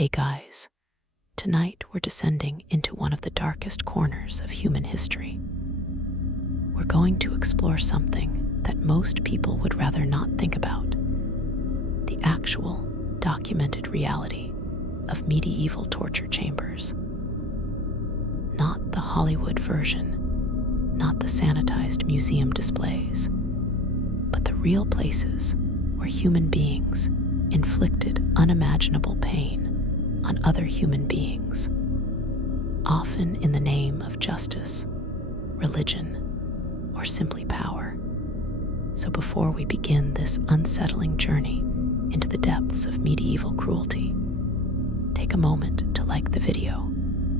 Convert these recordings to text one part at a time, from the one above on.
Hey guys, tonight we're descending into one of the darkest corners of human history. We're going to explore something that most people would rather not think about: the actual, documented reality of medieval torture chambers. Not the Hollywood version, not the sanitized museum displays, but the real places where human beings inflicted unimaginable pain on other human beings, often in the name of justice, religion, or simply power. So before we begin this unsettling journey into the depths of medieval cruelty, take a moment to like the video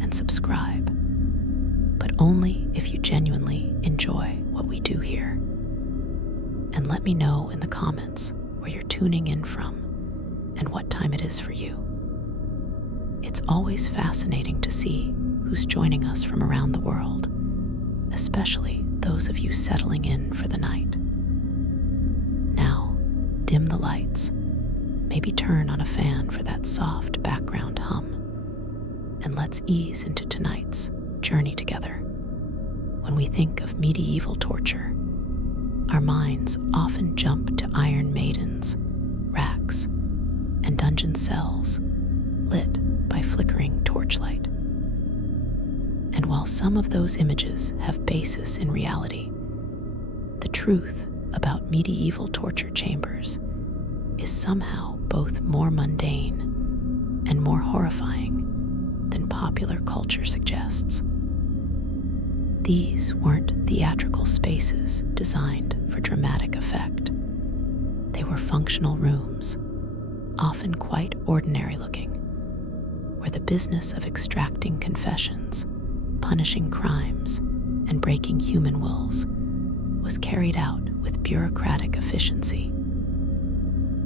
and subscribe, but only if you genuinely enjoy what we do here. And let me know in the comments where you're tuning in from and what time it is for you. It's always fascinating to see who's joining us from around the world, especially those of you settling in for the night. Now, dim the lights, maybe turn on a fan for that soft background hum, and let's ease into tonight's journey together. When we think of medieval torture, our minds often jump to iron maidens, racks, and dungeon cells lit by flickering torchlight. And while some of those images have basis in reality, the truth about medieval torture chambers is somehow both more mundane and more horrifying than popular culture suggests. These weren't theatrical spaces designed for dramatic effect. They were functional rooms, often quite ordinary looking, where the business of extracting confessions, punishing crimes, and breaking human wills was carried out with bureaucratic efficiency.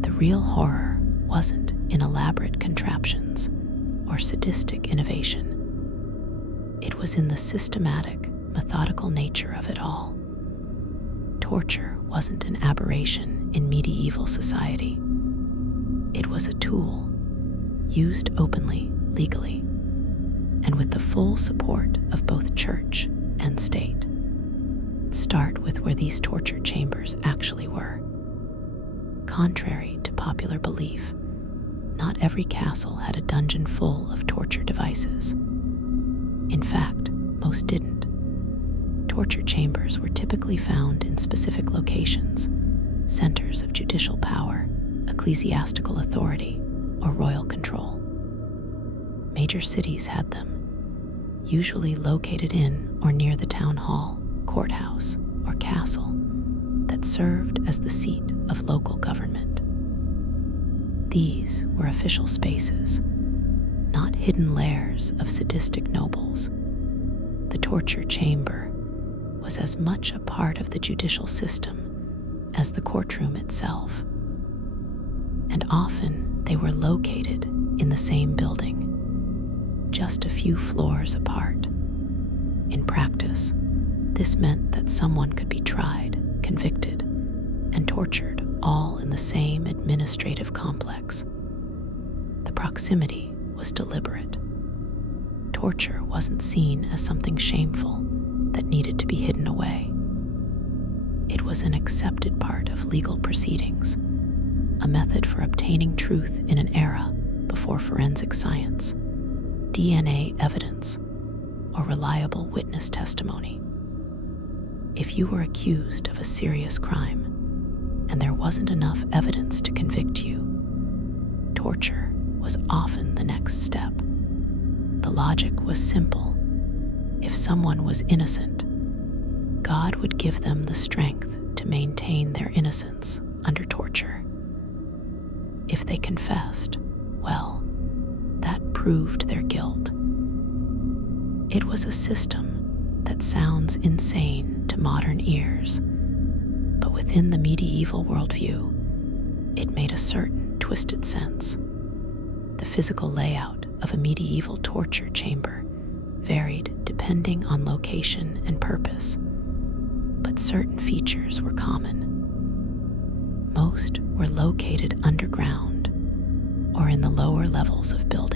The real horror wasn't in elaborate contraptions or sadistic innovation. It was in the systematic, methodical nature of it all. Torture wasn't an aberration in medieval society. It was a tool, used openly, legally, and with the full support of both church and state. Start with where these torture chambers actually were. Contrary to popular belief, not every castle had a dungeon full of torture devices. In fact, most didn't. Torture chambers were typically found in specific locations, centers of judicial power, ecclesiastical authority, or royal control. Major cities had them, usually located in or near the town hall, courthouse, or castle that served as the seat of local government. These were official spaces, not hidden lairs of sadistic nobles. The torture chamber was as much a part of the judicial system as the courtroom itself, and often they were located in the same building, just a few floors apart. In practice, this meant that someone could be tried, convicted, and tortured all in the same administrative complex. The proximity was deliberate. Torture wasn't seen as something shameful that needed to be hidden away. It was an accepted part of legal proceedings, a method for obtaining truth in an era before forensic science, DNA evidence, or reliable witness testimony. If you were accused of a serious crime and there wasn't enough evidence to convict you, torture was often the next step. The logic was simple. If someone was innocent, God would give them the strength to maintain their innocence under torture. If they confessed, well, that proved their guilt. It was a system that sounds insane to modern ears, but within the medieval worldview, it made a certain twisted sense. The physical layout of a medieval torture chamber varied depending on location and purpose, but certain features were common. Most were located underground or in the lower levels of buildings.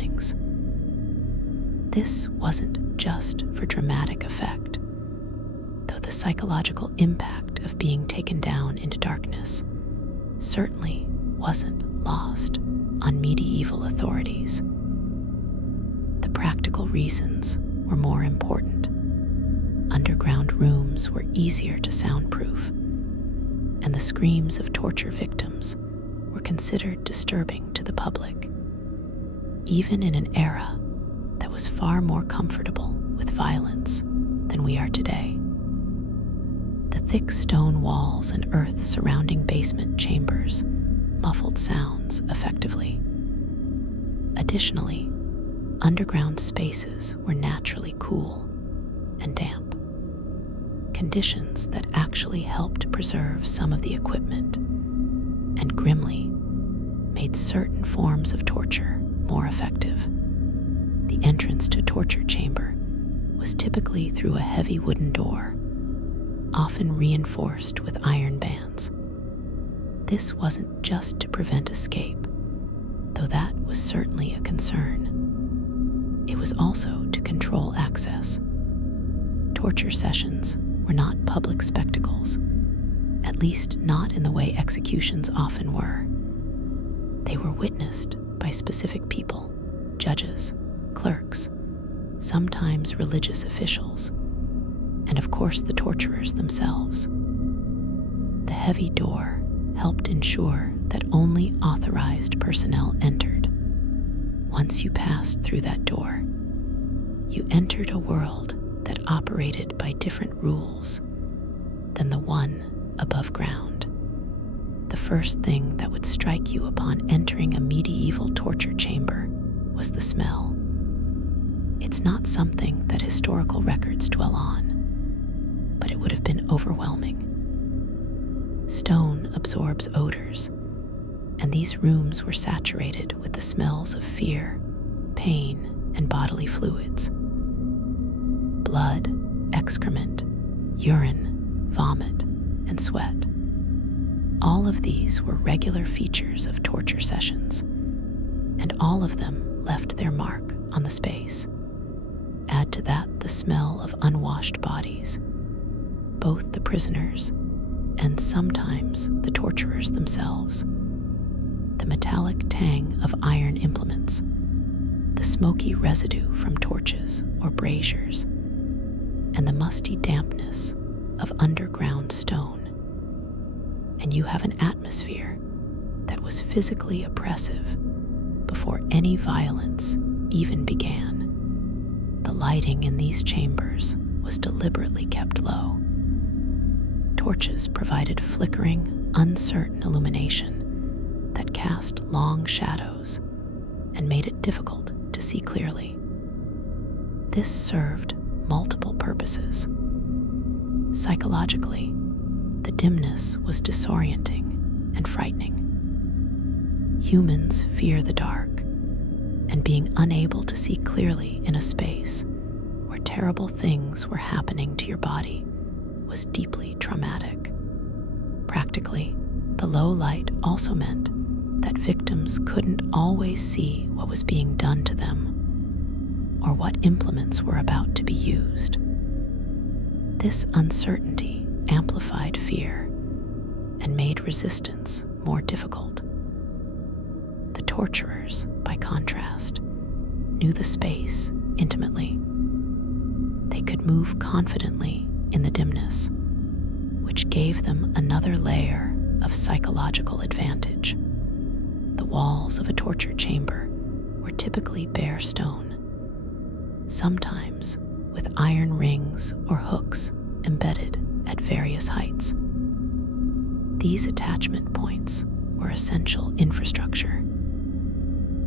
This wasn't just for dramatic effect, though the psychological impact of being taken down into darkness certainly wasn't lost on medieval authorities. The practical reasons were more important. Underground rooms were easier to soundproof, and the screams of torture victims were considered disturbing to the public, even in an era that was far more comfortable with violence than we are today. The thick stone walls and earth surrounding basement chambers muffled sounds effectively. Additionally, underground spaces were naturally cool and damp, conditions that actually helped preserve some of the equipment and grimly made certain forms of torture more effective. The entrance to a torture chamber was typically through a heavy wooden door, often reinforced with iron bands. This wasn't just to prevent escape, though that was certainly a concern. It was also to control access. Torture sessions were not public spectacles, at least not in the way executions often were. They were witnessed by specific people, judges, clerks, sometimes religious officials, and of course the torturers themselves. The heavy door helped ensure that only authorized personnel entered. Once you passed through that door, you entered a world that operated by different rules than the one above ground. The first thing that would strike you upon entering a medieval torture chamber was the smell. It's not something that historical records dwell on, but it would have been overwhelming. Stone absorbs odors, and these rooms were saturated with the smells of fear, pain, and bodily fluids. Blood, excrement, urine, vomit, and sweat. All of these were regular features of torture sessions, and all of them left their mark on the space. Add to that the smell of unwashed bodies. Both the prisoners and sometimes the torturers themselves, the metallic tang of iron implements, the smoky residue from torches or braziers, and the musty dampness of underground stone. And you have an atmosphere that was physically oppressive before any violence even began. The lighting in these chambers was deliberately kept low. Torches provided flickering, uncertain illumination that cast long shadows and made it difficult to see clearly. This served multiple purposes. Psychologically, the dimness was disorienting and frightening. Humans fear the dark, and being unable to see clearly in a space where terrible things were happening to your body was deeply traumatic. Practically, the low light also meant that victims couldn't always see what was being done to them or what implements were about to be used. This uncertainty amplified fear and made resistance more difficult. The torturers, by contrast, knew the space intimately. They could move confidently in the dimness, which gave them another layer of psychological advantage. The walls of a torture chamber were typically bare stone, sometimes with iron rings or hooks embedded at various heights. These attachment points were essential infrastructure.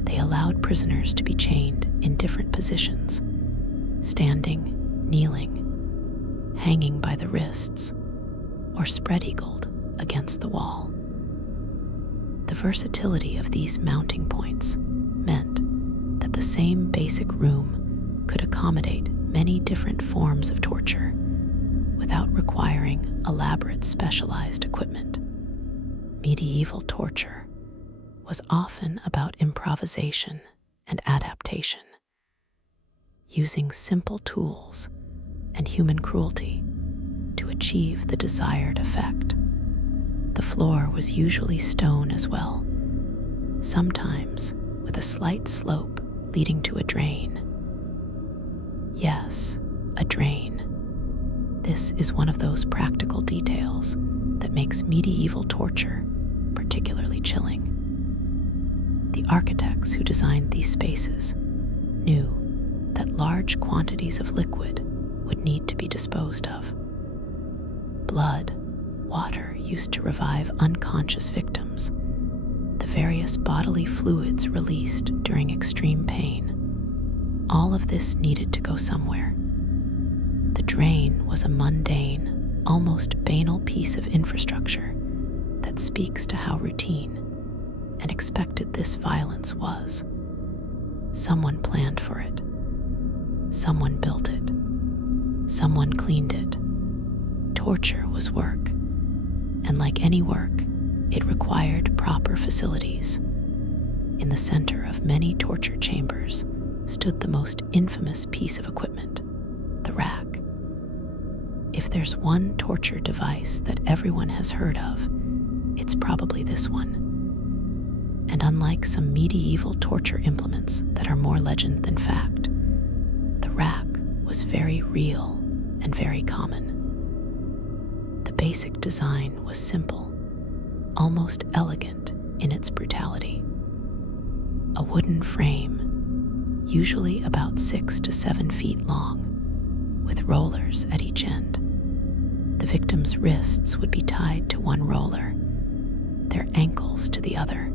They allowed prisoners to be chained in different positions, standing, kneeling, hanging by the wrists, or spread-eagled against the wall. The versatility of these mounting points meant that the same basic room could accommodate many different forms of torture without requiring elaborate specialized equipment. Medieval torture was often about improvisation and adaptation. using simple tools and human cruelty to achieve the desired effect. The floor was usually stone as well, sometimes with a slight slope leading to a drain. Yes, a drain. This is one of those practical details that makes medieval torture particularly chilling. The architects who designed these spaces knew that large quantities of liquid would need to be disposed of. Blood, water used to revive unconscious victims, the various bodily fluids released during extreme pain. All of this needed to go somewhere. The drain was a mundane, almost banal piece of infrastructure that speaks to how routine and expected this violence was. Someone planned for it. Someone built it. Someone cleaned it. Torture was work, and like any work, it required proper facilities. In the center of many torture chambers stood the most infamous piece of equipment, the rack. If there's one torture device that everyone has heard of, it's probably this one. And unlike some medieval torture implements that are more legend than fact, the rack was very real and very common. The basic design was simple, almost elegant in its brutality. A wooden frame, usually about 6 to 7 feet long, with rollers at each end. The victim's wrists would be tied to one roller, their ankles to the other.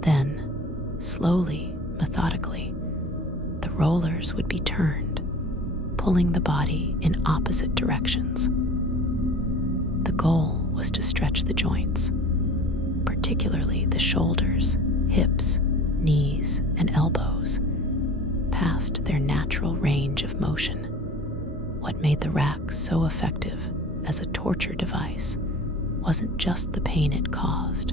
Then, slowly, methodically, the rollers would be turned, pulling the body in opposite directions. The goal was to stretch the joints, particularly the shoulders, hips, knees, and elbows, past their natural range of motion. What made the rack so effective as a torture device wasn't just the pain it caused,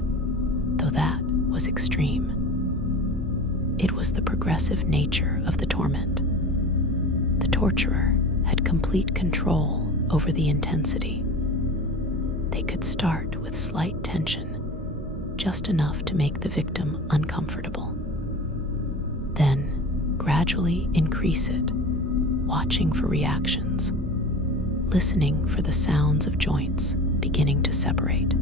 though that was extreme. It was the progressive nature of the torment. The torturer had complete control over the intensity. They could start with slight tension, just enough to make the victim uncomfortable. Then gradually increase it, watching for reactions, listening for the sounds of joints beginning to separate.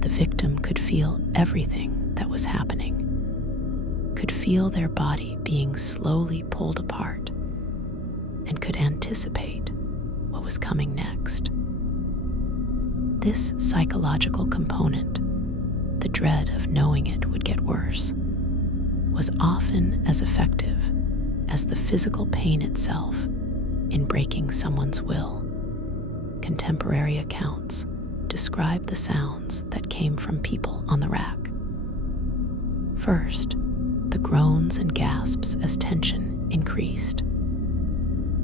The victim could feel everything that was happening, could feel their body being slowly pulled apart, and could anticipate what was coming next. This psychological component, the dread of knowing it would get worse, was often as effective as the physical pain itself in breaking someone's will. Contemporary accounts describe the sounds that came from people on the rack. First, the groans and gasps as tension increased.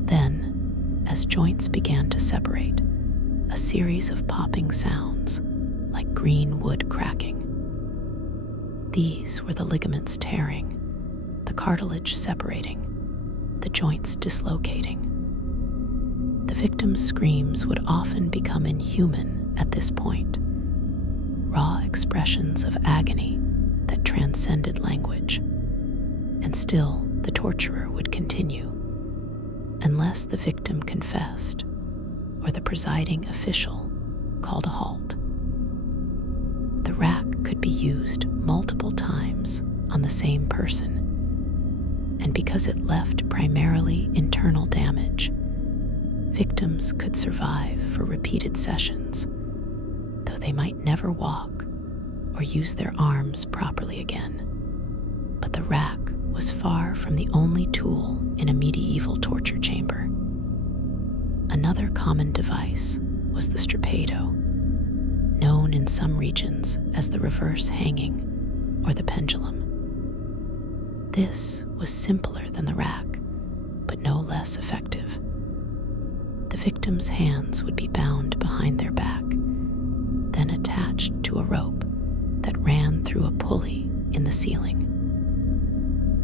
Then, as joints began to separate, a series of popping sounds, like green wood cracking. These were the ligaments tearing, the cartilage separating, the joints dislocating. The victim's screams would often become inhuman at this point, raw expressions of agony that transcended language. And still, the torturer would continue, unless the victim confessed or the presiding official called a halt. The rack could be used multiple times on the same person, and because it left primarily internal damage, victims could survive for repeated sessions, though they might never walk or use their arms properly again. But the rack was far from the only tool in a medieval torture chamber. Another common device was the strappado, known in some regions as the reverse hanging or the pendulum. This was simpler than the rack, but no less effective. The victim's hands would be bound behind their back, then attached to a rope that ran through a pulley in the ceiling.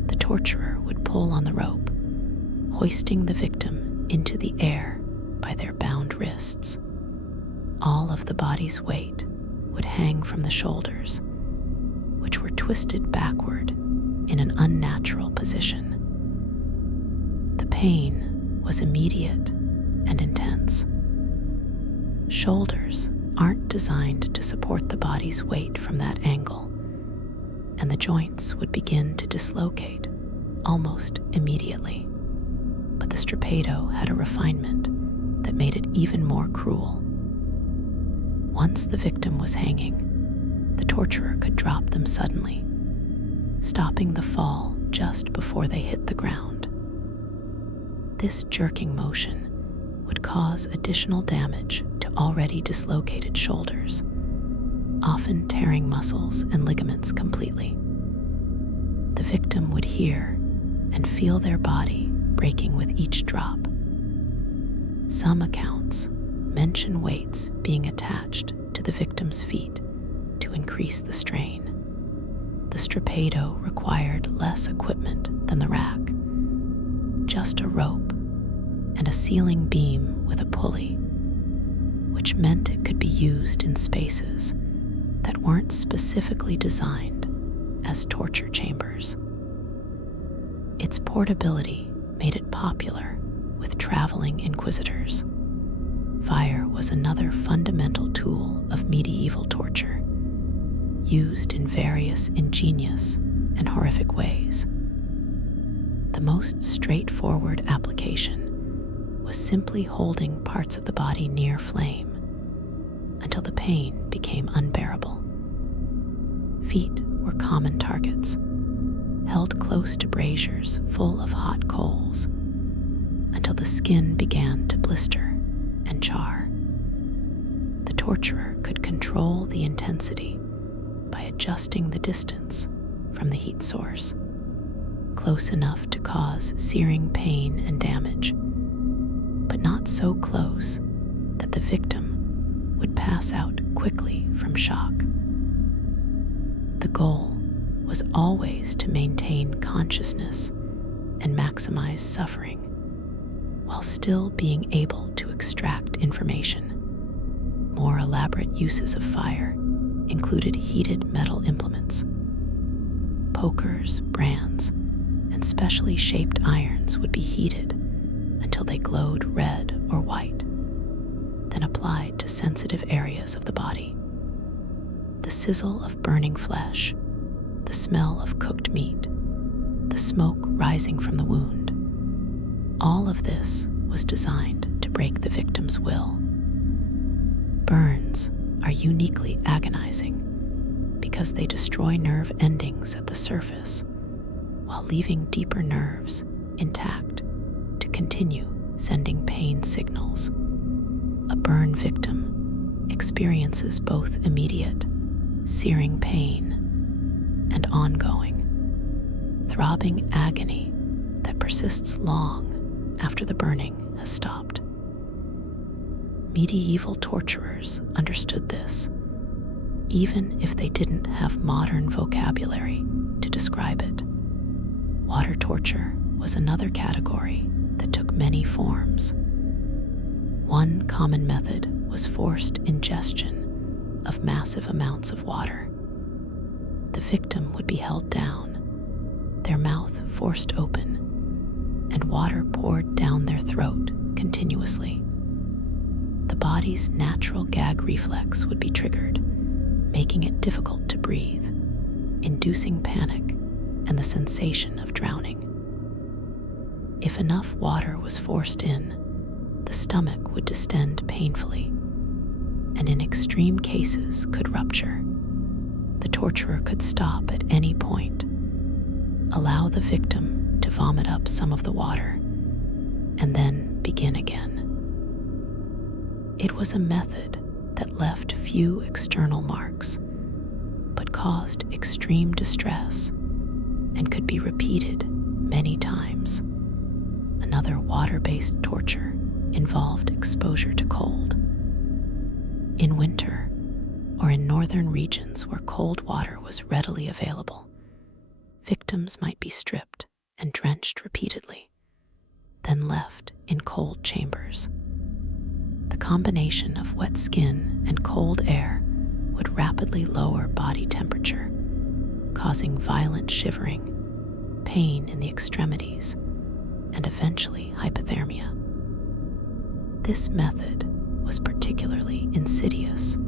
The torturer would pull on the rope, hoisting the victim into the air by their bound wrists. All of the body's weight would hang from the shoulders, which were twisted backward in an unnatural position. The pain was immediate and intense. Shoulders aren't designed to support the body's weight from that angle, and the joints would begin to dislocate almost immediately. But the strappado had a refinement that made it even more cruel. Once the victim was hanging, the torturer could drop them suddenly, stopping the fall just before they hit the ground. This jerking motion would cause additional damage to already dislocated shoulders, often tearing muscles and ligaments completely. The victim would hear and feel their body breaking with each drop. Some accounts mention weights being attached to the victim's feet to increase the strain. The strappado required less equipment than the rack, just a rope and a ceiling beam with a pulley, which meant it could be used in spaces that weren't specifically designed as torture chambers. Its portability made it popular with traveling inquisitors. Fire was another fundamental tool of medieval torture, used in various ingenious and horrific ways. The most straightforward application was simply holding parts of the body near flame until the pain became unbearable. Feet were common targets, held close to braziers full of hot coals until the skin began to blister and char. The torturer could control the intensity by adjusting the distance from the heat source, close enough to cause searing pain and damage, but not so close that the victim would pass out quickly from shock. The goal was always to maintain consciousness and maximize suffering, while still being able to extract information. More elaborate uses of fire included heated metal implements. Pokers, brands, and specially shaped irons would be heated until they glowed red or white, then applied to sensitive areas of the body. The sizzle of burning flesh, the smell of cooked meat, the smoke rising from the wound, all of this was designed to break the victim's will. Burns are uniquely agonizing because they destroy nerve endings at the surface while leaving deeper nerves intact to continue sending pain signals. A burn victim experiences both immediate, searing pain and ongoing, throbbing agony that persists long after the burning has stopped. Medieval torturers understood this, even if they didn't have modern vocabulary to describe it. Water torture was another category that took many forms. One common method was forced ingestion of massive amounts of water. The victim would be held down, their mouth forced open, and water poured down their throat continuously. The body's natural gag reflex would be triggered, making it difficult to breathe, inducing panic and the sensation of drowning. If enough water was forced in, the stomach would distend painfully, and in extreme cases could rupture. The torturer could stop at any point, allow the victim to vomit up some of the water, and then begin again. It was a method that left few external marks, but caused extreme distress and could be repeated many times. Another water-based torture involved exposure to cold. In winter, or in northern regions where cold water was readily available, victims might be stripped and drenched repeatedly, then left in cold chambers. The combination of wet skin and cold air would rapidly lower body temperature, causing violent shivering, pain in the extremities, and eventually hypothermia. This method was particularly insidious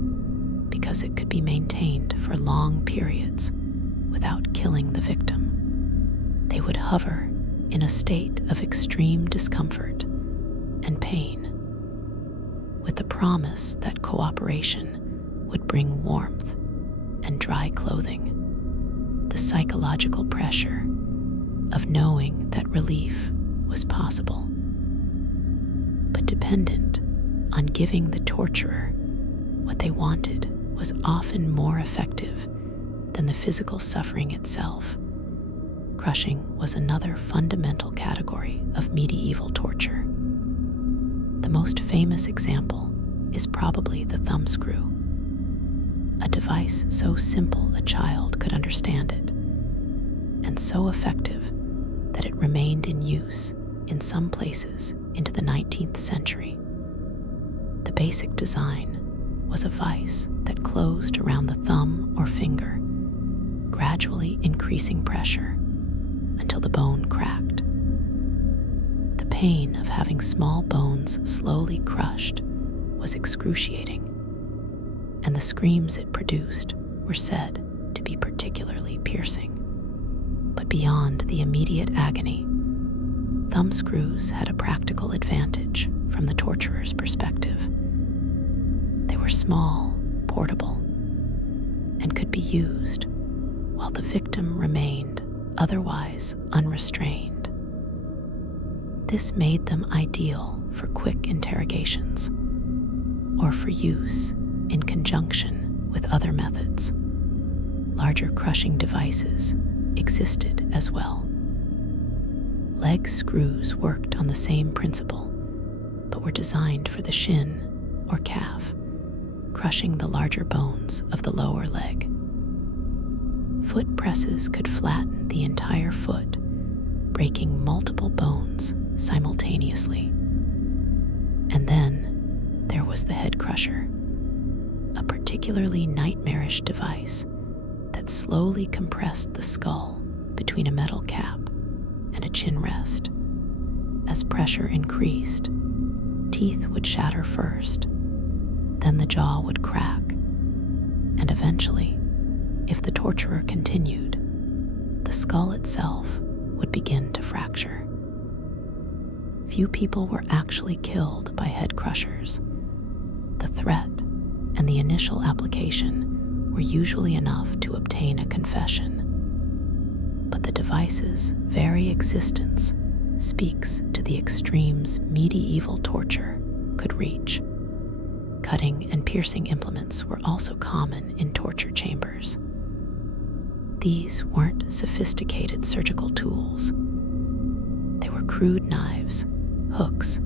because it could be maintained for long periods without killing the victim. They would hover in a state of extreme discomfort and pain, with the promise that cooperation would bring warmth and dry clothing. The psychological pressure of knowing that relief was possible, but dependent on giving the torturer what they wanted, was often more effective than the physical suffering itself. Crushing was another fundamental category of medieval torture. The most famous example is probably the thumbscrew, a device so simple a child could understand it, and so effective that it remained in use in some places into the 19th century. The basic design was a vise that closed around the thumb or finger, gradually increasing pressure until the bone cracked. The pain of having small bones slowly crushed was excruciating, and the screams it produced were said to be particularly piercing. But beyond the immediate agony, thumbscrews had a practical advantage from the torturer's perspective. They were small, portable, and could be used while the victim remained otherwise unrestrained. This made them ideal for quick interrogations or for use in conjunction with other methods. Larger crushing devices existed as well. Leg screws worked on the same principle, but were designed for the shin or calf, crushing the larger bones of the lower leg. Foot presses could flatten the entire foot, breaking multiple bones simultaneously. And then there was the head crusher, a particularly nightmarish device that slowly compressed the skull between a metal cap and a chin rest. As pressure increased, teeth would shatter first, then the jaw would crack, and eventually, if the torturer continued, the skull itself would begin to fracture. Few people were actually killed by head crushers. The threat and the initial application were usually enough to obtain a confession. But the device's very existence speaks to the extremes medieval torture could reach. Cutting and piercing implements were also common in torture chambers. These weren't sophisticated surgical tools. They were crude knives, hooks,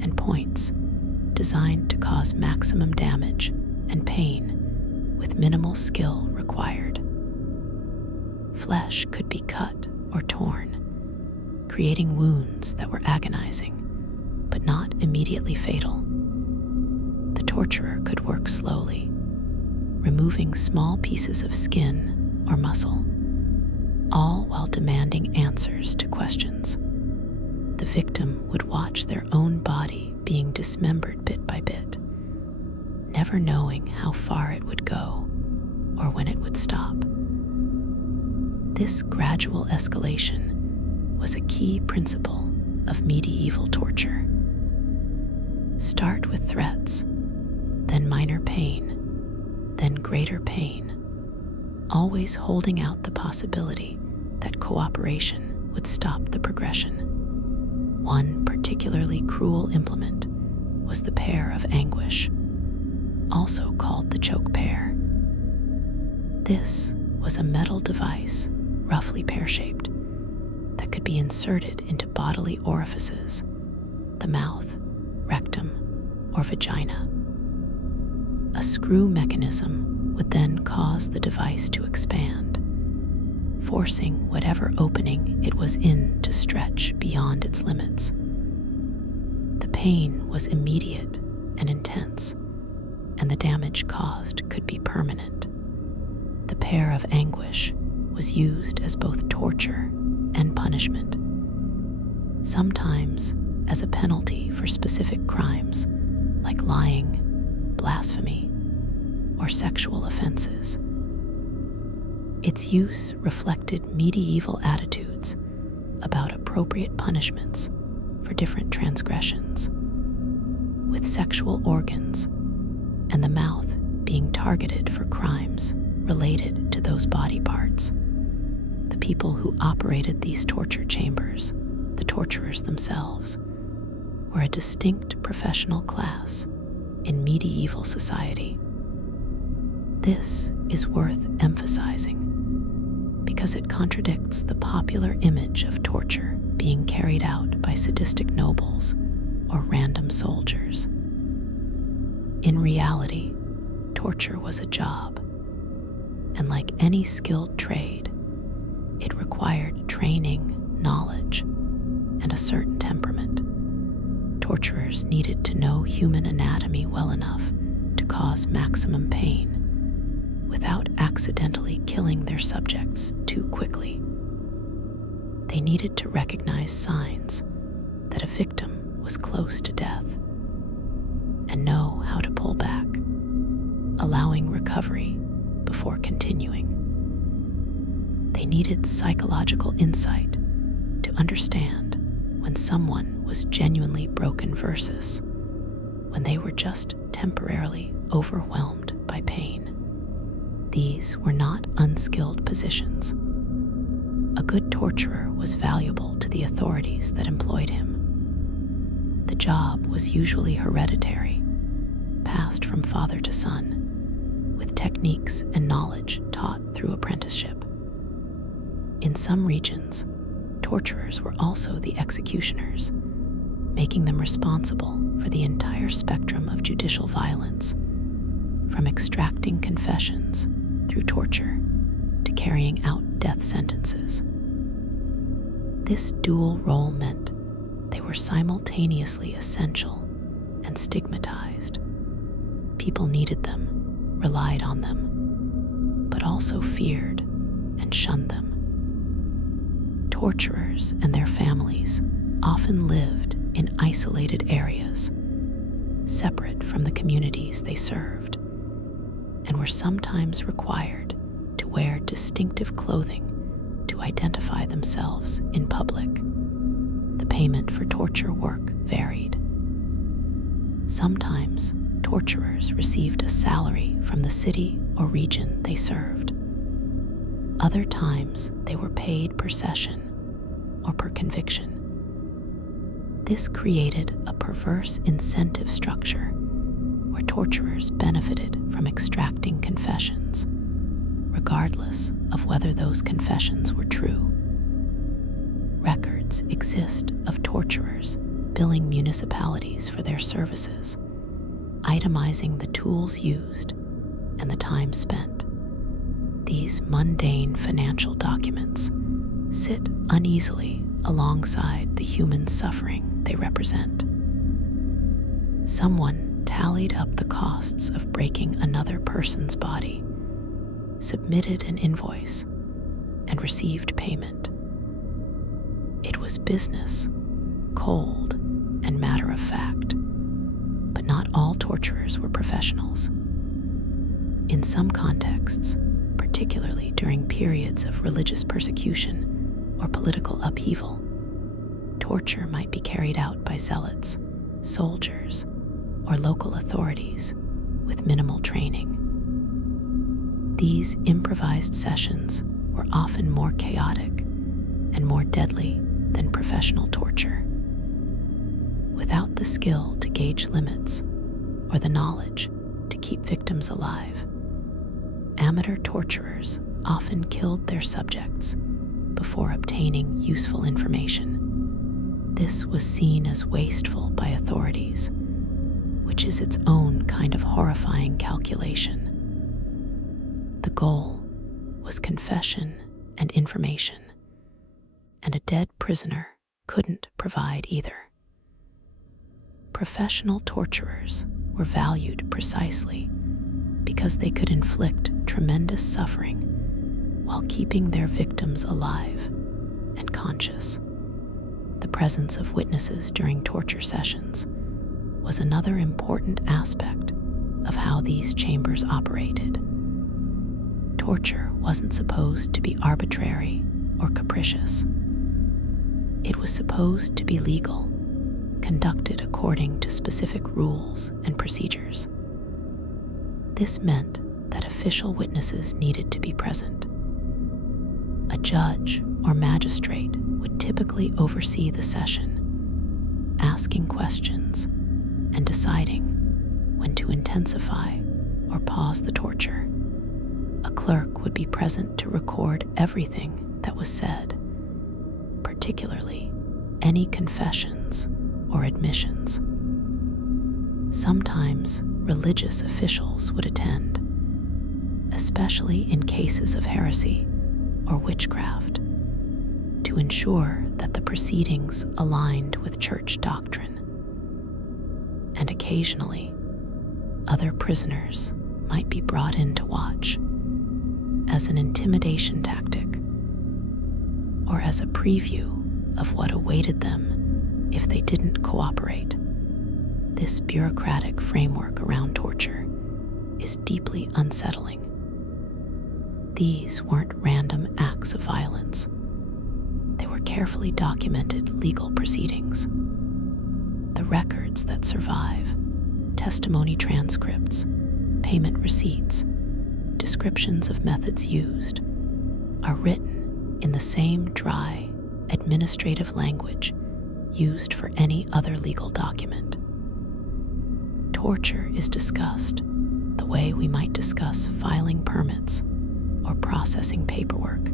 and points designed to cause maximum damage and pain with minimal skill required. Flesh could be cut or torn, creating wounds that were agonizing, but not immediately fatal. The torturer could work slowly, removing small pieces of skin or muscle, all while demanding answers to questions. The victim would watch their own body being dismembered bit by bit, never knowing how far it would go or when it would stop. This gradual escalation was a key principle of medieval torture. Start with threats, then minor pain, then greater pain, always holding out the possibility that cooperation would stop the progression. One particularly cruel implement was the pear of anguish, also called the choke pear. This was a metal device, roughly pear-shaped, that could be inserted into bodily orifices, the mouth, rectum, or vagina. A screw mechanism would then cause the device to expand, forcing whatever opening it was in to stretch beyond its limits. pain was immediate and intense, and the damage caused could be permanent. The pair of anguish was used as both torture and punishment, sometimes as a penalty for specific crimes like lying, blasphemy, or sexual offenses. Its use reflected medieval attitudes about appropriate punishments for different transgressions, with sexual organs and the mouth being targeted for crimes related to those body parts. The people who operated these torture chambers, the torturers themselves, were a distinct professional class in medieval society. This is worth emphasizing because it contradicts the popular image of torture being carried out by sadistic nobles or random soldiers. In reality, torture was a job, and like any skilled trade, it required training, knowledge, and a certain temperament. Torturers needed to know human anatomy well enough to cause maximum pain without accidentally killing their subjects too quickly. They needed to recognize signs that a victim was close to death and know how to pull back, allowing recovery before continuing. They needed psychological insight to understand when someone was genuinely broken versus when they were just temporarily overwhelmed by pain. These were not unskilled positions. A good torturer was valuable to the authorities that employed him. The job was usually hereditary, passed from father to son, with techniques and knowledge taught through apprenticeship. In some regions, torturers were also the executioners, making them responsible for the entire spectrum of judicial violence, from extracting confessions through torture to carrying out death sentences. This dual role meant they were simultaneously essential and stigmatized. People needed them, relied on them, but also feared and shunned them. Torturers and their families often lived in isolated areas, separate from the communities they served, and were sometimes required to wear distinctive clothing to identify themselves in public. The payment for torture work varied. Sometimes torturers received a salary from the city or region they served. Other times they were paid per session or per conviction. This created a perverse incentive structure where torturers benefited from extracting confessions, regardless of whether those confessions were true. Records exist of torturers billing municipalities for their services, itemizing the tools used and the time spent. These mundane financial documents sit uneasily alongside the human suffering they represent. Someone tallied up the costs of breaking another person's body, submitted an invoice, and received payment. It was business, cold and matter of fact, but not all torturers were professionals. In some contexts, particularly during periods of religious persecution or political upheaval, torture might be carried out by zealots, soldiers, or local authorities with minimal training. These improvised sessions were often more chaotic and more deadly than professional torture. Without the skill to gauge limits or the knowledge to keep victims alive, amateur torturers often killed their subjects before obtaining useful information. This was seen as wasteful by authorities, which is its own kind of horrifying calculation. The goal was confession and information, and a dead prisoner couldn't provide either. Professional torturers were valued precisely because they could inflict tremendous suffering while keeping their victims alive and conscious. The presence of witnesses during torture sessions was another important aspect of how these chambers operated. Torture wasn't supposed to be arbitrary or capricious. It was supposed to be legal, conducted according to specific rules and procedures. This meant that official witnesses needed to be present. A judge or magistrate would typically oversee the session, asking questions and deciding when to intensify or pause the torture. A clerk would be present to record everything that was said, particularly any confessions or admissions. Sometimes religious officials would attend, especially in cases of heresy or witchcraft, to ensure that the proceedings aligned with church doctrine. And occasionally, other prisoners might be brought in to watch as an intimidation tactic or as a preview of what awaited them if they didn't cooperate. This bureaucratic framework around torture is deeply unsettling. These weren't random acts of violence. They were carefully documented legal proceedings. The records that survive, testimony transcripts, payment receipts, descriptions of methods used, are written in the same dry, administrative language used for any other legal document. Torture is discussed the way we might discuss filing permits or processing paperwork.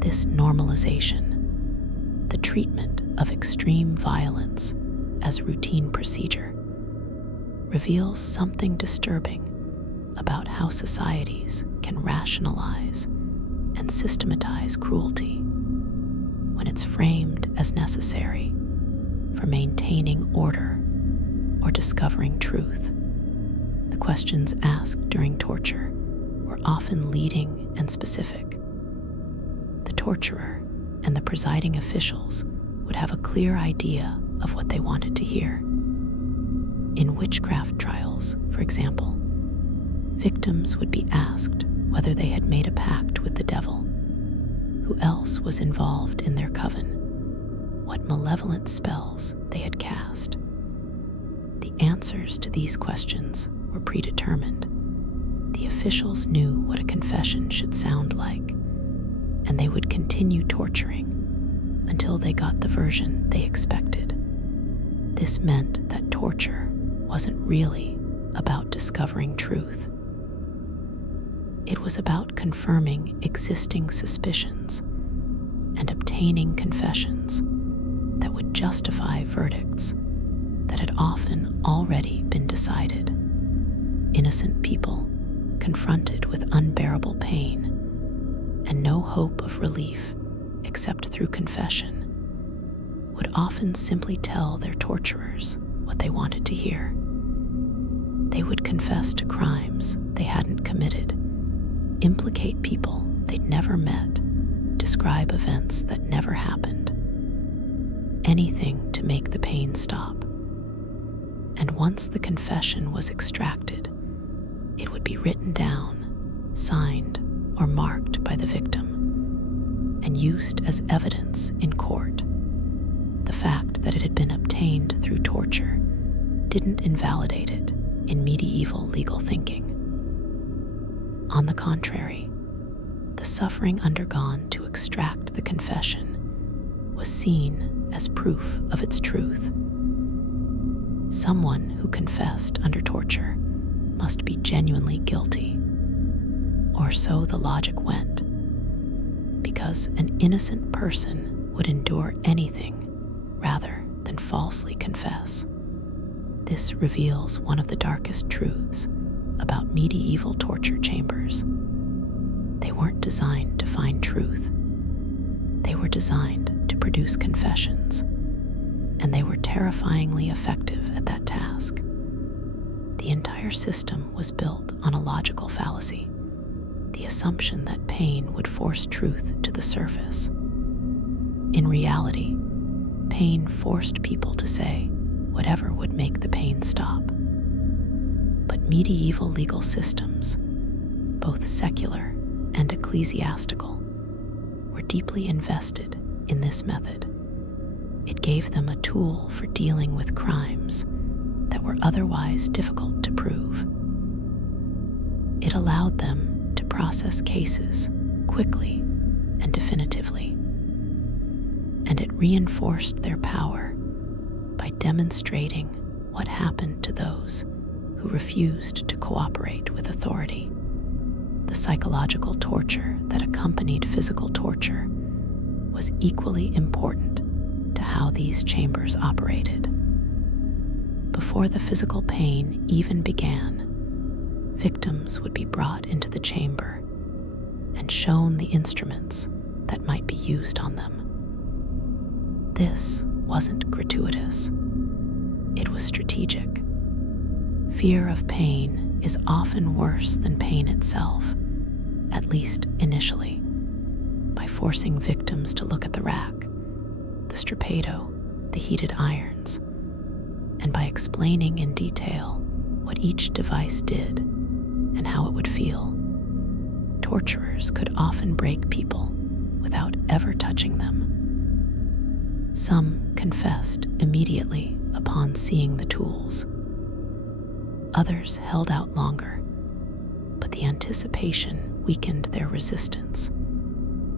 This normalization, the treatment of extreme violence as routine procedure, reveals something disturbing about how societies can rationalize and systematize cruelty when it's framed as necessary for maintaining order or discovering truth. The questions asked during torture were often leading and specific. The torturer and the presiding officials would have a clear idea of what they wanted to hear. In witchcraft trials, for example, victims would be asked whether they had made a pact with the devil, who else was involved in their coven, what malevolent spells they had cast. The answers to these questions were predetermined. The officials knew what a confession should sound like, and they would continue torturing until they got the version they expected. This meant that torture wasn't really about discovering truth. It was about confirming existing suspicions and obtaining confessions that would justify verdicts that had often already been decided. Innocent people, confronted with unbearable pain and no hope of relief except through confession, would often simply tell their torturers what they wanted to hear. They would confess to crimes they hadn't committed, implicate people they'd never met, describe events that never happened. Anything to make the pain stop. And once the confession was extracted, it would be written down, signed, or marked by the victim, and used as evidence in court. The fact that it had been obtained through torture didn't invalidate it in medieval legal thinking. On the contrary, the suffering undergone to extract the confession was seen as proof of its truth. Someone who confessed under torture must be genuinely guilty, or so the logic went, because an innocent person would endure anything rather than falsely confess. This reveals one of the darkest truths about medieval torture chambers. They weren't designed to find truth. They were designed to produce confessions, and they were terrifyingly effective at that task. The entire system was built on a logical fallacy, the assumption that pain would force truth to the surface. In reality, pain forced people to say whatever would make the pain stop. But medieval legal systems, both secular and ecclesiastical, were deeply invested in this method. It gave them a tool for dealing with crimes that were otherwise difficult to prove. It allowed them to process cases quickly and definitively, and it reinforced their power by demonstrating what happened to those who refused to cooperate with authority. The psychological torture that accompanied physical torture was equally important to how these chambers operated. Before the physical pain even began, victims would be brought into the chamber and shown the instruments that might be used on them. This wasn't gratuitous. It was strategic. Fear of pain is often worse than pain itself, at least initially. By forcing victims to look at the rack, the strappado, the heated irons, and by explaining in detail what each device did and how it would feel, torturers could often break people without ever touching them. Some confessed immediately upon seeing the tools. Others held out longer, but the anticipation weakened their resistance,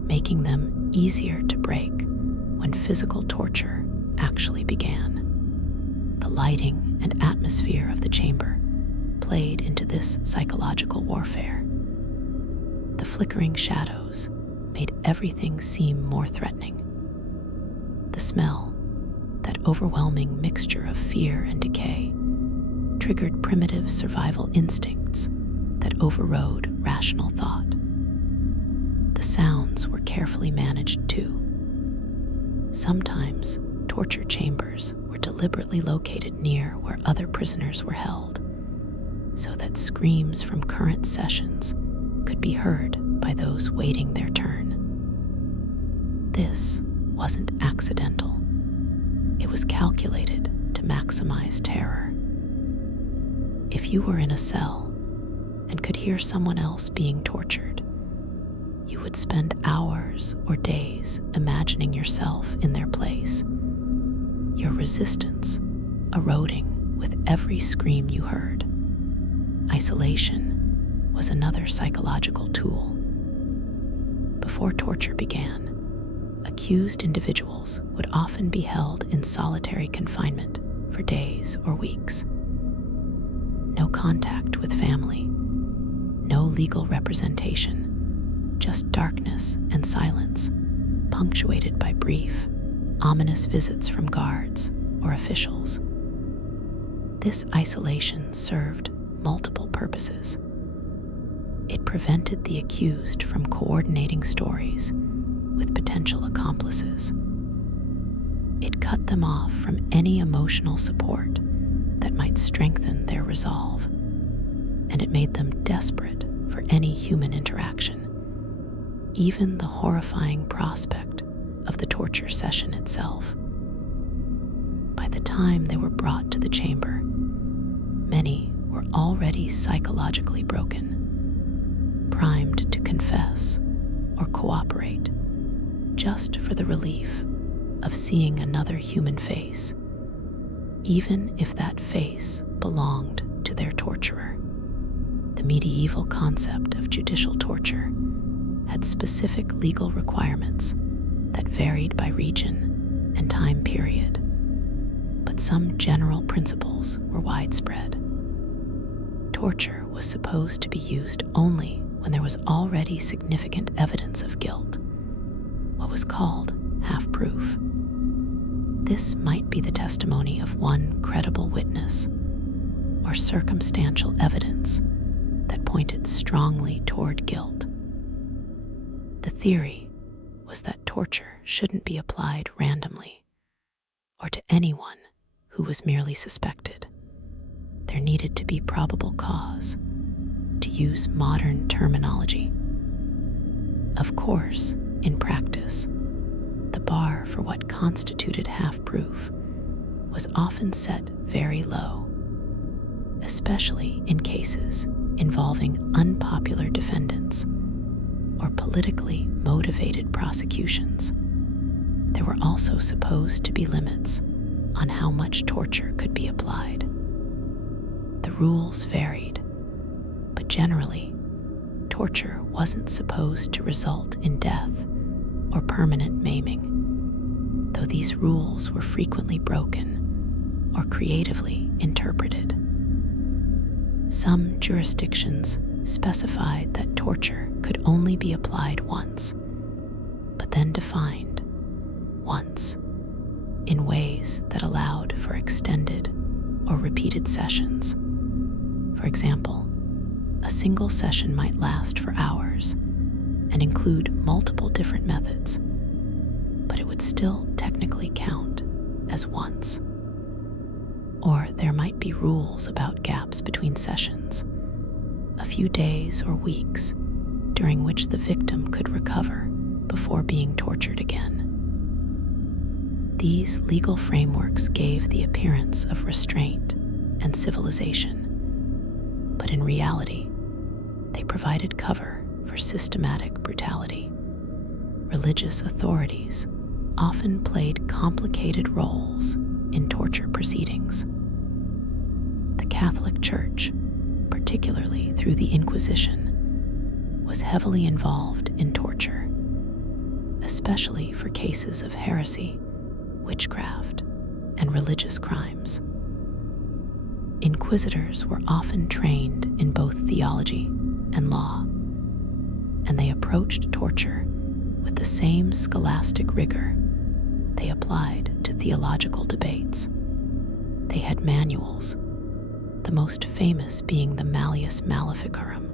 making them easier to break when physical torture actually began. The lighting and atmosphere of the chamber played into this psychological warfare. The flickering shadows made everything seem more threatening. The smell, that overwhelming mixture of fear and decay, triggered primitive survival instincts that overrode rational thought. The sounds were carefully managed too. Sometimes torture chambers were deliberately located near where other prisoners were held, so that screams from current sessions could be heard by those waiting their turn. This wasn't accidental. It was calculated to maximize terror. If you were in a cell and could hear someone else being tortured, you would spend hours or days imagining yourself in their place, your resistance eroding with every scream you heard. Isolation was another psychological tool. Before torture began, accused individuals would often be held in solitary confinement for days or weeks. No contact with family, no legal representation, just darkness and silence, punctuated by brief, ominous visits from guards or officials. This isolation served multiple purposes. It prevented the accused from coordinating stories with potential accomplices. It cut them off from any emotional support that might strengthen their resolve, and it made them desperate for any human interaction, even the horrifying prospect of the torture session itself. By the time they were brought to the chamber, many were already psychologically broken, primed to confess or cooperate, just for the relief of seeing another human face, even if that face belonged to their torturer. The medieval concept of judicial torture had specific legal requirements that varied by region and time period, but some general principles were widespread. Torture was supposed to be used only when there was already significant evidence of guilt, what was called half-proof. This might be the testimony of one credible witness or circumstantial evidence that pointed strongly toward guilt. The theory was that torture shouldn't be applied randomly or or to anyone who was merely suspected. There needed to be probable cause, to use modern terminology. Of course, in practice, the bar for what constituted half-proof was often set very low, especially in cases involving unpopular defendants or politically motivated prosecutions. There were also supposed to be limits on how much torture could be applied. The rules varied, but generally, torture wasn't supposed to result in death or permanent maiming, though these rules were frequently broken or creatively interpreted. Some jurisdictions specified that torture could only be applied once, but then defined once in ways that allowed for extended or repeated sessions. For example, a single session might last for hours and include multiple different methods, but it would still technically count as once. Or there might be rules about gaps between sessions, a few days or weeks during which the victim could recover before being tortured again. These legal frameworks gave the appearance of restraint and civilization, but in reality, they provided cover for systematic brutality. Religious authorities often played complicated roles in torture proceedings. The Catholic Church, particularly through the Inquisition, was heavily involved in torture, especially for cases of heresy, witchcraft, and religious crimes. Inquisitors were often trained in both theology and law, and they approached torture with the same scholastic rigor they applied to theological debates. They had manuals, the most famous being the Malleus Maleficarum,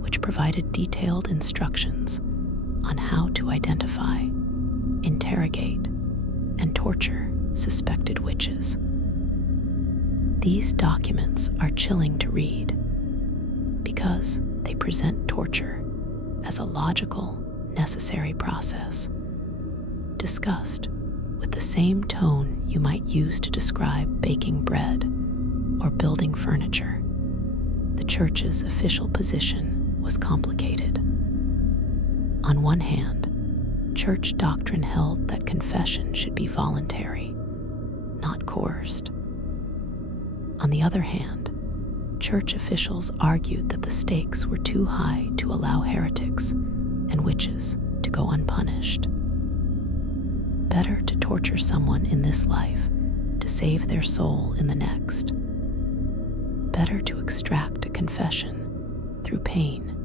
which provided detailed instructions on how to identify, interrogate, and torture suspected witches. These documents are chilling to read because they present torture as a logical, necessary process, discussed with the same tone you might use to describe baking bread or building furniture. The church's official position was complicated. On one hand, church doctrine held that confession should be voluntary, not coerced. On the other hand, church officials argued that the stakes were too high to allow heretics and witches to go unpunished. Better to torture someone in this life to save their soul in the next. Better to extract a confession through pain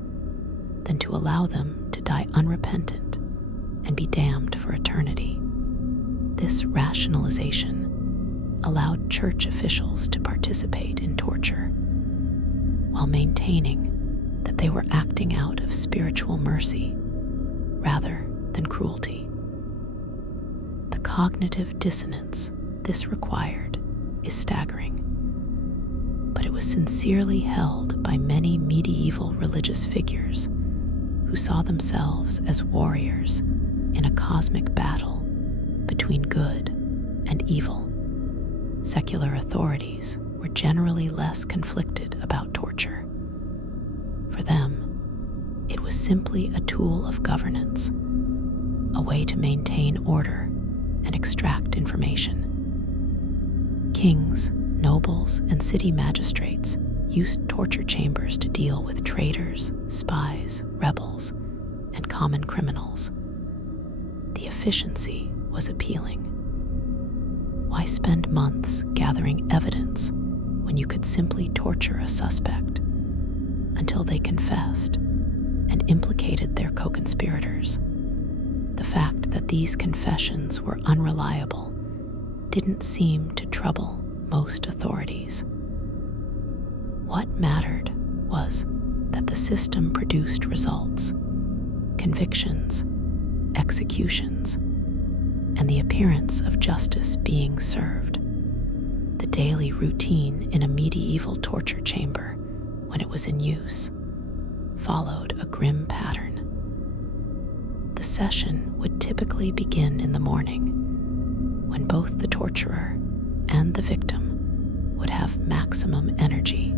than to allow them to die unrepentant and be damned for eternity. This rationalization allowed church officials to participate in torture while maintaining that they were acting out of spiritual mercy rather than cruelty. The cognitive dissonance this required is staggering, but it was sincerely held by many medieval religious figures who saw themselves as warriors in a cosmic battle between good and evil. Secular authorities were generally less conflicted about torture. For them, it was simply a tool of governance, a way to maintain order and extract information. Kings, nobles, and city magistrates used torture chambers to deal with traitors, spies, rebels, and common criminals. The efficiency was appealing. Why spend months gathering evidence when you could simply torture a suspect until they confessed and implicated their co-conspirators? The fact that these confessions were unreliable didn't seem to trouble most authorities. What mattered was that the system produced results, convictions, executions, and the appearance of justice being served. The daily routine in a medieval torture chamber, when it was in use, followed a grim pattern. The session would typically begin in the morning, when both the torturer and the victim would have maximum energy.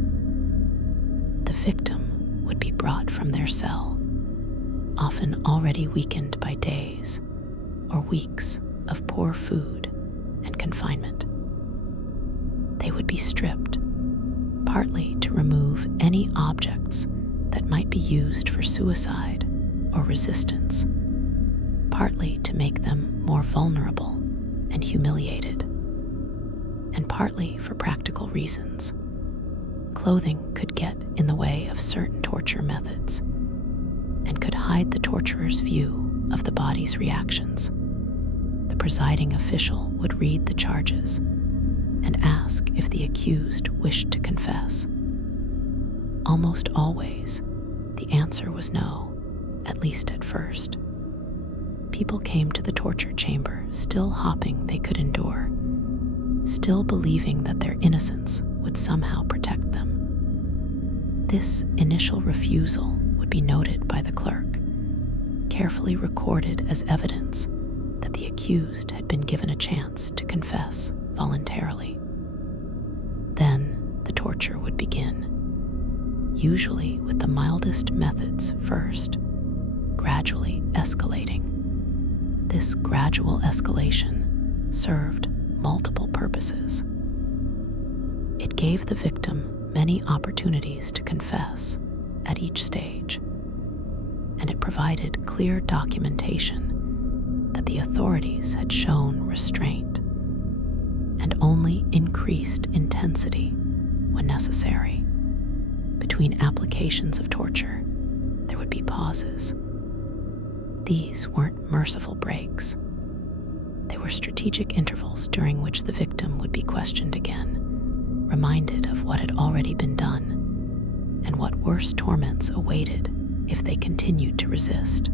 The victim would be brought from their cell, often already weakened by days or weeks of poor food and confinement. They would be stripped, partly to remove any objects that might be used for suicide or resistance, partly to make them more vulnerable and humiliated, and partly for practical reasons. Clothing could get in the way of certain torture methods and could hide the torturer's view of the body's reactions. The presiding official would read the charges and ask if the accused wished to confess. Almost always, the answer was no, at least at first. People came to the torture chamber still hoping they could endure, still believing that their innocence would somehow protect them. This initial refusal would be noted by the clerk, carefully recorded as evidence that the accused had been given a chance to confess voluntarily. Then the torture would begin, usually with the mildest methods first, gradually escalating. This gradual escalation served multiple purposes. It gave the victim many opportunities to confess at each stage, and it provided clear documentation that the authorities had shown restraint and only increased intensity when necessary. Between applications of torture, there would be pauses. These weren't merciful breaks. They were strategic intervals during which the victim would be questioned again, reminded of what had already been done and what worse torments awaited if they continued to resist.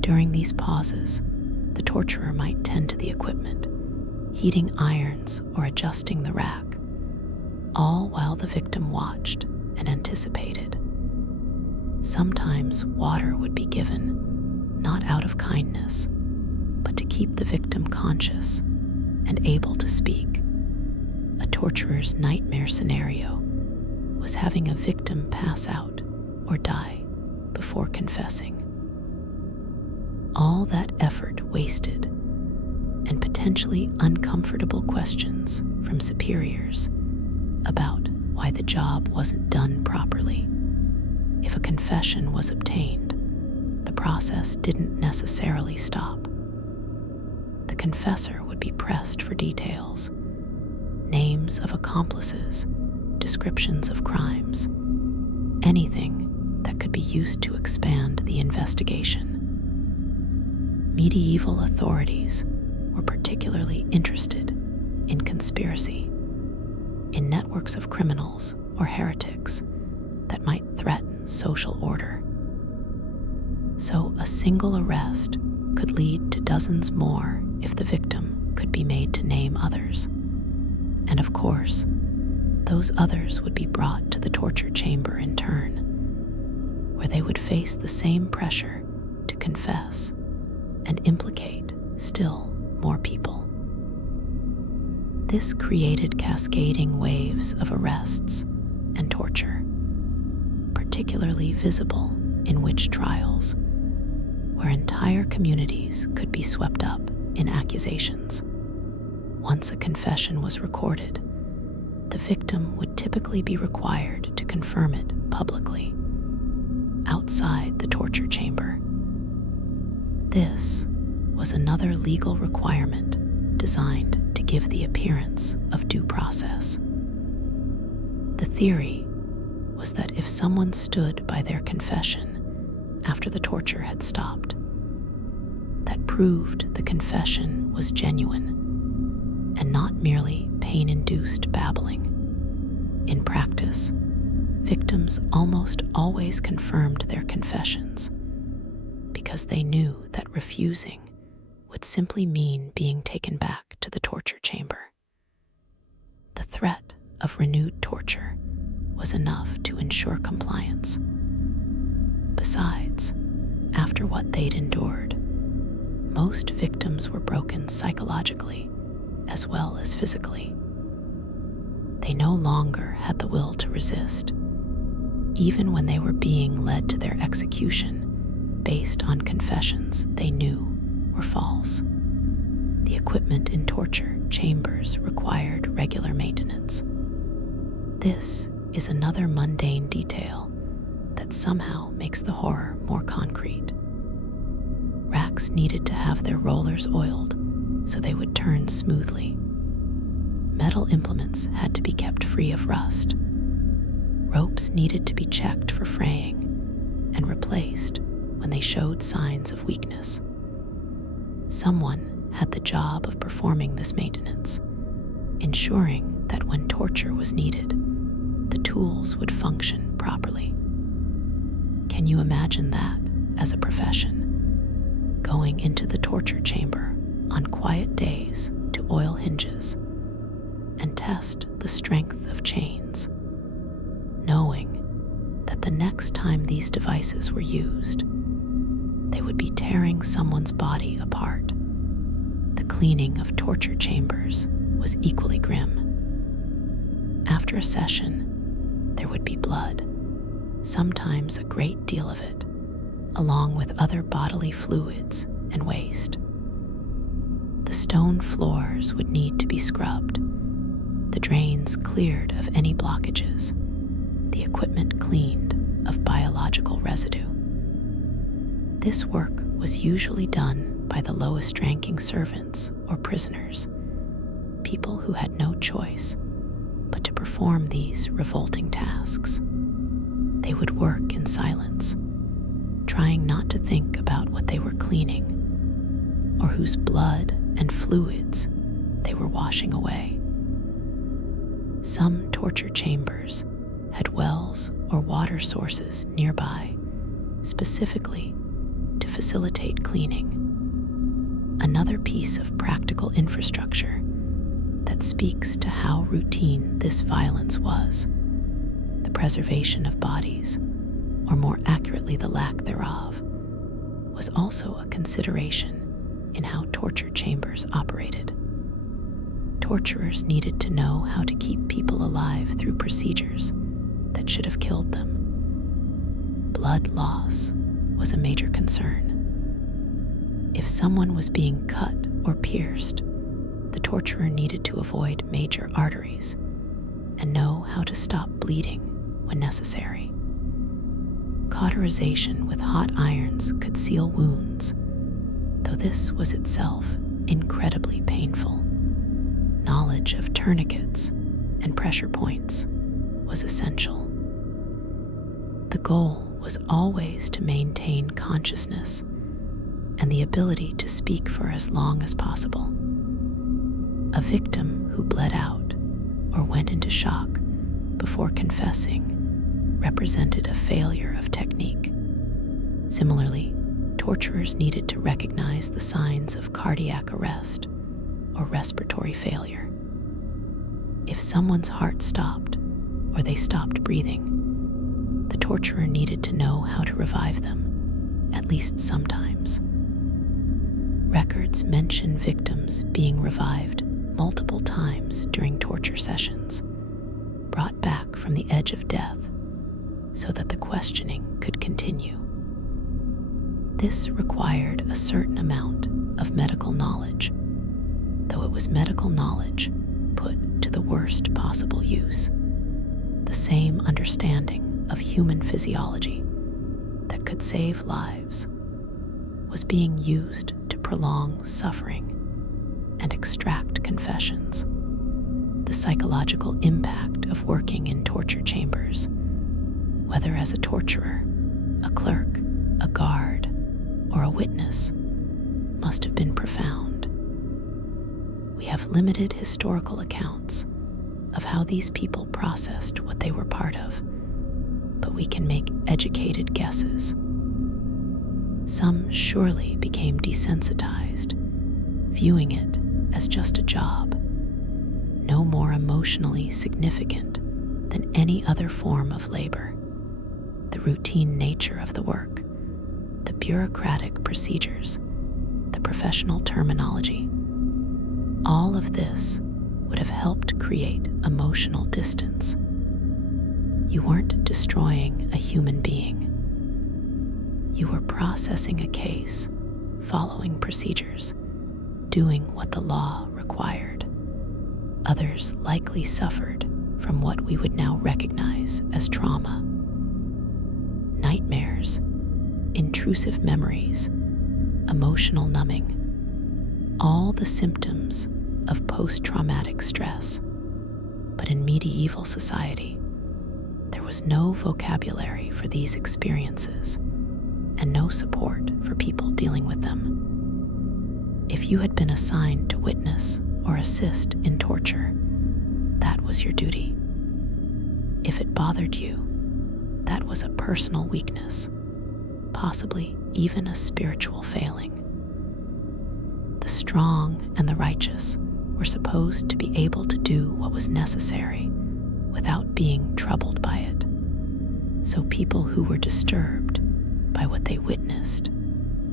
During these pauses, the torturer might tend to the equipment, heating irons or adjusting the rack, all while the victim watched and anticipated. Sometimes water would be given, not out of kindness, but to keep the victim conscious and able to speak. A torturer's nightmare scenario was having a victim pass out or die before confessing. All that effort wasted, and potentially uncomfortable questions from superiors about why the job wasn't done properly. If a confession was obtained, the process didn't necessarily stop. The confessor would be pressed for details, names of accomplices, descriptions of crimes, anything that could be used to expand the investigation. Medieval authorities were particularly interested in conspiracy, in networks of criminals or heretics that might threaten social order. So a single arrest could lead to dozens more if the victim could be made to name others. And of course, those others would be brought to the torture chamber in turn, where they would face the same pressure to confess and implicate still more people. This created cascading waves of arrests and torture, particularly visible in witch trials, where entire communities could be swept up in accusations. Once a confession was recorded, the victim would typically be required to confirm it publicly, outside the torture chamber. This was another legal requirement designed to give the appearance of due process. The theory was that if someone stood by their confession after the torture had stopped, that proved the confession was genuine and not merely pain-induced babbling. In practice, victims almost always confirmed their confessions because they knew that refusing would simply mean being taken back to the torture chamber. The threat of renewed torture was enough to ensure compliance. Besides, after what they'd endured, most victims were broken psychologically as well as physically. They no longer had the will to resist, even when they were being led to their execution based on confessions they knew were false. The equipment in torture chambers required regular maintenance. This is another mundane detail that somehow makes the horror more concrete. Racks needed to have their rollers oiled so they would turn smoothly. Metal implements had to be kept free of rust. Ropes needed to be checked for fraying and replaced when they showed signs of weakness. Someone had the job of performing this maintenance, ensuring that when torture was needed, the tools would function properly. Can you imagine that as a profession? Going into the torture chamber on quiet days to oil hinges and test the strength of chains, knowing that the next time these devices were used, they would be tearing someone's body apart. The cleaning of torture chambers was equally grim. After a session, there would be blood, sometimes a great deal of it, along with other bodily fluids and waste. The stone floors would need to be scrubbed, the drains cleared of any blockages, the equipment cleaned of biological residue. This work was usually done by the lowest-ranking servants or prisoners, people who had no choice but to perform these revolting tasks. They would work in silence, trying not to think about what they were cleaning or whose blood and fluids they were washing away. Some torture chambers had wells or water sources nearby, specifically to facilitate cleaning. Another piece of practical infrastructure that speaks to how routine this violence was. The preservation of bodies, or more accurately the lack thereof, was also a consideration in how torture chambers operated. Torturers needed to know how to keep people alive through procedures that should have killed them. Blood loss was a major concern. If someone was being cut or pierced, the torturer needed to avoid major arteries and know how to stop bleeding when necessary. Cauterization with hot irons could seal wounds, though this was itself incredibly painful. Knowledge of tourniquets and pressure points was essential. The goal was always to maintain consciousness and the ability to speak for as long as possible. A victim who bled out or went into shock before confessing represented a failure of technique. Similarly, torturers needed to recognize the signs of cardiac arrest or respiratory failure. If someone's heart stopped or they stopped breathing, the torturer needed to know how to revive them, at least sometimes. Records mention victims being revived multiple times during torture sessions, brought back from the edge of death so that the questioning could continue. This required a certain amount of medical knowledge, though it was medical knowledge put to the worst possible use. The same understanding of human physiology that could save lives was being used to prolong suffering and extract confessions. The psychological impact of working in torture chambers, whether as a torturer, a clerk, a guard, or a witness, must have been profound. We have limited historical accounts of how these people processed what they were part of, but we can make educated guesses. Some surely became desensitized viewing it as just a job, no more emotionally significant than any other form of labor. The routine nature of the work, the bureaucratic procedures, the professional terminology, all of this would have helped create emotional distance. You weren't destroying a human being. You were processing a case, following procedures, doing what the law required. Others likely suffered from what we would now recognize as trauma. Nightmares, intrusive memories, emotional numbing, all the symptoms of post-traumatic stress. But in medieval society, there was no vocabulary for these experiences and no support for people dealing with them. If you had been assigned to witness or assist in torture, that was your duty. If it bothered you, that was a personal weakness, possibly even a spiritual failing. The strong and the righteous were supposed to be able to do what was necessary without being troubled by it. So people who were disturbed by what they witnessed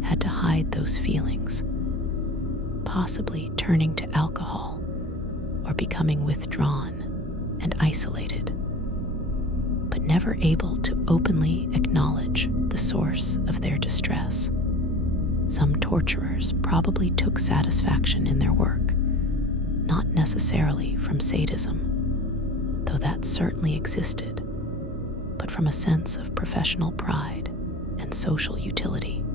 had to hide those feelings, possibly turning to alcohol or becoming withdrawn and isolated, but never able to openly acknowledge the source of their distress. Some torturers probably took satisfaction in their work, not necessarily from sadism, though that certainly existed, but from a sense of professional pride and social utility.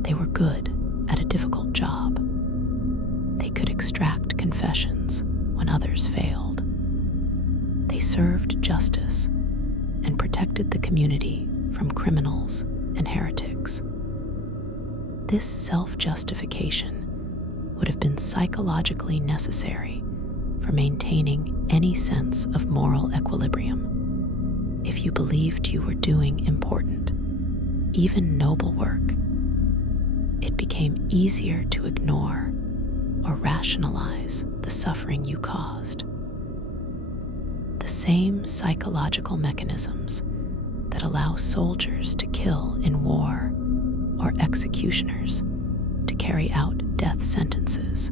They were good at a difficult job. They could extract confessions when others failed. They served justice and protected the community from criminals and heretics. This self-justification would have been psychologically necessary for maintaining any sense of moral equilibrium. If you believed you were doing important, even noble work, it became easier to ignore or rationalize the suffering you caused. The same psychological mechanisms that allow soldiers to kill in war or executioners to carry out death sentences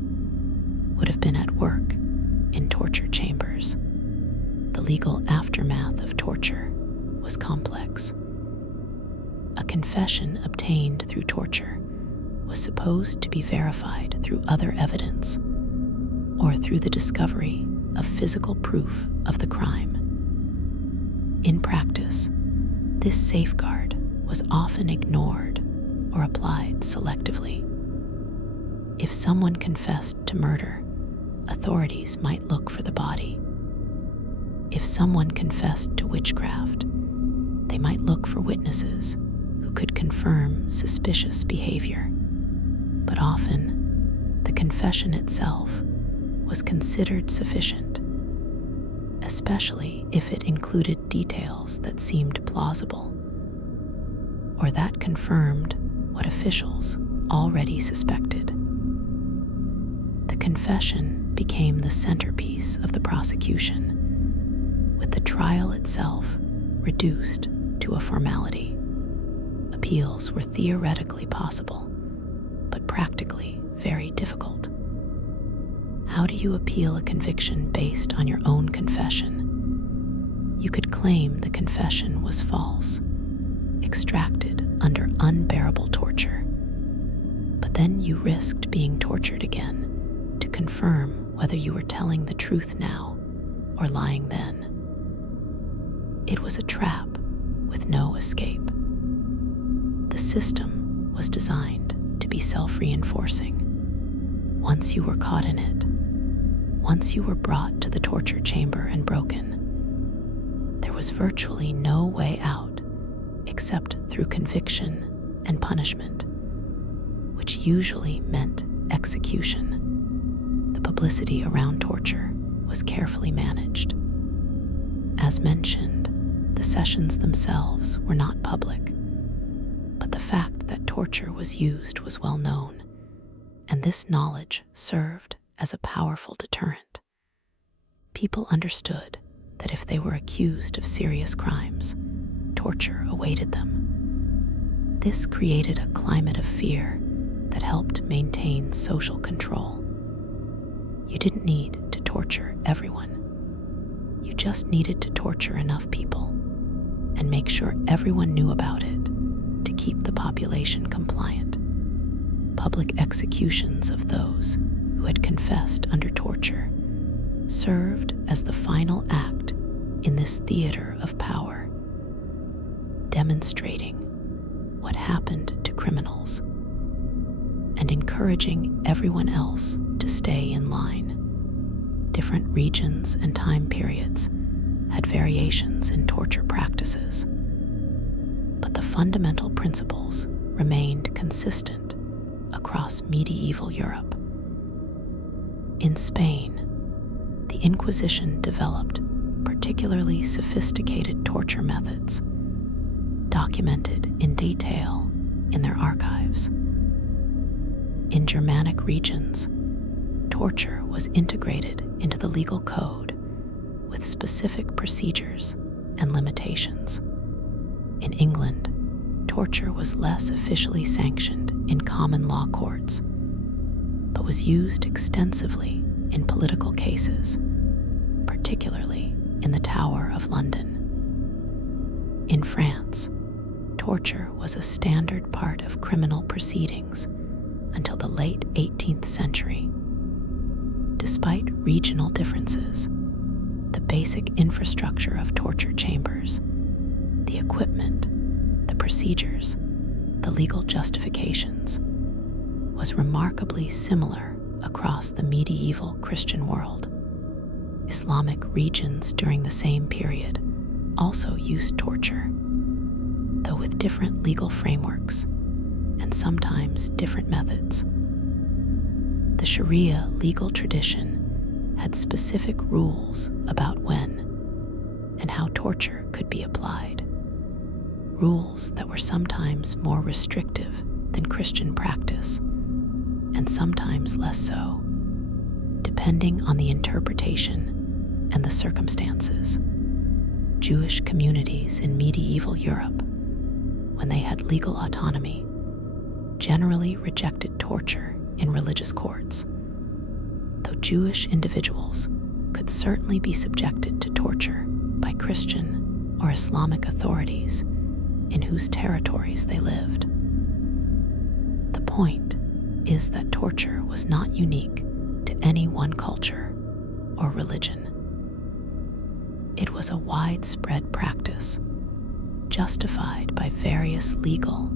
would have been at work in torture chambers. The legal aftermath of torture was complex. A confession obtained through torture was supposed to be verified through other evidence or through the discovery of physical proof of the crime. In practice, this safeguard was often ignored or applied selectively. If someone confessed to murder, authorities might look for the body. If someone confessed to witchcraft, they might look for witnesses who could confirm suspicious behavior. But often, the confession itself was considered sufficient, especially if it included details that seemed plausible, or that confirmed what officials already suspected. The confession became the centerpiece of the prosecution, with the trial itself reduced to a formality. Appeals were theoretically possible, but practically very difficult. How do you appeal a conviction based on your own confession? You could claim the confession was false, extracted under unbearable torture, but then you risked being tortured again to confirm whether you were telling the truth now or lying then. It was a trap with no escape. The system was designed to be self-reinforcing. Once you were caught in it, once you were brought to the torture chamber and broken, there was virtually no way out except through conviction and punishment, which usually meant execution. The publicity around torture was carefully managed. As mentioned, the sessions themselves were not public, but the fact that torture was used was well known, and this knowledge served as a powerful deterrent. People understood that if they were accused of serious crimes, torture awaited them. This created a climate of fear that helped maintain social control. You didn't need to torture everyone. You just needed to torture enough people and make sure everyone knew about it to keep the population compliant. Public executions of those who had confessed under torture served as the final act in this theater of power, demonstrating what happened to criminals and encouraging everyone else to stay in line. Different regions and time periods had variations in torture practices, but the fundamental principles remained consistent across medieval Europe. In Spain, the Inquisition developed particularly sophisticated torture methods, documented in detail in their archives. In Germanic regions, torture was integrated into the legal code with specific procedures and limitations. In England, torture was less officially sanctioned in common law courts, but was used extensively in political cases, particularly in the Tower of London. In France, torture was a standard part of criminal proceedings until the late 18th century. Despite regional differences, the basic infrastructure of torture chambers, the equipment, the procedures, the legal justifications, was remarkably similar across the medieval Christian world. Islamic regions during the same period also used torture, though with different legal frameworks and sometimes different methods. The Sharia legal tradition had specific rules about when and how torture could be applied, rules that were sometimes more restrictive than Christian practice and sometimes less so, depending on the interpretation and the circumstances. Jewish communities in medieval Europe, when they had legal autonomy, generally rejected torture in religious courts, though Jewish individuals could certainly be subjected to torture by Christian or Islamic authorities in whose territories they lived. The point is that torture was not unique to any one culture or religion. It was a widespread practice, justified by various legal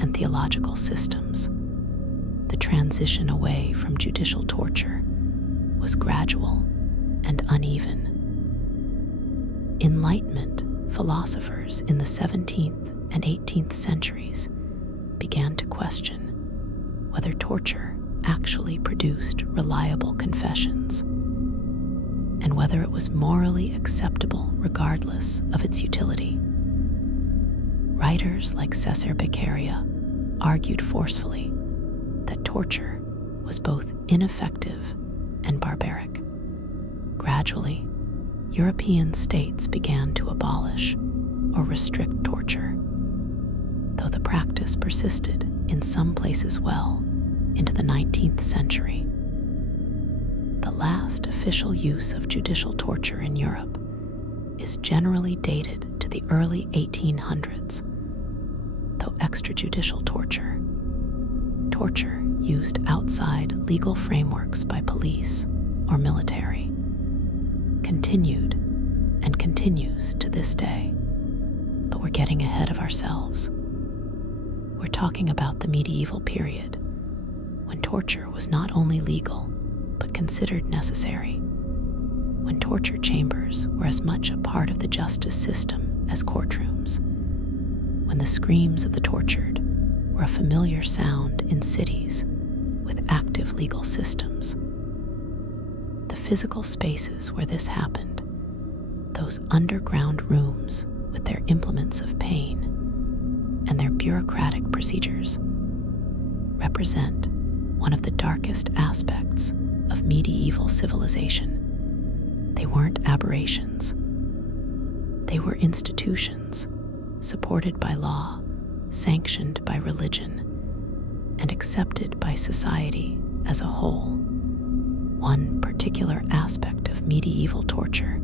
and theological systems. The transition away from judicial torture was gradual and uneven. Enlightenment philosophers in the 17th and 18th centuries began to question whether torture actually produced reliable confessions and whether it was morally acceptable regardless of its utility. Writers like Cesare Beccaria argued forcefully that torture was both ineffective and barbaric. Gradually, European states began to abolish or restrict torture, though the practice persisted in some places well into the 19th century. The last official use of judicial torture in Europe is generally dated to the early 1800s, though extrajudicial torture, torture used outside legal frameworks by police or military, continued and continues to this day. But we're getting ahead of ourselves. We're talking about the medieval period, when torture was not only legal, but considered necessary, when torture chambers were as much a part of the justice system as courtrooms, when the screams of the tortured were a familiar sound in cities with active legal systems. The physical spaces where this happened, those underground rooms with their implements of pain and their bureaucratic procedures, represent one of the darkest aspects of medieval civilization. They weren't aberrations. They were institutions supported by law, sanctioned by religion, and accepted by society as a whole. One particular aspect of medieval torture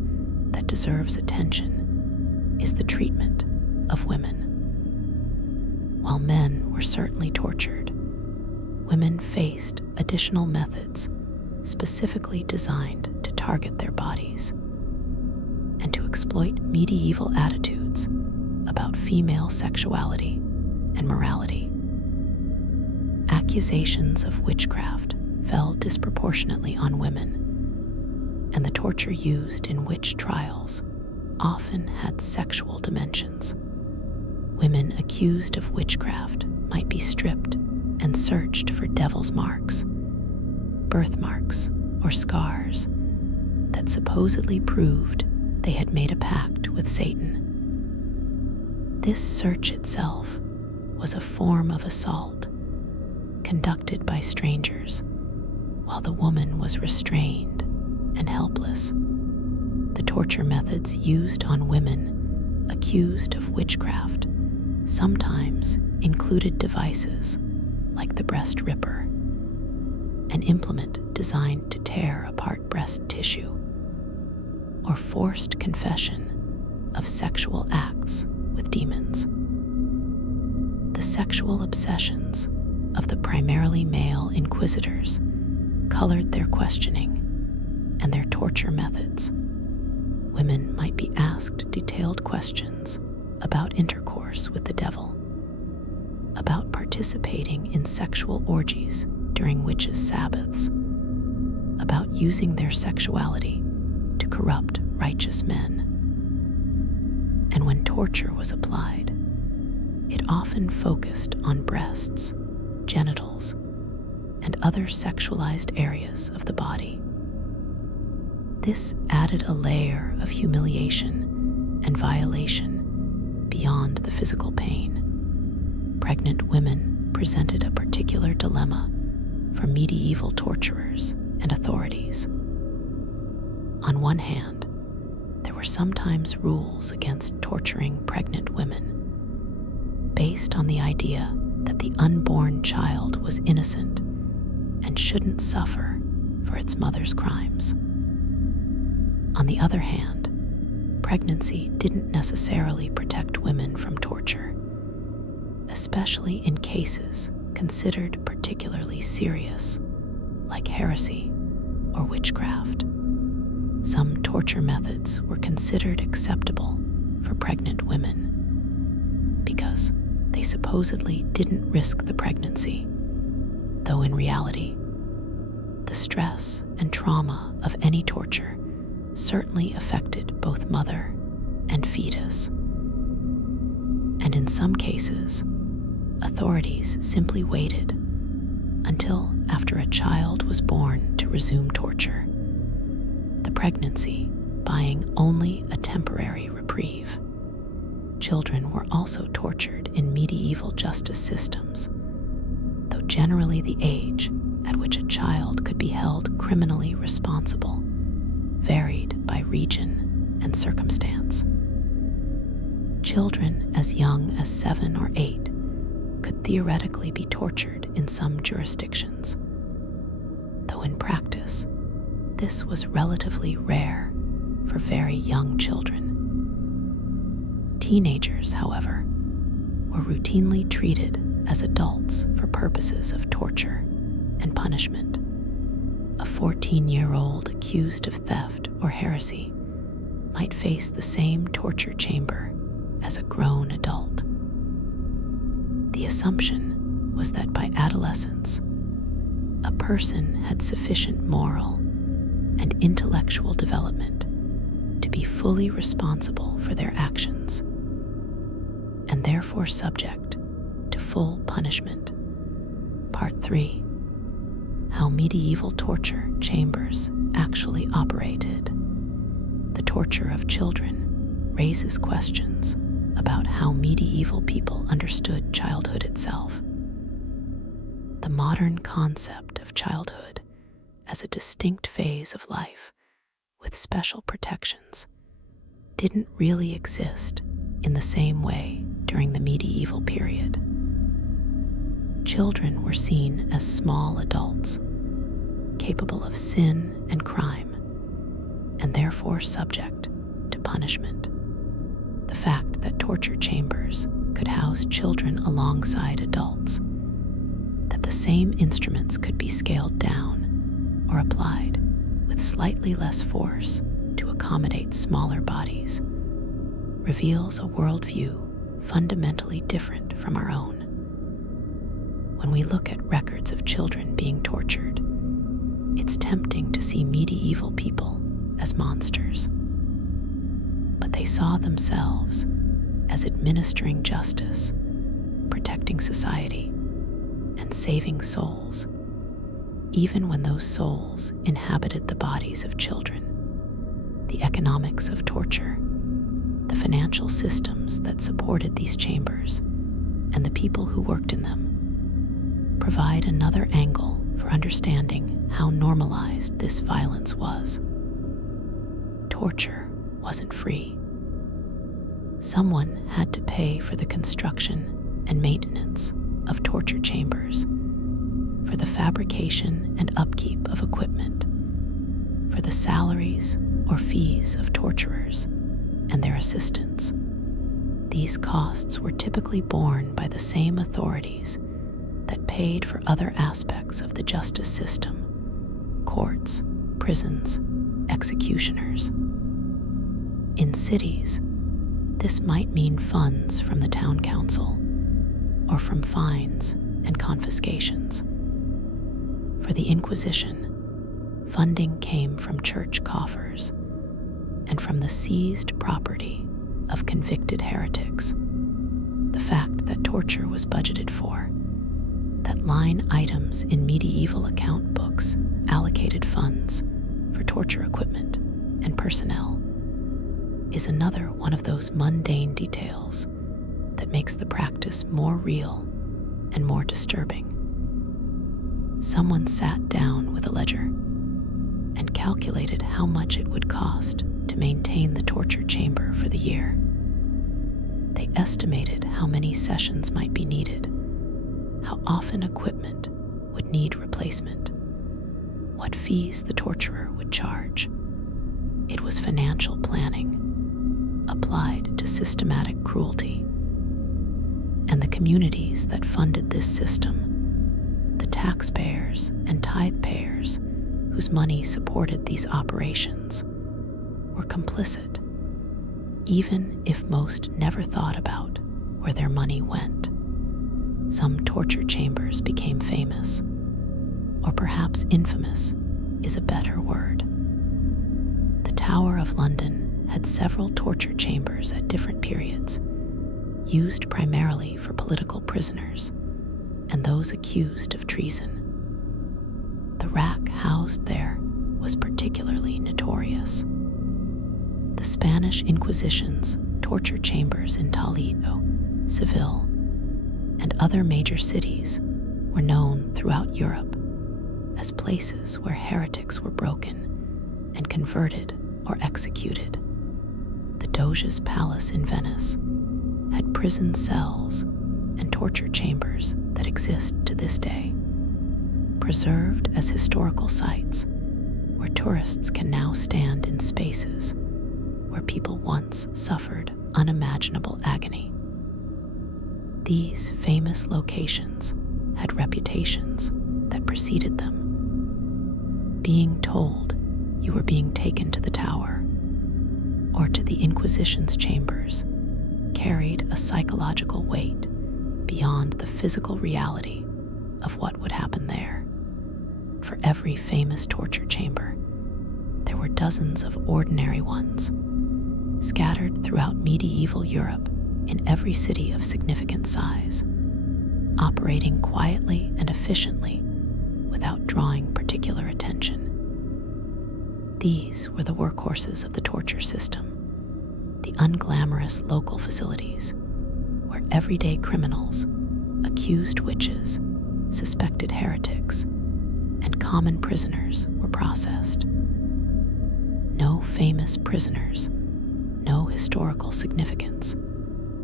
that deserves attention is the treatment of women. While men were certainly tortured, women faced additional methods specifically designed to target their bodies and to exploit medieval attitudes about female sexuality and morality. Accusations of witchcraft fell disproportionately on women, and the torture used in witch trials often had sexual dimensions. Women accused of witchcraft might be stripped and searched for devil's marks, birthmarks, or scars that supposedly proved they had made a pact with Satan. This search itself was a form of assault conducted by strangers while the woman was restrained and helpless. The torture methods used on women accused of witchcraft sometimes included devices like the breast ripper, an implement designed to tear apart breast tissue, or forced confession of sexual acts with demons. The sexual obsessions of the primarily male inquisitors colored their questioning and their torture methods. Women might be asked detailed questions about intercourse with the devil, about participating in sexual orgies during witches' Sabbaths, about using their sexuality to corrupt righteous men. And when torture was applied, it often focused on breasts, genitals, and other sexualized areas of the body. This added a layer of humiliation and violation beyond the physical pain. Pregnant women presented a particular dilemma for medieval torturers and authorities. On one hand, there were sometimes rules against torturing pregnant women, based on the idea that the unborn child was innocent and shouldn't suffer for its mother's crimes. On the other hand, pregnancy didn't necessarily protect women from torture, especially in cases considered particularly serious, like heresy or witchcraft. Some torture methods were considered acceptable for pregnant women because they supposedly didn't risk the pregnancy, though in reality, the stress and trauma of any torture certainly affected both mother and fetus. And in some cases, authorities simply waited until after a child was born to resume torture, the pregnancy buying only a temporary reprieve. Children were also tortured in medieval justice systems, though generally the age at which a child could be held criminally responsible varied by region and circumstance. Children as young as 7 or 8 could theoretically be tortured in some jurisdictions, though in practice, this was relatively rare for very young children. Teenagers, however, were routinely treated as adults for purposes of torture and punishment. A 14-year-old accused of theft or heresy might face the same torture chamber as a grown adult. The assumption was that by adolescence, a person had sufficient moral and intellectual development to be fully responsible for their actions, and therefore subject to full punishment. Part 3. How medieval torture chambers actually operated. The torture of children raises questions about how medieval people understood childhood itself. the modern concept of childhood as a distinct phase of life with special protections didn't really exist in the same way during the medieval period. Children were seen as small adults, capable of sin and crime, and therefore subject to punishment. The fact that torture chambers could house children alongside adults, that the same instruments could be scaled down or applied with slightly less force to accommodate smaller bodies, reveals a worldview fundamentally different from our own. When we look at records of children being tortured, it's tempting to see medieval people as monsters. But they saw themselves as administering justice, protecting society, and saving souls, even when those souls inhabited the bodies of children. The economics of torture, the financial systems that supported these chambers, and the people who worked in them provide another angle for understanding how normalized this violence was. Torture wasn't free. Someone had to pay for the construction and maintenance of torture chambers, for the fabrication and upkeep of equipment, for the salaries or fees of torturers and their assistants. These costs were typically borne by the same authorities that paid for other aspects of the justice system: courts, prisons, executioners. In cities, this might mean funds from the town council or from fines and confiscations. For the Inquisition, funding came from church coffers and from the seized property of convicted heretics. The fact that torture was budgeted for, that line items in medieval account books allocated funds for torture equipment and personnel, is another one of those mundane details that makes the practice more real and more disturbing. Someone sat down with a ledger and calculated how much it would cost to maintain the torture chamber for the year. They estimated how many sessions might be needed, how often equipment would need replacement, what fees the torturer would charge. It was financial planning applied to systematic cruelty. And the communities that funded this system, the taxpayers and tithe payers whose money supported these operations, were complicit, even if most never thought about where their money went. Some torture chambers became famous, or perhaps infamous is a better word. The Tower of London had several torture chambers at different periods, used primarily for political prisoners and those accused of treason. The rack housed there was particularly notorious. The Spanish Inquisition's torture chambers in Toledo, Seville, and other major cities were known throughout Europe as places where heretics were broken and converted or executed. The Doge's Palace in Venice had prison cells and torture chambers that exist to this day, preserved as historical sites where tourists can now stand in spaces where people once suffered unimaginable agony. These famous locations had reputations that preceded them. Being told you were being taken to the tower or to the Inquisition's chambers carried a psychological weight beyond the physical reality of what would happen there. For every famous torture chamber, there were dozens of ordinary ones, scattered throughout medieval Europe in every city of significant size, operating quietly and efficiently without drawing particular attention. These were the workhorses of the torture system, the unglamorous local facilities where everyday criminals, accused witches, suspected heretics, and common prisoners were processed. No famous prisoners, no historical significance,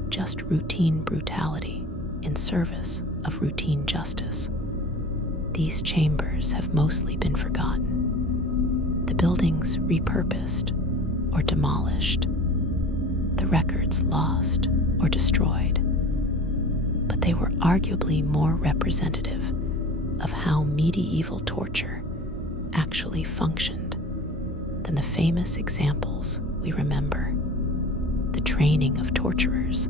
just routine brutality in service of routine justice. These chambers have mostly been forgotten, the buildings repurposed or demolished, the records lost or destroyed. But they were arguably more representative of how medieval torture actually functioned than the famous examples we remember. The training of torturers,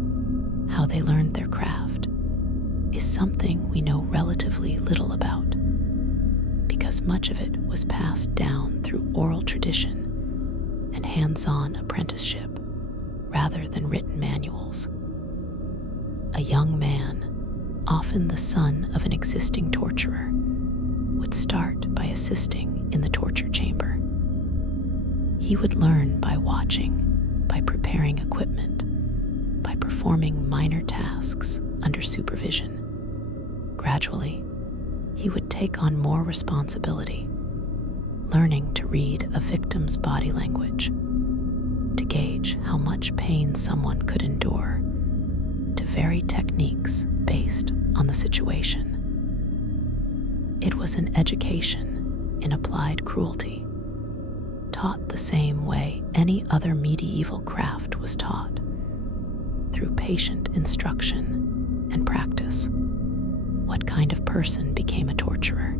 how they learned their craft, is something we know relatively little about, because much of it was passed down through oral tradition and hands-on apprenticeship rather than written manuals. A young man, often the son of an existing torturer, would start by assisting in the torture chamber. He would learn by watching, by preparing equipment, by performing minor tasks under supervision. Gradually, he would take on more responsibility, learning to read a victim's body language, to gauge how much pain someone could endure, to vary techniques based on the situation. It was an education in applied cruelty, taught the same way any other medieval craft was taught, through patient instruction and practice. What kind of person became a torturer?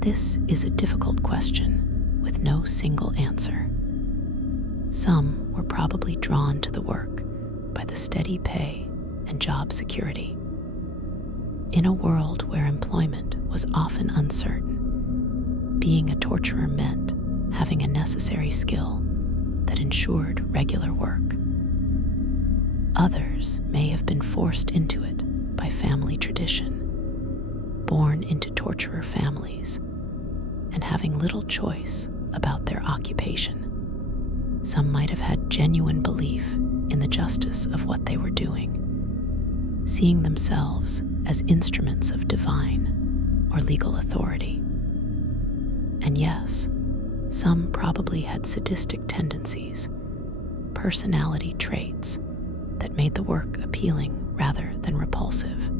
This is a difficult question with no single answer. Some were probably drawn to the work by the steady pay and job security. In a world where employment was often uncertain, being a torturer meant having a necessary skill that ensured regular work. Others may have been forced into it by family tradition, born into torturer families, and having little choice about their occupation. Some might have had genuine belief in the justice of what they were doing, seeing themselves as instruments of divine or legal authority. And yes, some probably had sadistic tendencies, personality traits that made the work appealing rather than repulsive.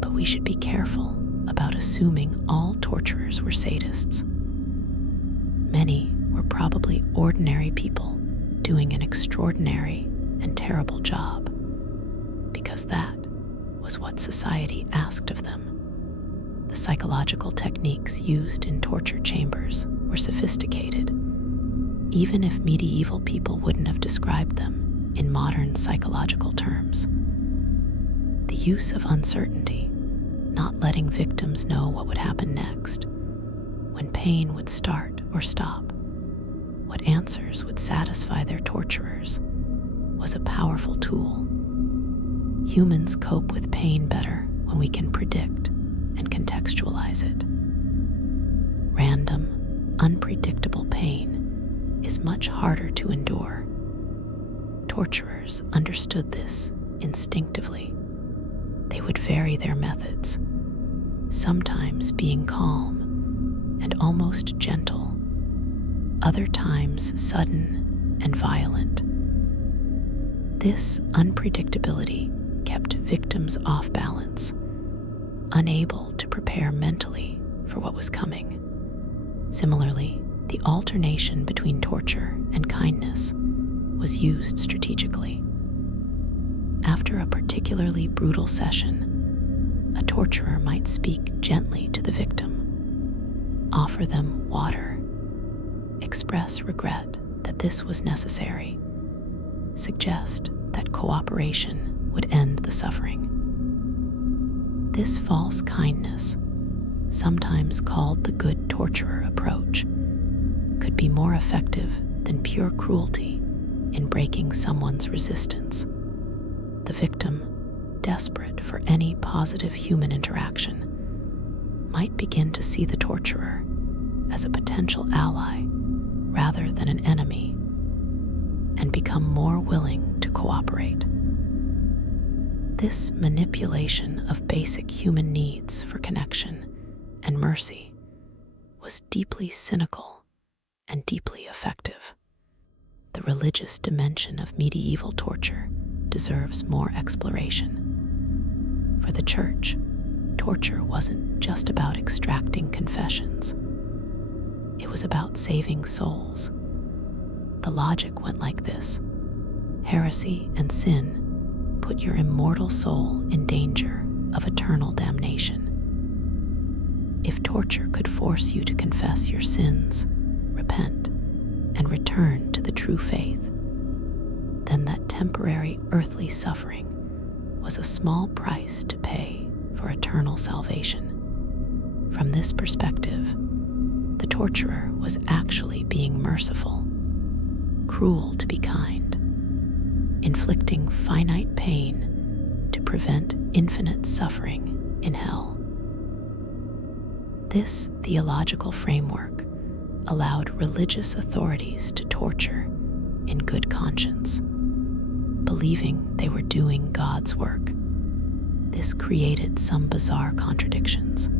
But we should be careful about assuming all torturers were sadists. Many were probably ordinary people doing an extraordinary and terrible job, because that was what society asked of them. The psychological techniques used in torture chambers were sophisticated, even if medieval people wouldn't have described them in modern psychological terms. The use of uncertainty, not letting victims know what would happen next, when pain would start or stop, what answers would satisfy their torturers, was a powerful tool. Humans cope with pain better when we can predict and contextualize it. Random, unpredictable pain is much harder to endure. Torturers understood this instinctively. They would vary their methods, sometimes being calm and almost gentle, other times sudden and violent. This unpredictability kept victims off balance, unable to prepare mentally for what was coming. Similarly, the alternation between torture and kindness was used strategically. After a particularly brutal session, a torturer might speak gently to the victim, offer them water, express regret that this was necessary, suggest that cooperation would end the suffering. This false kindness, sometimes called the good torturer approach, could be more effective than pure cruelty in breaking someone's resistance. The victim, desperate for any positive human interaction, might begin to see the torturer as a potential ally rather than an enemy, and become more willing to cooperate. This manipulation of basic human needs for connection and mercy was deeply cynical and deeply effective. The religious dimension of medieval torture deserves more exploration. For the Church, torture wasn't just about extracting confessions. It was about saving souls. The logic went like this: heresy and sin put your immortal soul in danger of eternal damnation. If torture could force you to confess your sins, repent, and return to the true faith, then that temporary earthly suffering was a small price to pay for eternal salvation. From this perspective, the torturer was actually being merciful, cruel to be kind, inflicting finite pain to prevent infinite suffering in hell. This theological framework allowed religious authorities to torture in good conscience, believing they were doing God's work. This created some bizarre contradictions.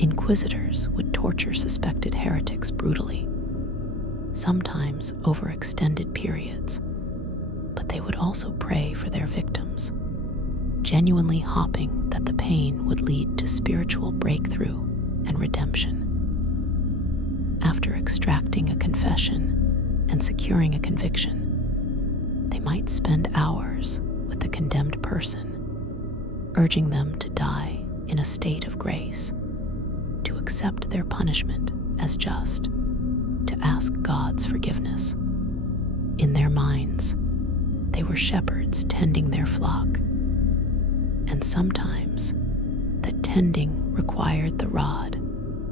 Inquisitors would torture suspected heretics brutally, sometimes over extended periods, but they would also pray for their victims, genuinely hoping that the pain would lead to spiritual breakthrough and redemption. After extracting a confession and securing a conviction, they might spend hours with the condemned person, urging them to die in a state of grace, to accept their punishment as just, to ask God's forgiveness. In their minds, they were shepherds tending their flock, and sometimes that tending required the rod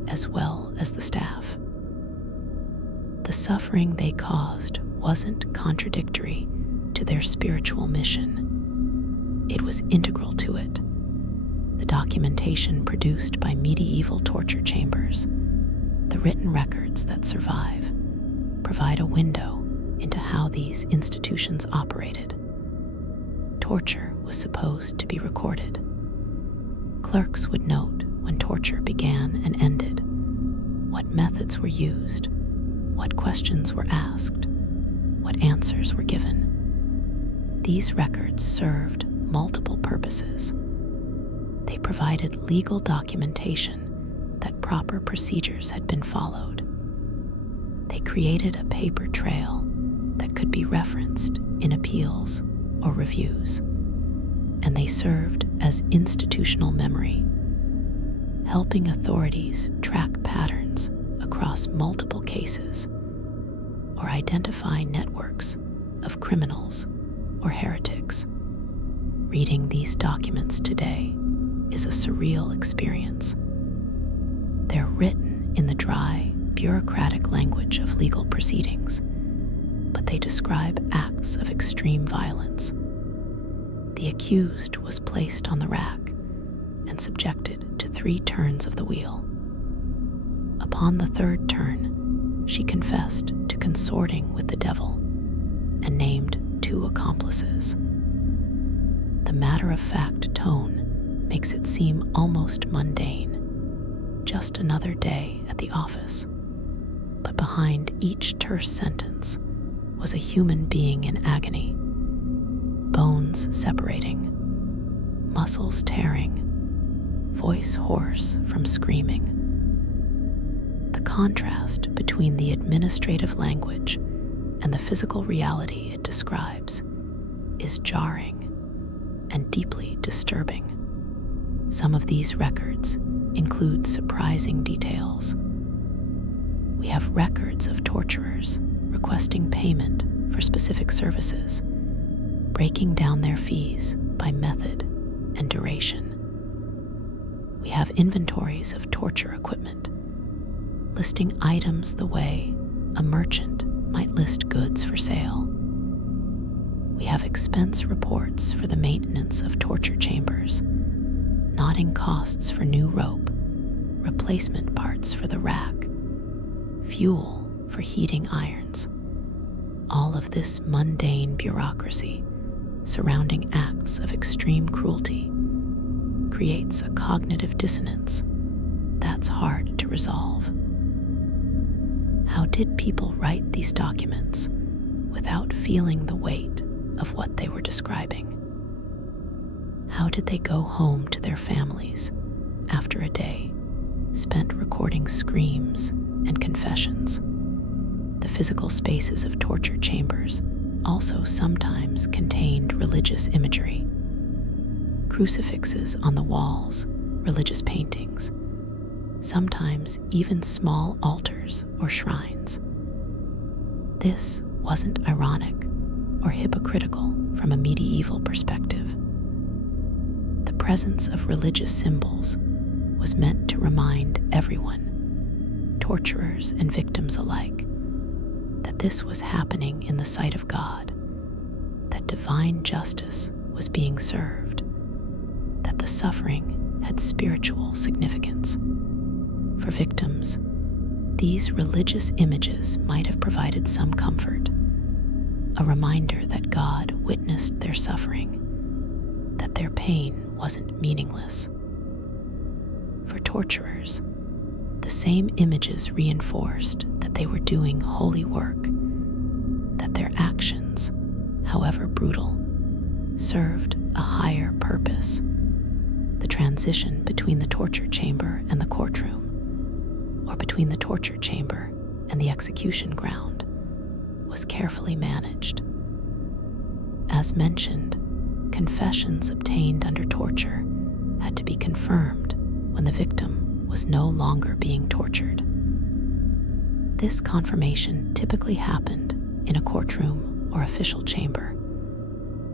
as well as the staff. The suffering they caused wasn't contradictory to their spiritual mission. It was integral to it. The documentation produced by medieval torture chambers, the written records that survive, provide a window into how these institutions operated. Torture was supposed to be recorded. Clerks would note when torture began and ended, what methods were used, what questions were asked, what answers were given. These records served multiple purposes. They provided legal documentation that proper procedures had been followed. They created a paper trail that could be referenced in appeals or reviews, and they served as institutional memory, helping authorities track patterns across multiple cases or identify networks of criminals or heretics. Reading these documents today is a surreal experience. They're written in the dry, bureaucratic language of legal proceedings, but they describe acts of extreme violence. The accused was placed on the rack and subjected to 3 turns of the wheel. Upon the 3rd turn, she confessed to consorting with the devil and named 2 accomplices. The matter-of-fact tone makes it seem almost mundane, just another day at the office. But behind each terse sentence was a human being in agony, bones separating, muscles tearing, voice hoarse from screaming. The contrast between the administrative language and the physical reality it describes is jarring and deeply disturbing. Some of these records include surprising details. We have records of torturers requesting payment for specific services, breaking down their fees by method and duration. We have inventories of torture equipment, listing items the way a merchant might list goods for sale. We have expense reports for the maintenance of torture chambers, noting costs for new rope, replacement parts for the rack, fuel for heating irons. All of this mundane bureaucracy surrounding acts of extreme cruelty creates a cognitive dissonance that's hard to resolve. How did people write these documents without feeling the weight of what they were describing? How did they go home to their families after a day spent recording screams and confessions? The physical spaces of torture chambers also sometimes contained religious imagery. Crucifixes on the walls, religious paintings, sometimes even small altars or shrines. This wasn't ironic or hypocritical from a medieval perspective. The presence of religious symbols was meant to remind everyone, torturers and victims alike, that this was happening in the sight of God, that divine justice was being served, that the suffering had spiritual significance. For victims, these religious images might have provided some comfort, a reminder that God witnessed their suffering, that their pain wasn't meaningless. For torturers, the same images reinforced that they were doing holy work, that their actions, however brutal, served a higher purpose. The transition between the torture chamber and the courtroom, or between the torture chamber and the execution ground, was carefully managed. As mentioned, confessions obtained under torture had to be confirmed when the victim was no longer being tortured. This confirmation typically happened in a courtroom or official chamber,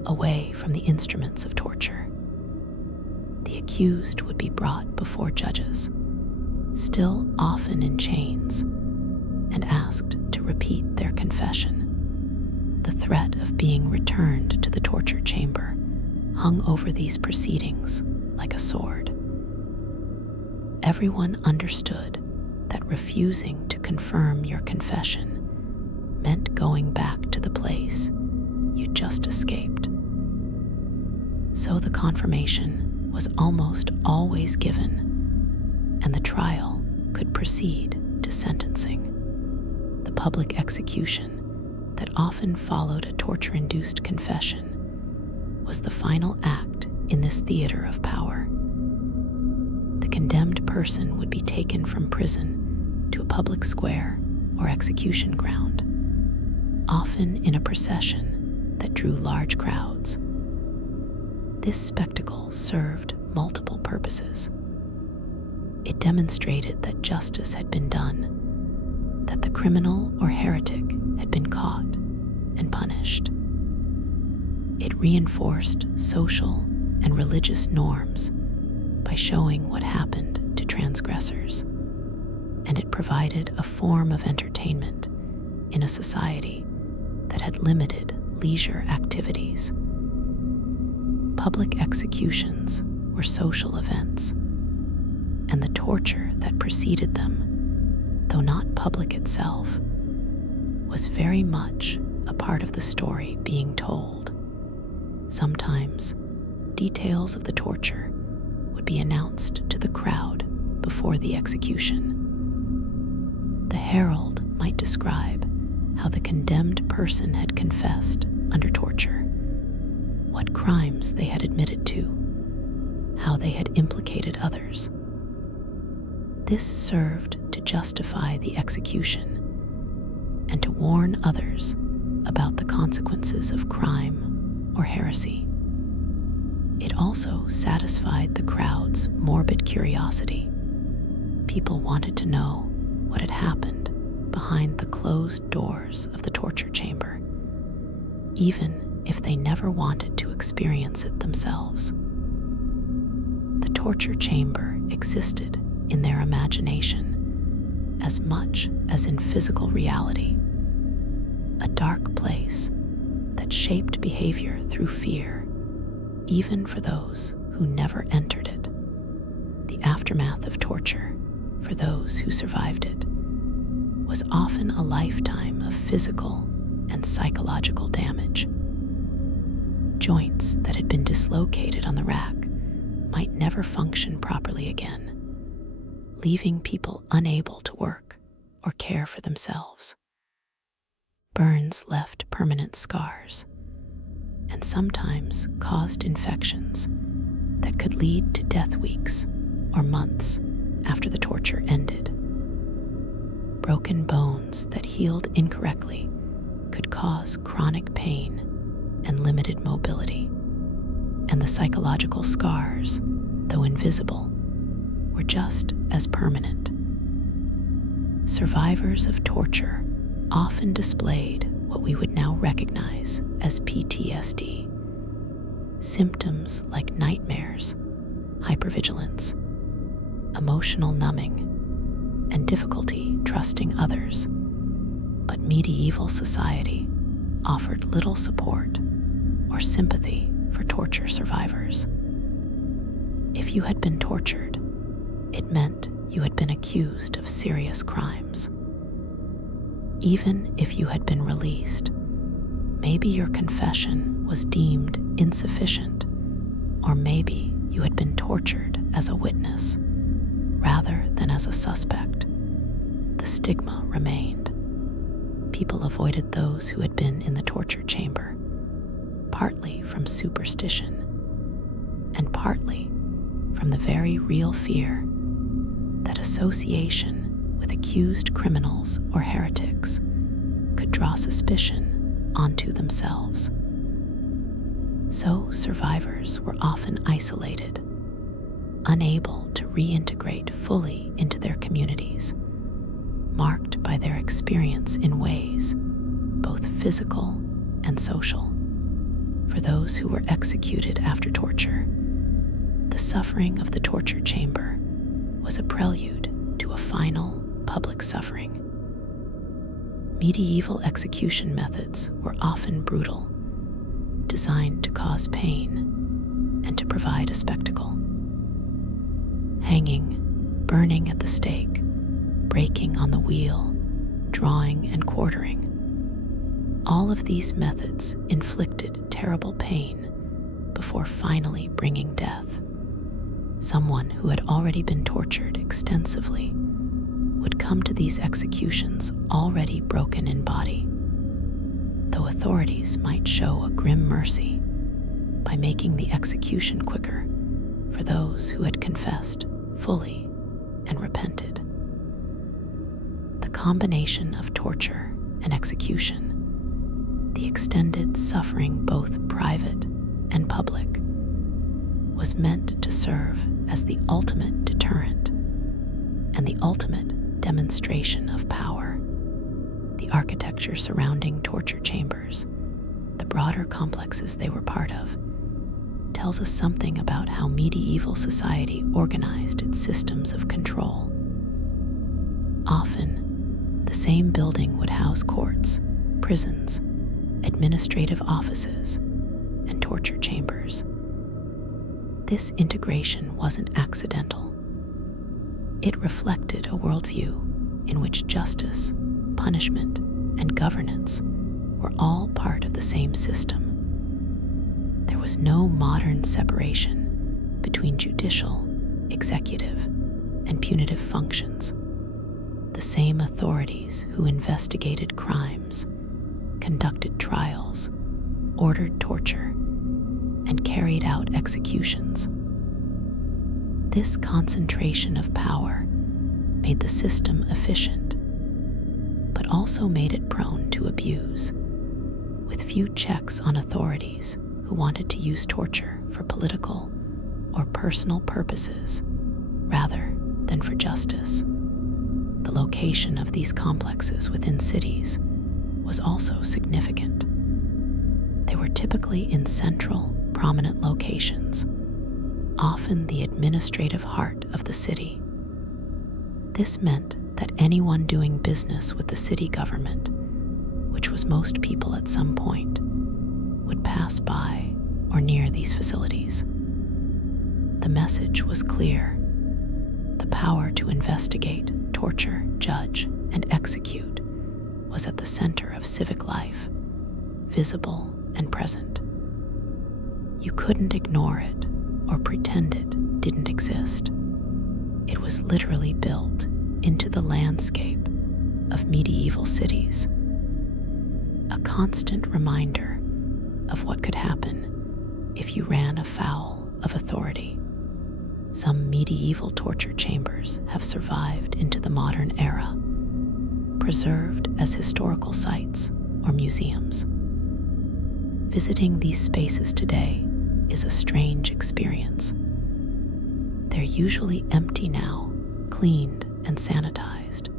away from the instruments of torture. The accused would be brought before judges, still often in chains, and asked to repeat their confession. The threat of being returned to the torture chamber hung over these proceedings like a sword. Everyone understood that refusing to confirm your confession meant going back to the place you just escaped. So the confirmation was almost always given, and the trial could proceed to sentencing. The public execution that often followed a torture-induced confession was the final act in this theater of power. The condemned person would be taken from prison to a public square or execution ground, often in a procession that drew large crowds. This spectacle served multiple purposes. It demonstrated that justice had been done, that the criminal or heretic had been caught and punished. It reinforced social and religious norms by showing what happened to transgressors, and it provided a form of entertainment in a society that had limited leisure activities. Public executions were social events, and the torture that preceded them, though not public itself, was very much a part of the story being told. Sometimes, details of the torture would be announced to the crowd before the execution. The herald might describe how the condemned person had confessed under torture, what crimes they had admitted to, how they had implicated others. This served to justify the execution and to warn others about the consequences of crime or heresy. It also satisfied the crowd's morbid curiosity. People wanted to know what had happened behind the closed doors of the torture chamber, even if they never wanted to experience it themselves. The torture chamber existed in their imagination as much as in physical reality, a dark place that shaped behavior through fear, even for those who never entered it. The aftermath of torture, for those who survived it, was often a lifetime of physical and psychological damage. joints that had been dislocated on the rack might never function properly again, leaving people unable to work or care for themselves. Burns left permanent scars and sometimes caused infections that could lead to death weeks or months after the torture ended. Broken bones that healed incorrectly could cause chronic pain and limited mobility, and the psychological scars, though invisible, were just as permanent. Survivors of torture often displayed what we would now recognize as PTSD. Symptoms like nightmares, hypervigilance, emotional numbing, and difficulty trusting others. But medieval society offered little support or sympathy for torture survivors. If you had been tortured, it meant you had been accused of serious crimes. Even if you had been released, maybe your confession was deemed insufficient, or maybe you had been tortured as a witness rather than as a suspect. The stigma remained. People avoided those who had been in the torture chamber, partly from superstition and partly from the very real fear that association with accused criminals or heretics could draw suspicion onto themselves. So survivors were often isolated, unable to reintegrate fully into their communities, marked by their experience in ways both physical and social. For those who were executed after torture, the suffering of the torture chamber was a prelude to a final public suffering. Medieval execution methods were often brutal, designed to cause pain and to provide a spectacle. Hanging, burning at the stake, breaking on the wheel, drawing and quartering. All of these methods inflicted terrible pain before finally bringing death. Someone who had already been tortured extensively would come to these executions already broken in body, though authorities might show a grim mercy by making the execution quicker for those who had confessed fully and repented. The combination of torture and execution, the extended suffering both private and public, was meant to serve as the ultimate deterrent and the ultimate demonstration of power. The architecture surrounding torture chambers, the broader complexes they were part of, tells us something about how medieval society organized its systems of control. Often, the same building would house courts, prisons, administrative offices, and torture chambers. This integration wasn't accidental. It reflected a worldview in which justice, punishment, and governance were all part of the same system. There was no modern separation between judicial, executive, and punitive functions. The same authorities who investigated crimes, conducted trials, ordered torture, and carried out executions. This concentration of power made the system efficient, but also made it prone to abuse, with few checks on authorities who wanted to use torture for political or personal purposes rather than for justice. The location of these complexes within cities was also significant. They were typically in central, prominent locations, often the administrative heart of the city. This meant that anyone doing business with the city government, which was most people at some point, would pass by or near these facilities. The message was clear. The power to investigate, torture, judge, and execute was at the center of civic life, visible and present. You couldn't ignore it or pretend it didn't exist. It was literally built into the landscape of medieval cities, a constant reminder of what could happen if you ran afoul of authority. Some medieval torture chambers have survived into the modern era, preserved as historical sites or museums. Visiting these spaces today is a strange experience. They're usually empty now, cleaned and sanitized,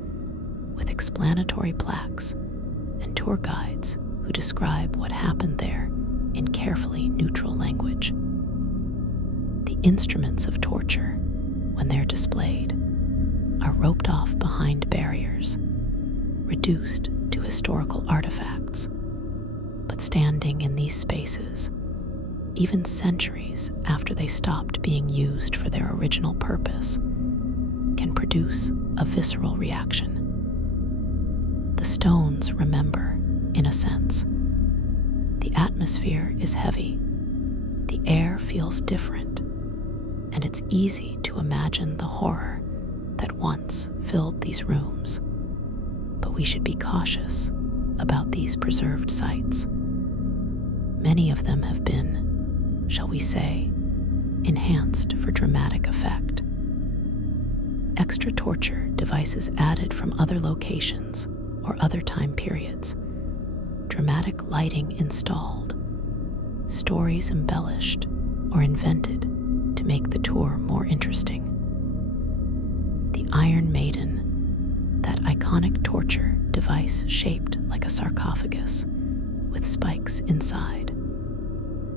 with explanatory plaques and tour guides who describe what happened there in carefully neutral language. The instruments of torture, when they're displayed, are roped off behind barriers, reduced to historical artifacts. But standing in these spaces, even centuries after they stopped being used for their original purpose, can produce a visceral reaction. The stones remember, in a sense. The atmosphere is heavy, the air feels different, and it's easy to imagine the horror that once filled these rooms. But we should be cautious about these preserved sites. Many of them have been, shall we say, enhanced for dramatic effect. Extra torture devices added from other locations or other time periods, dramatic lighting installed, stories embellished or invented to make the tour more interesting. The Iron Maiden, that iconic torture device shaped like a sarcophagus with spikes inside,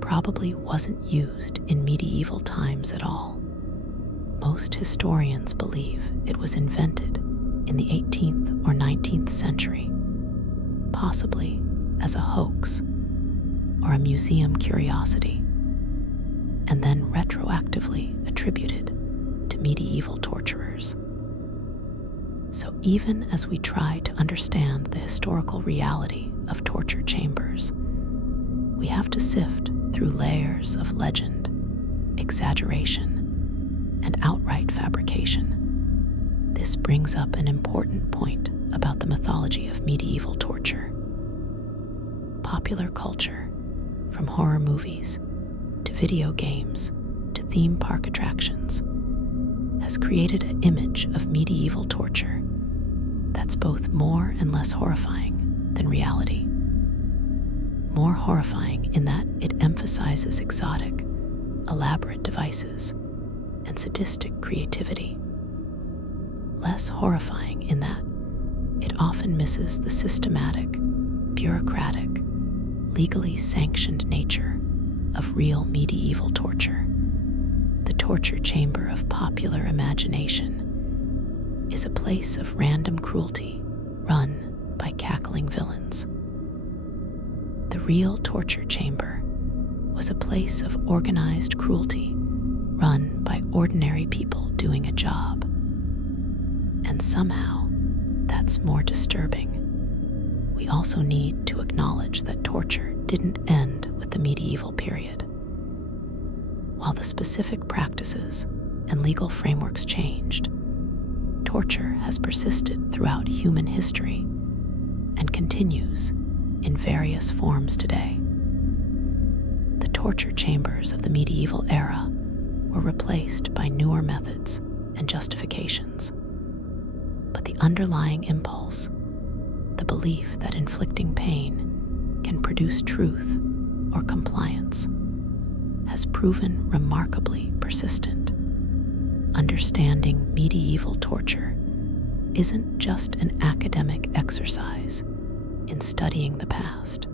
probably wasn't used in medieval times at all. Most historians believe it was invented in the 18th or 19th century, possibly as a hoax or a museum curiosity, and then retroactively attributed to medieval torturers. So even as we try to understand the historical reality of torture chambers, we have to sift through layers of legend, exaggeration, and outright fabrication. This brings up an important point about the mythology of medieval torture. Popular culture, from horror movies to video games to theme park attractions, has created an image of medieval torture that's both more and less horrifying than reality. More horrifying in that it emphasizes exotic, elaborate devices and sadistic creativity. Less horrifying in that it often misses the systematic, bureaucratic, legally sanctioned nature of real medieval torture. The torture chamber of popular imagination is a place of random cruelty run by cackling villains. The real torture chamber was a place of organized cruelty run by ordinary people doing a job. And somehow, that's more disturbing. We also need to acknowledge that torture didn't end with the medieval period. While the specific practices and legal frameworks changed, torture has persisted throughout human history and continues in various forms today. The torture chambers of the medieval era were replaced by newer methods and justifications. But the underlying impulse, the belief that inflicting pain can produce truth or compliance, has proven remarkably persistent. Understanding medieval torture isn't just an academic exercise in studying the past.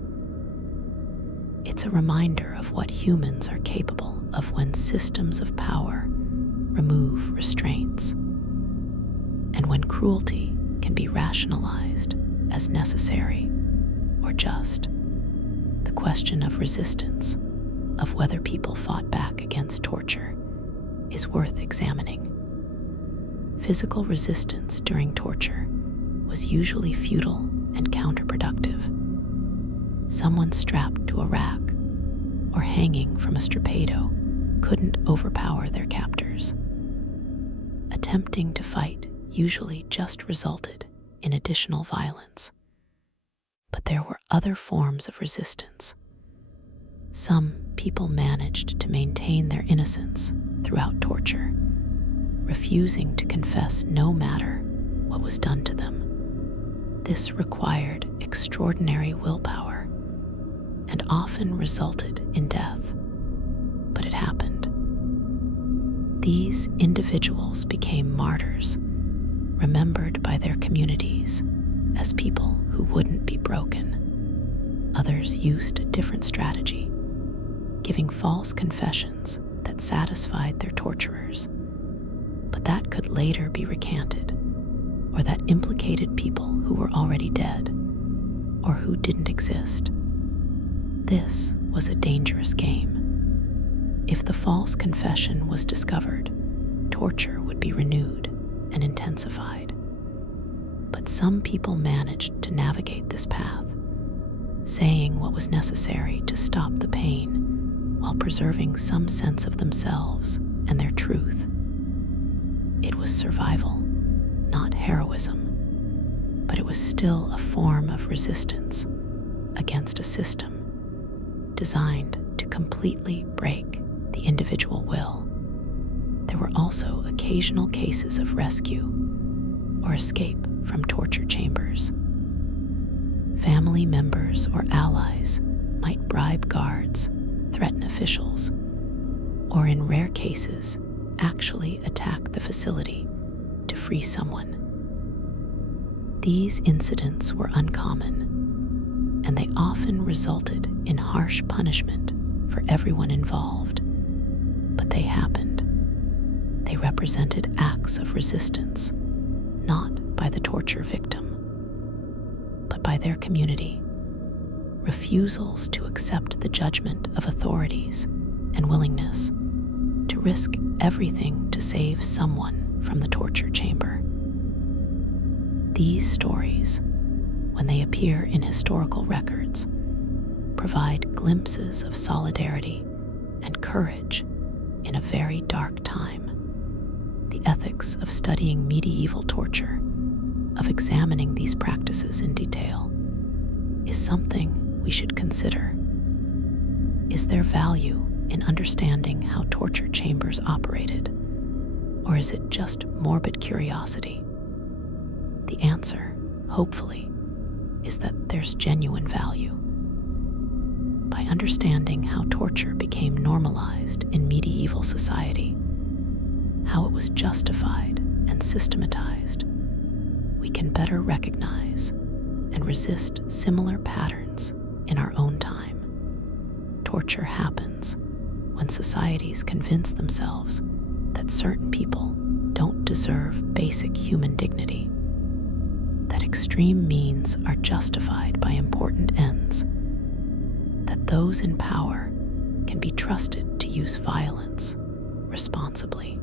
It's a reminder of what humans are capable of when systems of power remove restraints, and when cruelty can be rationalized as necessary or just. The question of resistance, of whether people fought back against torture, is worth examining. Physical resistance during torture was usually futile and counterproductive. Someone strapped to a rack or hanging from a strappado couldn't overpower their captors. Attempting to fight usually just resulted in additional violence. But there were other forms of resistance. Some people managed to maintain their innocence throughout torture, refusing to confess no matter what was done to them. This required extraordinary willpower and often resulted in death, but it happened. These individuals became martyrs, remembered by their communities as people who wouldn't be broken. Others used a different strategy, giving false confessions that satisfied their torturers, but that could later be recanted, or that implicated people who were already dead or who didn't exist. This was a dangerous game. If the false confession was discovered, torture would be renewed and intensified. But some people managed to navigate this path, saying what was necessary to stop the pain while preserving some sense of themselves and their truth. It was survival, not heroism, but it was still a form of resistance against a system designed to completely break the individual will. There were also occasional cases of rescue or escape from torture chambers. Family members or allies might bribe guards, threaten officials, or in rare cases, actually attack the facility to free someone. These incidents were uncommon, and they often resulted in harsh punishment for everyone involved. But they happened. They represented acts of resistance, not by the torture victim, but by their community. Refusals to accept the judgment of authorities and willingness to risk everything to save someone from the torture chamber. These stories, when they appear in historical records, provide glimpses of solidarity and courage in a very dark time. The ethics of studying medieval torture, of examining these practices in detail, is something we should consider. Is there value in understanding how torture chambers operated, or is it just morbid curiosity? The answer, hopefully, is that there's genuine value. By understanding how torture became normalized in medieval society, how it was justified and systematized, we can better recognize and resist similar patterns in our own time. Torture happens when societies convince themselves that certain people don't deserve basic human dignity, that extreme means are justified by important ends, that those in power can be trusted to use violence responsibly.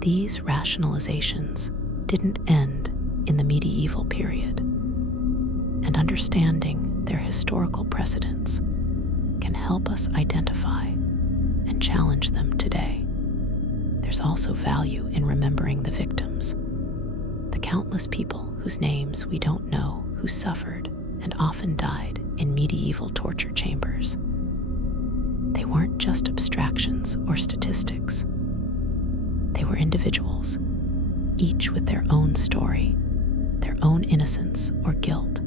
These rationalizations didn't end in the medieval period, and understanding their historical precedents can help us identify and challenge them today. There's also value in remembering the victims, the countless people whose names we don't know who suffered and often died in medieval torture chambers. They weren't just abstractions or statistics. They were individuals, each with their own story, their own innocence or guilt,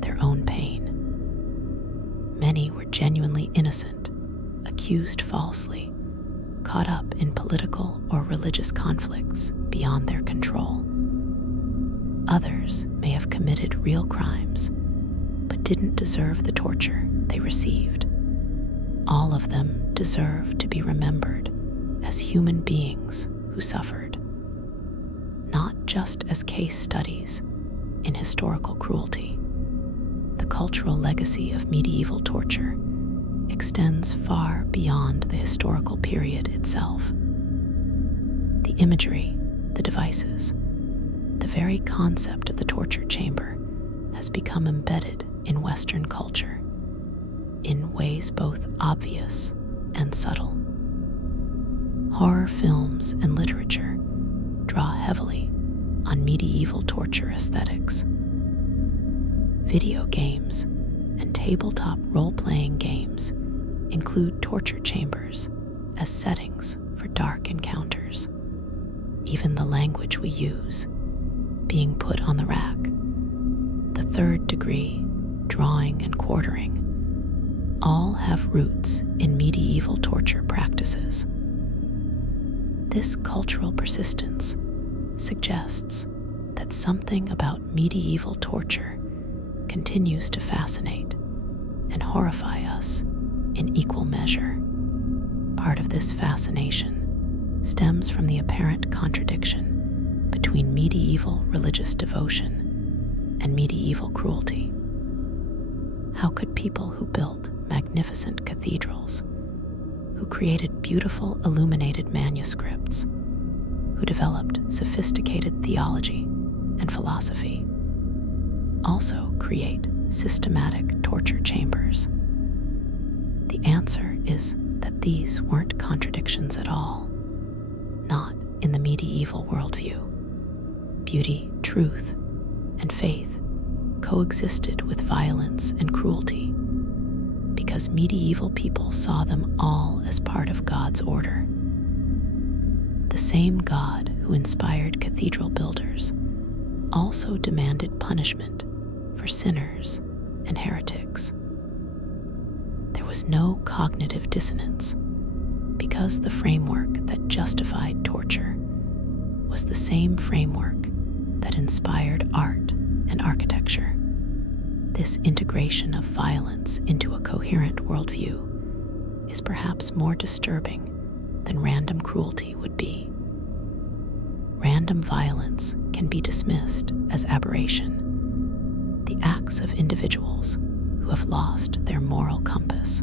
their own pain. Many were genuinely innocent, accused falsely, caught up in political or religious conflicts beyond their control. Others may have committed real crimes, but didn't deserve the torture they received. All of them deserve to be remembered as human beings who suffered, not just as case studies in historical cruelty. The cultural legacy of medieval torture extends far beyond the historical period itself. The imagery, the devices, the very concept of the torture chamber has become embedded in Western culture. in ways both obvious and subtle. Horror films and literature draw heavily on medieval torture aesthetics. Video games and tabletop role-playing games include torture chambers as settings for dark encounters. Even the language we use, being put on the rack, the third degree, drawing and quartering, all have roots in medieval torture practices. This cultural persistence suggests that something about medieval torture continues to fascinate and horrify us in equal measure. Part of this fascination stems from the apparent contradiction between medieval religious devotion and medieval cruelty. How could people who built magnificent cathedrals, who created beautiful illuminated manuscripts, who developed sophisticated theology and philosophy, also create systematic torture chambers? The answer is that these weren't contradictions at all, not in the medieval worldview. Beauty, truth, and faith coexisted with violence and cruelty because medieval people saw them all as part of God's order. The same God who inspired cathedral builders also demanded punishment for sinners and heretics. There was no cognitive dissonance because the framework that justified torture was the same framework that inspired art and architecture. This integration of violence into a coherent worldview is perhaps more disturbing than random cruelty would be. Random violence can be dismissed as aberration, the acts of individuals who have lost their moral compass.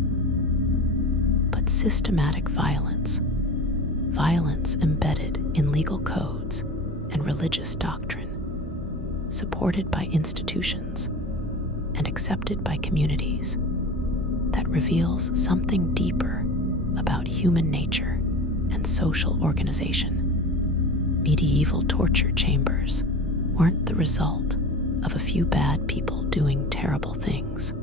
But systematic violence, violence embedded in legal codes and religious doctrine, supported by institutions and accepted by communities, that reveals something deeper about human nature and social organization. Medieval torture chambers weren't the result of a few bad people doing terrible things.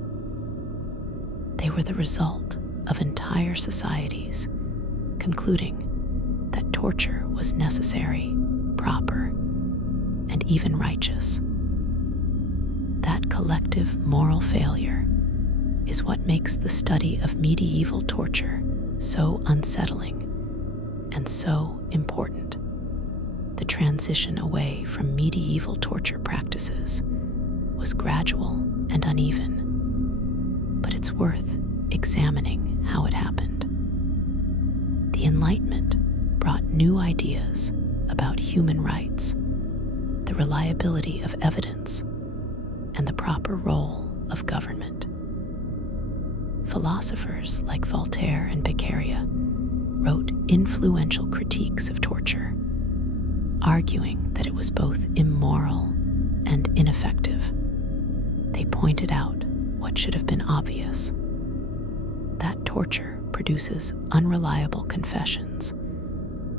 They were the result of entire societies concluding that torture was necessary, proper, and even righteous. That collective moral failure is what makes the study of medieval torture so unsettling and so important. The transition away from medieval torture practices was gradual and uneven, but it's worth examining how it happened. The Enlightenment brought new ideas about human rights, the reliability of evidence, and the proper role of government. Philosophers like Voltaire and Beccaria wrote influential critiques of torture, arguing that it was both immoral and ineffective. They pointed out what should have been obvious: that torture produces unreliable confessions,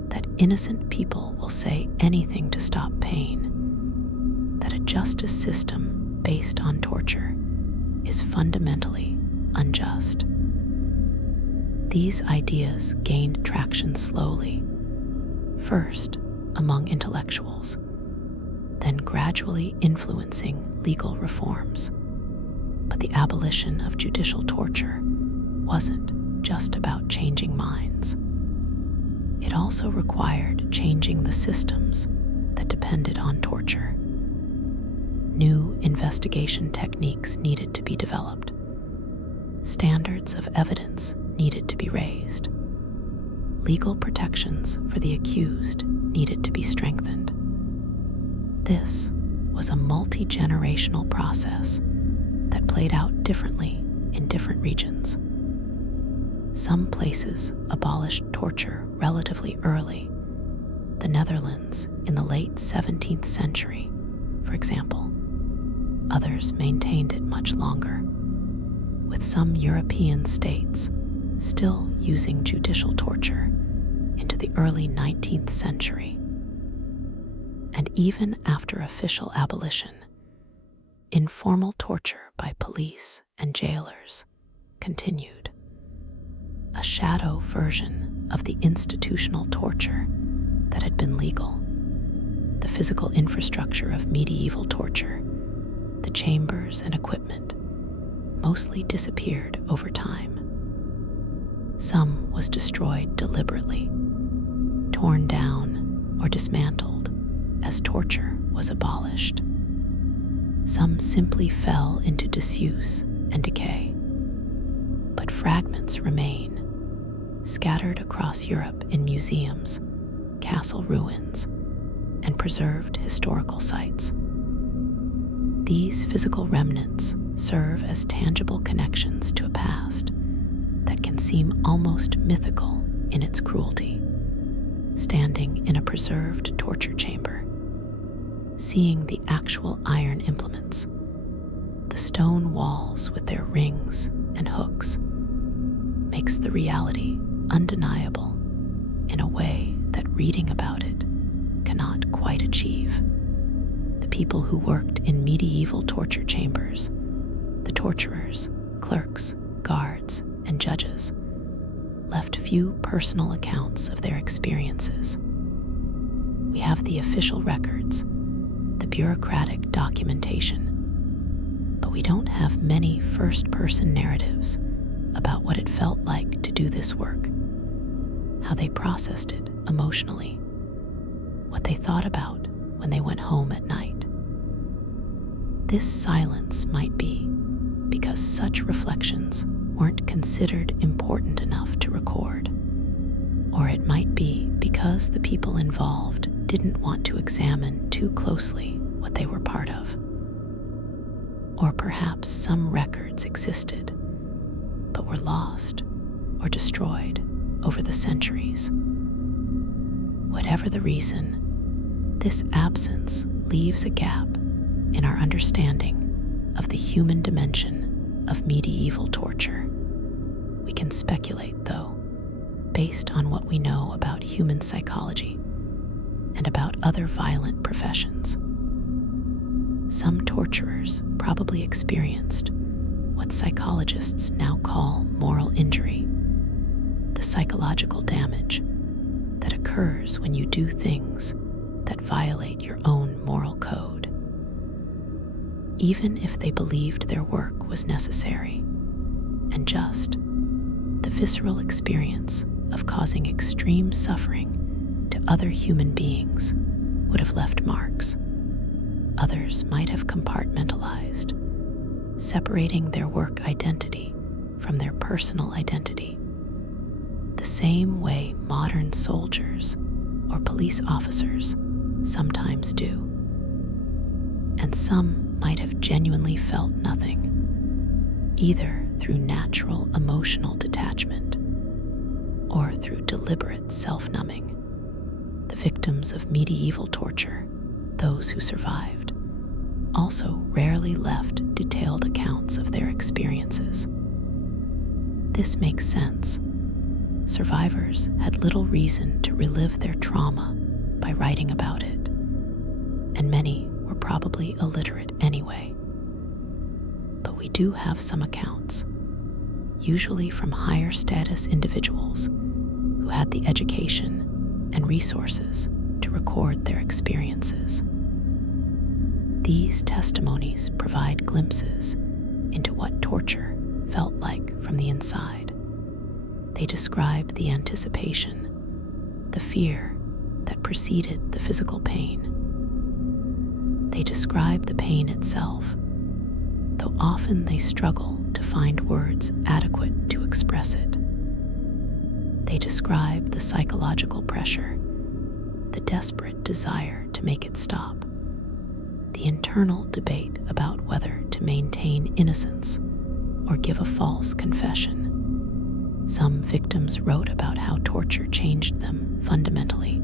that innocent people will say anything to stop pain, that a justice system based on torture is fundamentally unjust. These ideas gained traction slowly, first among intellectuals, then gradually influencing legal reforms. But the abolition of judicial torture wasn't just about changing minds. It also required changing the systems that depended on torture. New investigation techniques needed to be developed. Standards of evidence needed to be raised. Legal protections for the accused needed to be strengthened. This was a multi-generational process that played out differently in different regions. Some places abolished torture relatively early. The Netherlands in the late 17th century, for example. Others maintained it much longer, with some European states still using judicial torture into the early 19th century. And even after official abolition, informal torture by police and jailers continued, a shadow version of the institutional torture that had been legal. The physical infrastructure of medieval torture, the chambers and equipment, mostly disappeared over time. Some was destroyed deliberately, torn down or dismantled as torture was abolished. Some simply fell into disuse and decay, but fragments remain, scattered across Europe in museums, castle ruins, and preserved historical sites. These physical remnants serve as tangible connections to a past that can seem almost mythical in its cruelty. Standing in a preserved torture chamber, seeing the actual iron implements, the stone walls with their rings and hooks, makes the reality undeniable in a way that reading about it cannot quite achieve. The people who worked in medieval torture chambers, the torturers, clerks, guards, and judges, left few personal accounts of their experiences. We have the official records, the bureaucratic documentation, but we don't have many first-person narratives about what it felt like to do this work, how they processed it emotionally, what they thought about when they went home at night. This silence might be because such reflections weren't considered important enough to record, or it might be because the people involved didn't want to examine too closely what they were part of. Or perhaps some records existed, but were lost or destroyed over the centuries. Whatever the reason, this absence leaves a gap in our understanding of the human dimension of medieval torture. We can speculate, though, based on what we know about human psychology and about other violent professions. Some torturers probably experienced what psychologists now call moral injury, the psychological damage that occurs when you do things that violate your own moral code. Even if they believed their work was necessary and just, the visceral experience of causing extreme suffering to other human beings would have left marks. Others might have compartmentalized, separating their work identity from their personal identity, the same way modern soldiers or police officers sometimes do. And some might have genuinely felt nothing, either through natural emotional detachment or through deliberate self-numbing. The victims of medieval torture, those who survived, also rarely left detailed accounts of their experiences. This makes sense. Survivors had little reason to relive their trauma by writing about it, and many were probably illiterate anyway. But we do have some accounts, usually from higher status individuals who had the education and resources to record their experiences. These testimonies provide glimpses into what torture felt like from the inside. They describe the anticipation, the fear that preceded the physical pain. They describe the pain itself, though often they struggle to find words adequate to express it. They describe the psychological pressure, the desperate desire to make it stop, the internal debate about whether to maintain innocence or give a false confession. Some victims wrote about how torture changed them fundamentally,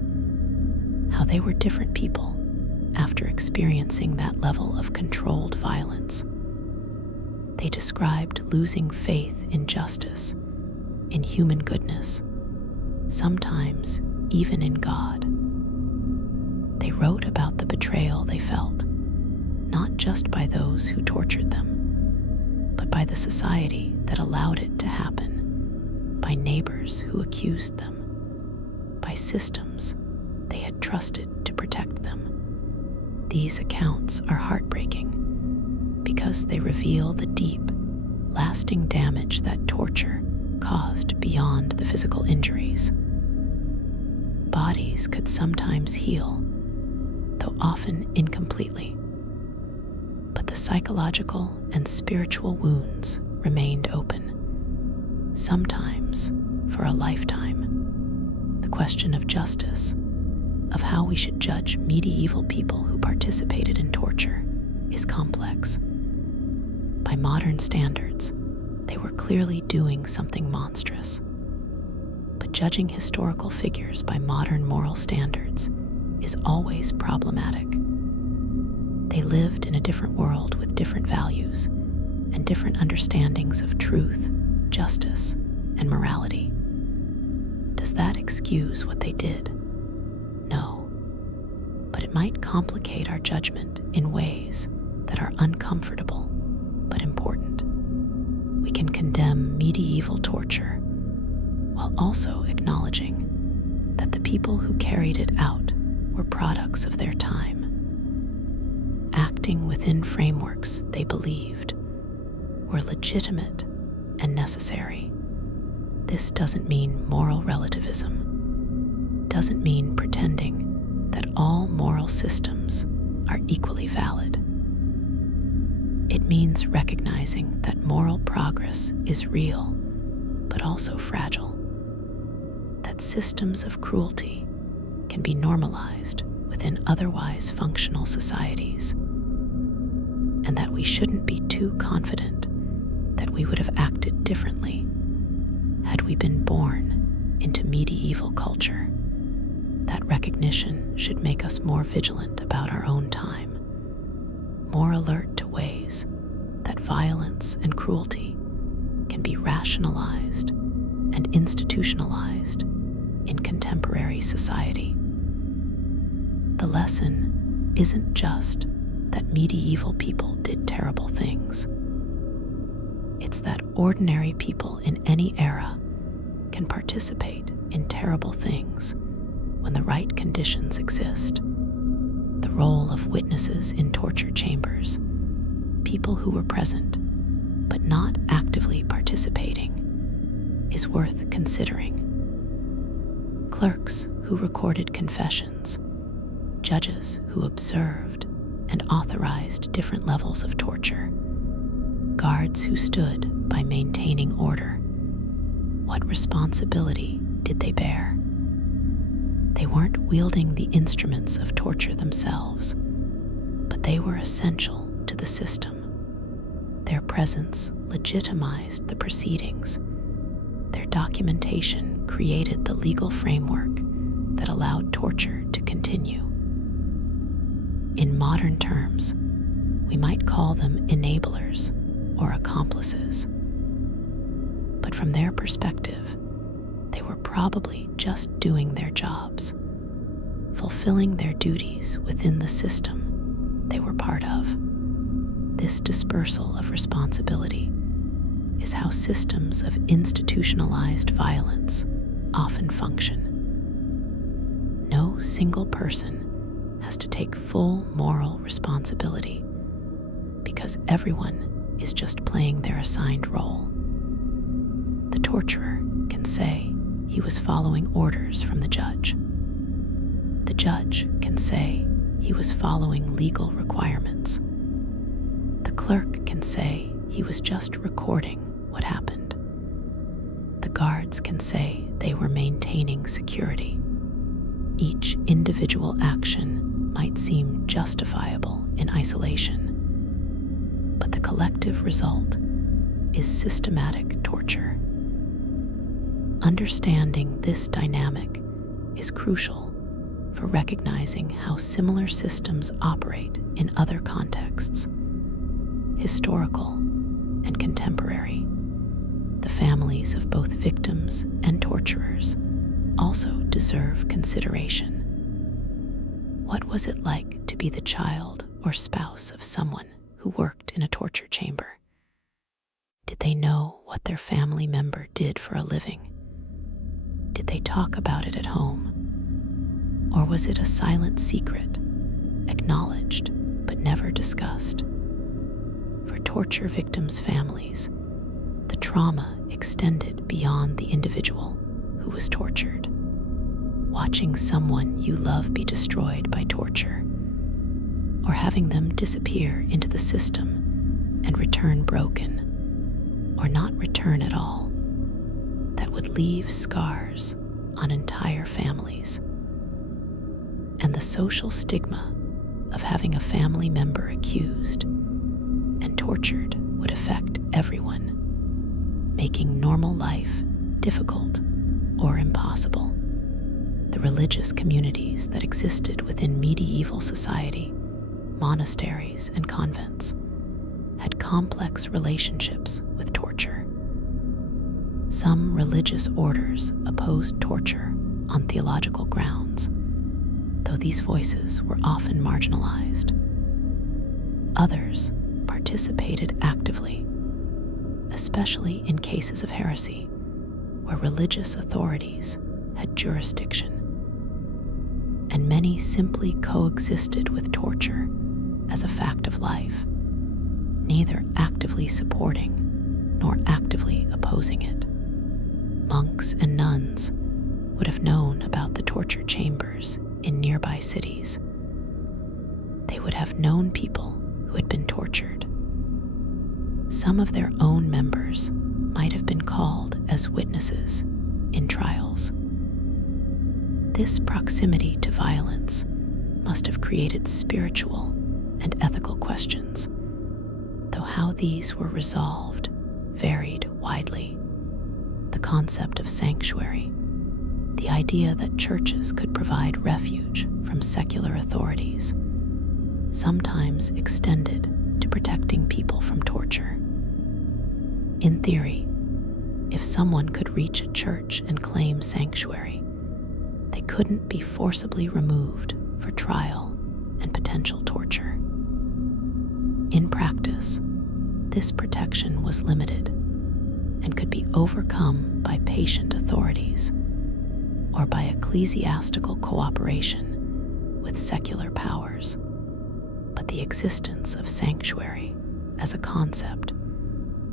how they were different people after experiencing that level of controlled violence. They described losing faith in justice, in human goodness, sometimes even in God. They wrote about the betrayal they felt, not just by those who tortured them, but by the society that allowed it to happen, by neighbors who accused them, by systems they had trusted to protect them. These accounts are heartbreaking because they reveal the deep, lasting damage that torture caused beyond the physical injuries. Bodies could sometimes heal, though often incompletely, but the psychological and spiritual wounds remained open, sometimes for a lifetime. The question of justice, of how we should judge medieval people who participated in torture, is complex. By modern standards, they were clearly doing something monstrous. But judging historical figures by modern moral standards is always problematic. They lived in a different world with different values and different understandings of truth, justice, and morality. Does that excuse what they did? No. But it might complicate our judgment in ways that are uncomfortable but important. We can condemn medieval torture while also acknowledging that the people who carried it out were products of their time, acting within frameworks they believed were legitimate and necessary. This doesn't mean moral relativism, doesn't mean pretending that all moral systems are equally valid. It means recognizing that moral progress is real, but also fragile. That systems of cruelty can be normalized within otherwise functional societies, and that we shouldn't be too confident that we would have acted differently had we been born into medieval culture. That recognition should make us more vigilant about our own time, more alert to ways that violence and cruelty can be rationalized and institutionalized in contemporary society. The lesson isn't just that medieval people did terrible things. It's that ordinary people in any era can participate in terrible things when the right conditions exist. The role of witnesses in torture chambers, people who were present but not actively participating, is worth considering. Clerks who recorded confessions, judges who observed and authorized different levels of torture, guards who stood by maintaining order. What responsibility did they bear? They weren't wielding the instruments of torture themselves, but they were essential to the system. Their presence legitimized the proceedings. Their documentation created the legal framework that allowed torture to continue. In modern terms, we might call them enablers or accomplices. But from their perspective, they were probably just doing their jobs, fulfilling their duties within the system they were part of. This dispersal of responsibility is how systems of institutionalized violence often function. No single person has to take full moral responsibility because everyone is just playing their assigned role. The torturer can say he was following orders from the judge. The judge can say he was following legal requirements. The clerk can say he was just recording what happened. The guards can say they were maintaining security. Each individual action might seem justifiable in isolation, but the collective result is systematic torture. Understanding this dynamic is crucial for recognizing how similar systems operate in other contexts, historical and contemporary. The families of both victims and torturers also deserve consideration. What was it like to be the child or spouse of someone who worked in a torture chamber? Did they know what their family member did for a living? Did they talk about it at home? Or was it a silent secret, acknowledged but never discussed? For torture victims' families, the trauma extended beyond the individual who was tortured. Watching someone you love be destroyed by torture, or having them disappear into the system and return broken, or not return at all, that would leave scars on entire families. And the social stigma of having a family member accused and tortured would affect everyone, making normal life difficult or impossible. The religious communities that existed within medieval society, monasteries and convents, had complex relationships with torture. Some religious orders opposed torture on theological grounds, though these voices were often marginalized. Others participated actively, especially in cases of heresy, where religious authorities had jurisdiction. And many simply coexisted with torture as a fact of life, neither actively supporting nor actively opposing it. Monks and nuns would have known about the torture chambers in nearby cities. They would have known people who had been tortured. Some of their own members might have been called as witnesses in trials. This proximity to violence must have created spiritual and ethical questions, though how these were resolved varied widely. The concept of sanctuary, the idea that churches could provide refuge from secular authorities, sometimes extended to protecting people from torture. In theory, if someone could reach a church and claim sanctuary, they couldn't be forcibly removed for trial and potential torture. In practice, this protection was limited and could be overcome by patient authorities or by ecclesiastical cooperation with secular powers. But the existence of sanctuary as a concept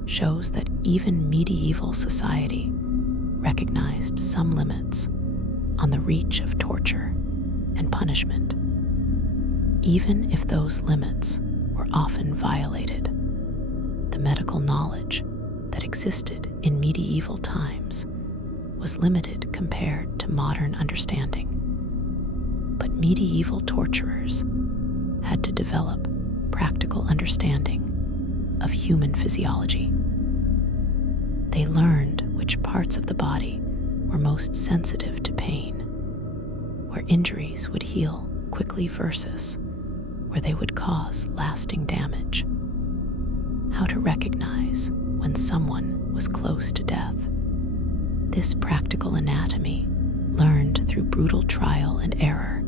shows that even medieval society recognized some limits on the reach of torture and punishment, even if those limits were often violated. The medical knowledge that existed in medieval times was limited compared to modern understanding, but medieval torturers had to develop practical understanding of human physiology. They learned which parts of the body were most sensitive to pain, where injuries would heal quickly versus where they would cause lasting damage, how to recognize when someone was close to death. This practical anatomy, learned through brutal trial and error,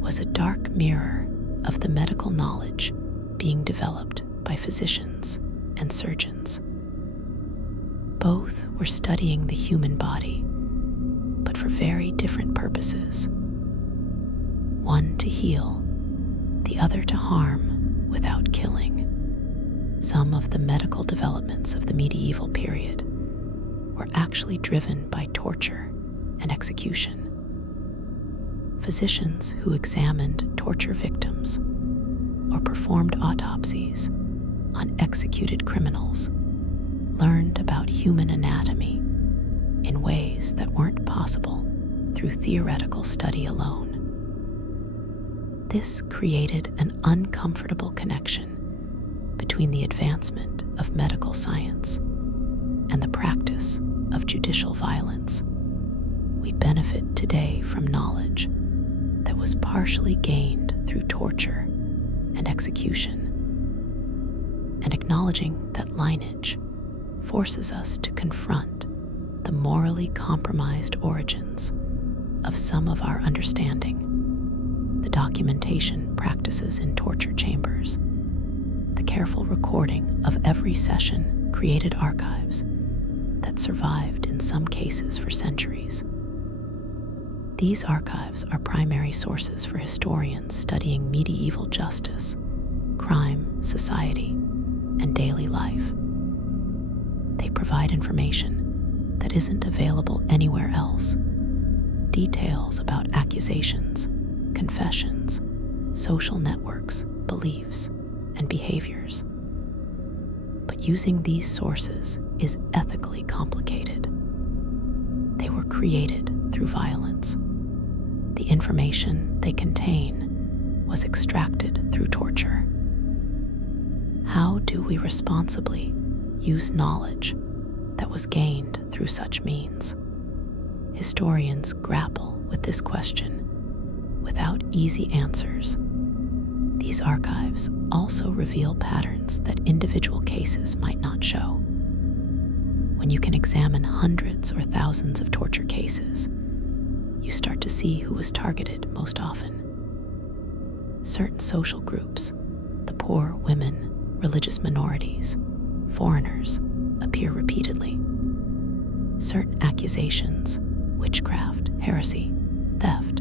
was a dark mirror of the medical knowledge being developed by physicians and surgeons. Both were studying the human body, but for very different purposes. One to heal, the other to harm without killing. Some of the medical developments of the medieval period were actually driven by torture and execution. Physicians who examined torture victims or performed autopsies on executed criminals learned about human anatomy in ways that weren't possible through theoretical study alone. This created an uncomfortable connection between the advancement of medical science and the practice of judicial violence. We benefit today from knowledge that was partially gained through torture and execution. And acknowledging that lineage forces us to confront the morally compromised origins of some of our understanding, the documentation practices in torture chambers, the careful recording of every session created archives that survived in some cases for centuries. These archives are primary sources for historians studying medieval justice, crime, society, and daily life. They provide information that isn't available anywhere else. Details about accusations, confessions, social networks, beliefs, and behaviors. But using these sources is ethically complicated. They were created through violence. The information they contain was extracted through torture. How do we responsibly use knowledge that was gained through such means? Historians grapple with this question without easy answers. These archives also reveal patterns that individual cases might not show. When you can examine hundreds or thousands of torture cases, you start to see who was targeted most often. Certain social groups, the poor, women, religious minorities, foreigners, appear repeatedly. Certain accusations, witchcraft, heresy, theft,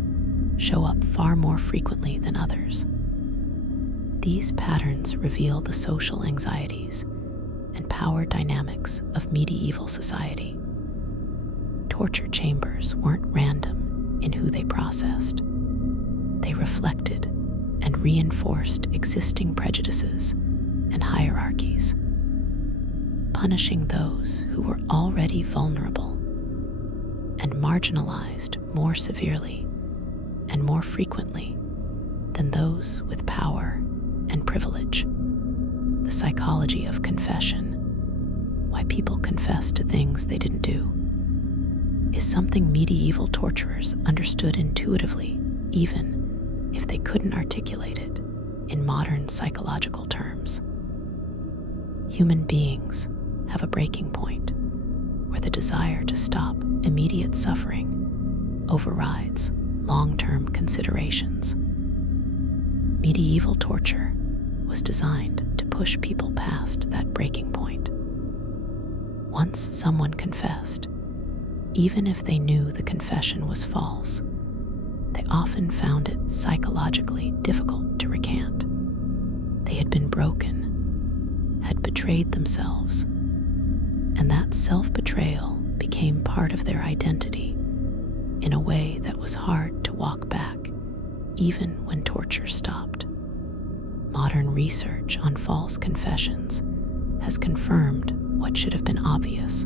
show up far more frequently than others. These patterns reveal the social anxieties and power dynamics of medieval society. Torture chambers weren't random in who they processed. They reflected and reinforced existing prejudices and hierarchies, punishing those who were already vulnerable and marginalized more severely and more frequently than those with power and privilege. The psychology of confession, why people confess to things they didn't do, is something medieval torturers understood intuitively, even if they couldn't articulate it in modern psychological terms. Human beings have a breaking point where the desire to stop immediate suffering overrides long-term considerations. Medieval torture was designed to push people past that breaking point. Once someone confessed, even if they knew the confession was false, they often found it psychologically difficult to recant. They had been broken, had betrayed themselves, and that self-betrayal became part of their identity in a way that was hard to walk back, even when torture stopped. Modern research on false confessions has confirmed what should have been obvious.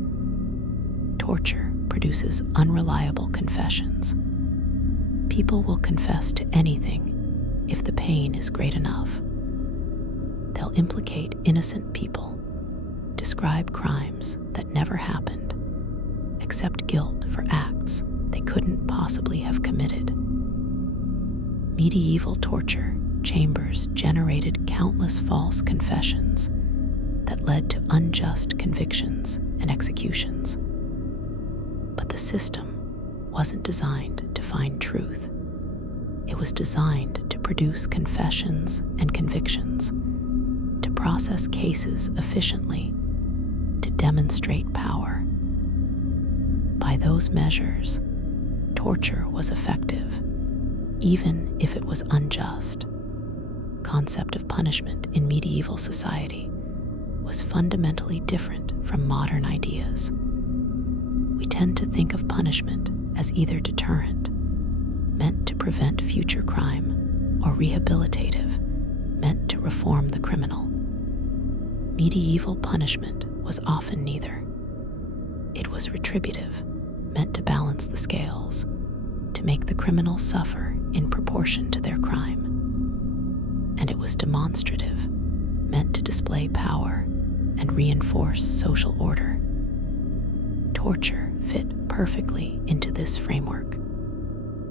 Torture produces unreliable confessions. People will confess to anything if the pain is great enough. They'll implicate innocent people, describe crimes that never happened, accept guilt for acts they couldn't possibly have committed. Medieval torture chambers generated countless false confessions that led to unjust convictions and executions. But the system wasn't designed to find truth. It was designed to produce confessions and convictions, to process cases efficiently, to demonstrate power. By those measures, torture was effective, even if it was unjust. Concept of punishment in medieval society was fundamentally different from modern ideas. We tend to think of punishment as either deterrent, meant to prevent future crime, or rehabilitative, meant to reform the criminal. Medieval punishment was often neither. It was retributive, meant to balance the scales, to make the criminal suffer in proportion to their crime. And it was demonstrative, meant to display power and reinforce social order. Torture fit perfectly into this framework.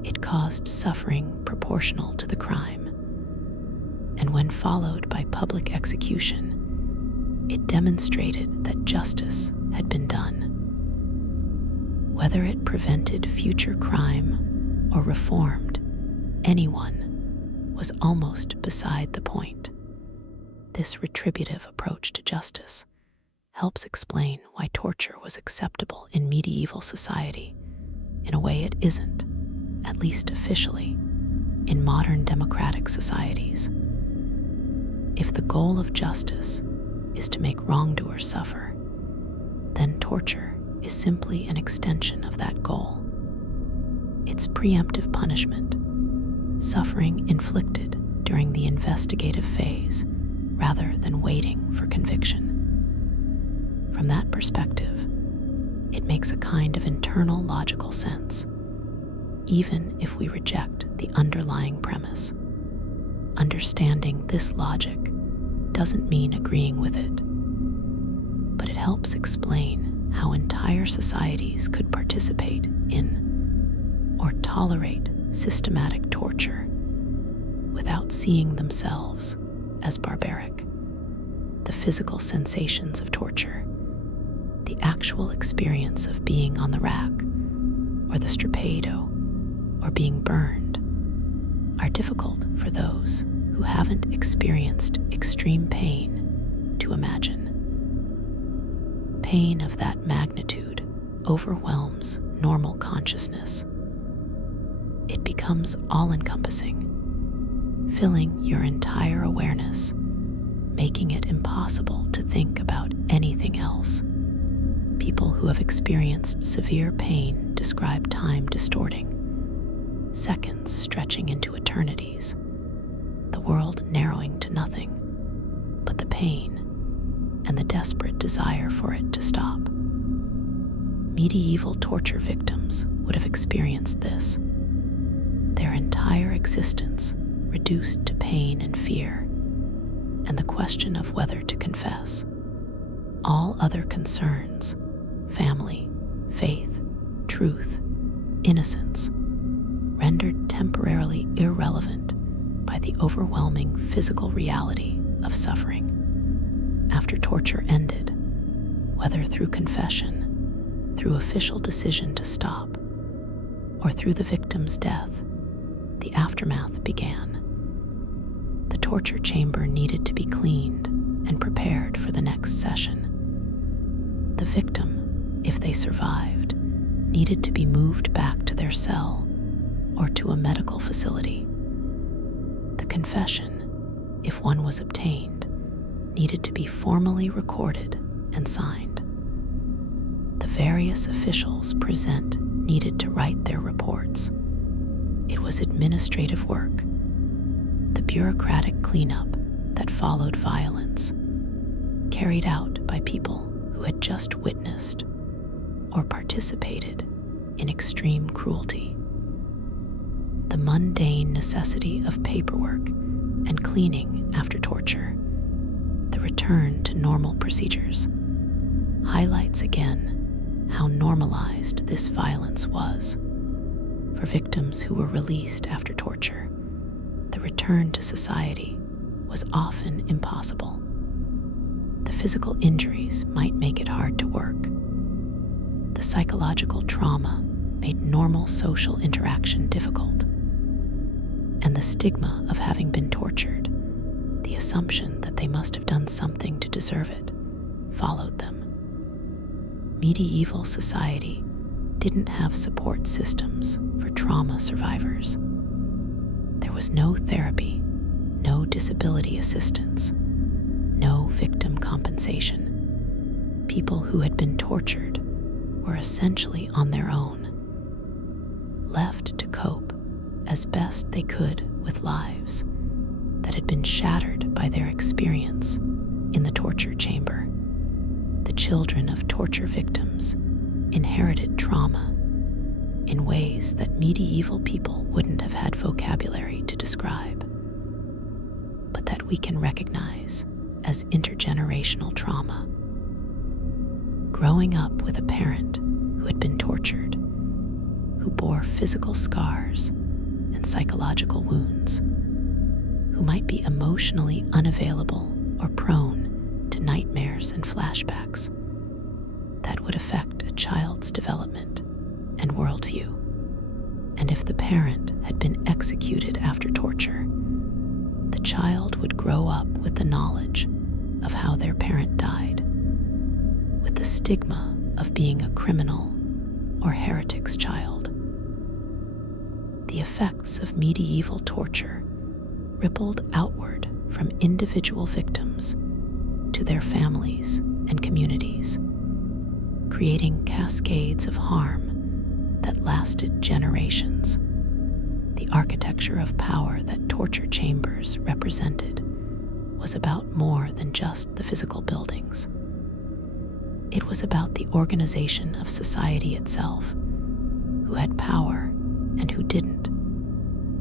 It caused suffering proportional to the crime, and when followed by public execution, It demonstrated that justice had been done. Whether it prevented future crime or reformed anyone was almost beside the point. This retributive approach to justice helps explain why torture was acceptable in medieval society in a way it isn't, at least officially, in modern democratic societies. If the goal of justice is to make wrongdoers suffer, then torture is simply an extension of that goal. It's preemptive punishment, suffering inflicted during the investigative phase rather than waiting for conviction. From that perspective, it makes a kind of internal logical sense, even if we reject the underlying premise. Understanding this logic doesn't mean agreeing with it, but it helps explain how entire societies could participate in or tolerate systematic torture without seeing themselves as barbaric. The physical sensations of torture, the actual experience of being on the rack or the strapado or being burned, are difficult for those who haven't experienced extreme pain to imagine. Pain of that magnitude overwhelms normal consciousness. It becomes all-encompassing, filling your entire awareness, making it impossible to think about anything else. People who have experienced severe pain describe time distorting, seconds stretching into eternities, the world narrowing to nothing but the pain and the desperate desire for it to stop. Medieval torture victims would have experienced this, their entire existence reduced to pain and fear, and the question of whether to confess. All other concerns, family, faith, truth, innocence, rendered temporarily irrelevant by the overwhelming physical reality of suffering. After torture ended, whether through confession, through official decision to stop, or through the victim's death, the aftermath began. The torture chamber needed to be cleaned and prepared for the next session. The victim, if they survived, needed to be moved back to their cell or to a medical facility. The confession, if one was obtained, needed to be formally recorded and signed. The various officials present needed to write their reports. It was administrative work, the bureaucratic cleanup that followed violence, carried out by people who had just witnessed or participated in extreme cruelty. The mundane necessity of paperwork and cleaning after torture, the return to normal procedures, highlights again how normalized this violence was. For victims who were released after torture, the return to society was often impossible. The physical injuries might make it hard to work. The psychological trauma made normal social interaction difficult. And the stigma of having been tortured, the assumption that they must have done something to deserve it, followed them. Medieval society didn't have support systems for trauma survivors. There was no therapy, no disability assistance, no victim compensation. People who had been tortured were essentially on their own, left to cope as best they could with lives that had been shattered by their experience in the torture chamber. The children of torture victims inherited trauma in ways that medieval people wouldn't have had vocabulary to describe, but that we can recognize as intergenerational trauma. Growing up with a parent who had been tortured, who bore physical scars and psychological wounds, who might be emotionally unavailable or prone to nightmares nightmares and flashbacks that would affect a child's development and worldview. And if the parent had been executed after torture, the child would grow up with the knowledge of how their parent died, with the stigma of being a criminal or heretic's child. The effects of medieval torture rippled outward from individual victims to their families and communities, creating cascades of harm that lasted generations. The architecture of power that torture chambers represented was about more than just the physical buildings. It was about the organization of society itself, who had power and who didn't,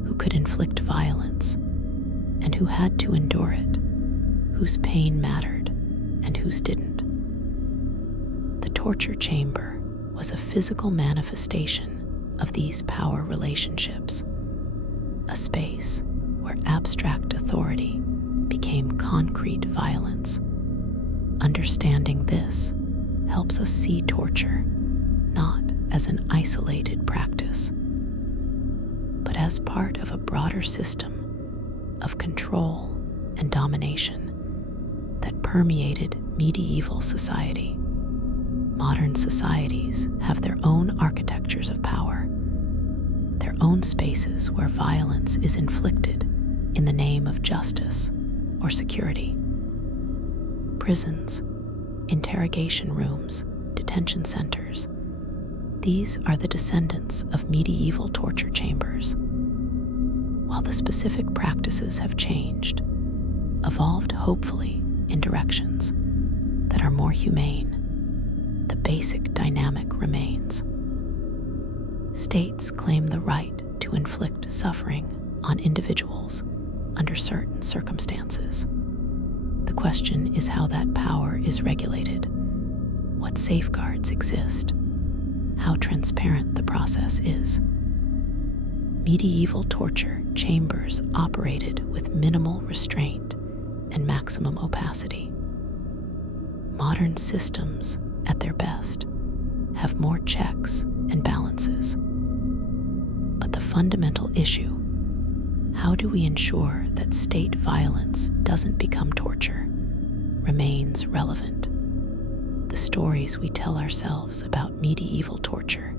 who could inflict violence and who had to endure it, whose pain mattered and whose didn't. The torture chamber was a physical manifestation of these power relationships, a space where abstract authority became concrete violence. Understanding this helps us see torture not as an isolated practice, but as part of a broader system of control and domination that permeated medieval society. Modern societies have their own architectures of power, their own spaces where violence is inflicted in the name of justice or security. Prisons, interrogation rooms, detention centers, these are the descendants of medieval torture chambers. While the specific practices have changed, evolved hopefully in directions that are more humane, the basic dynamic remains. States claim the right to inflict suffering on individuals under certain circumstances. The question is how that power is regulated, what safeguards exist, how transparent the process is. Medieval torture chambers operated with minimal restraint and maximum opacity. Modern systems, at their best, have more checks and balances. But the fundamental issue, how do we ensure that state violence doesn't become torture, remains relevant. The stories we tell ourselves about medieval torture,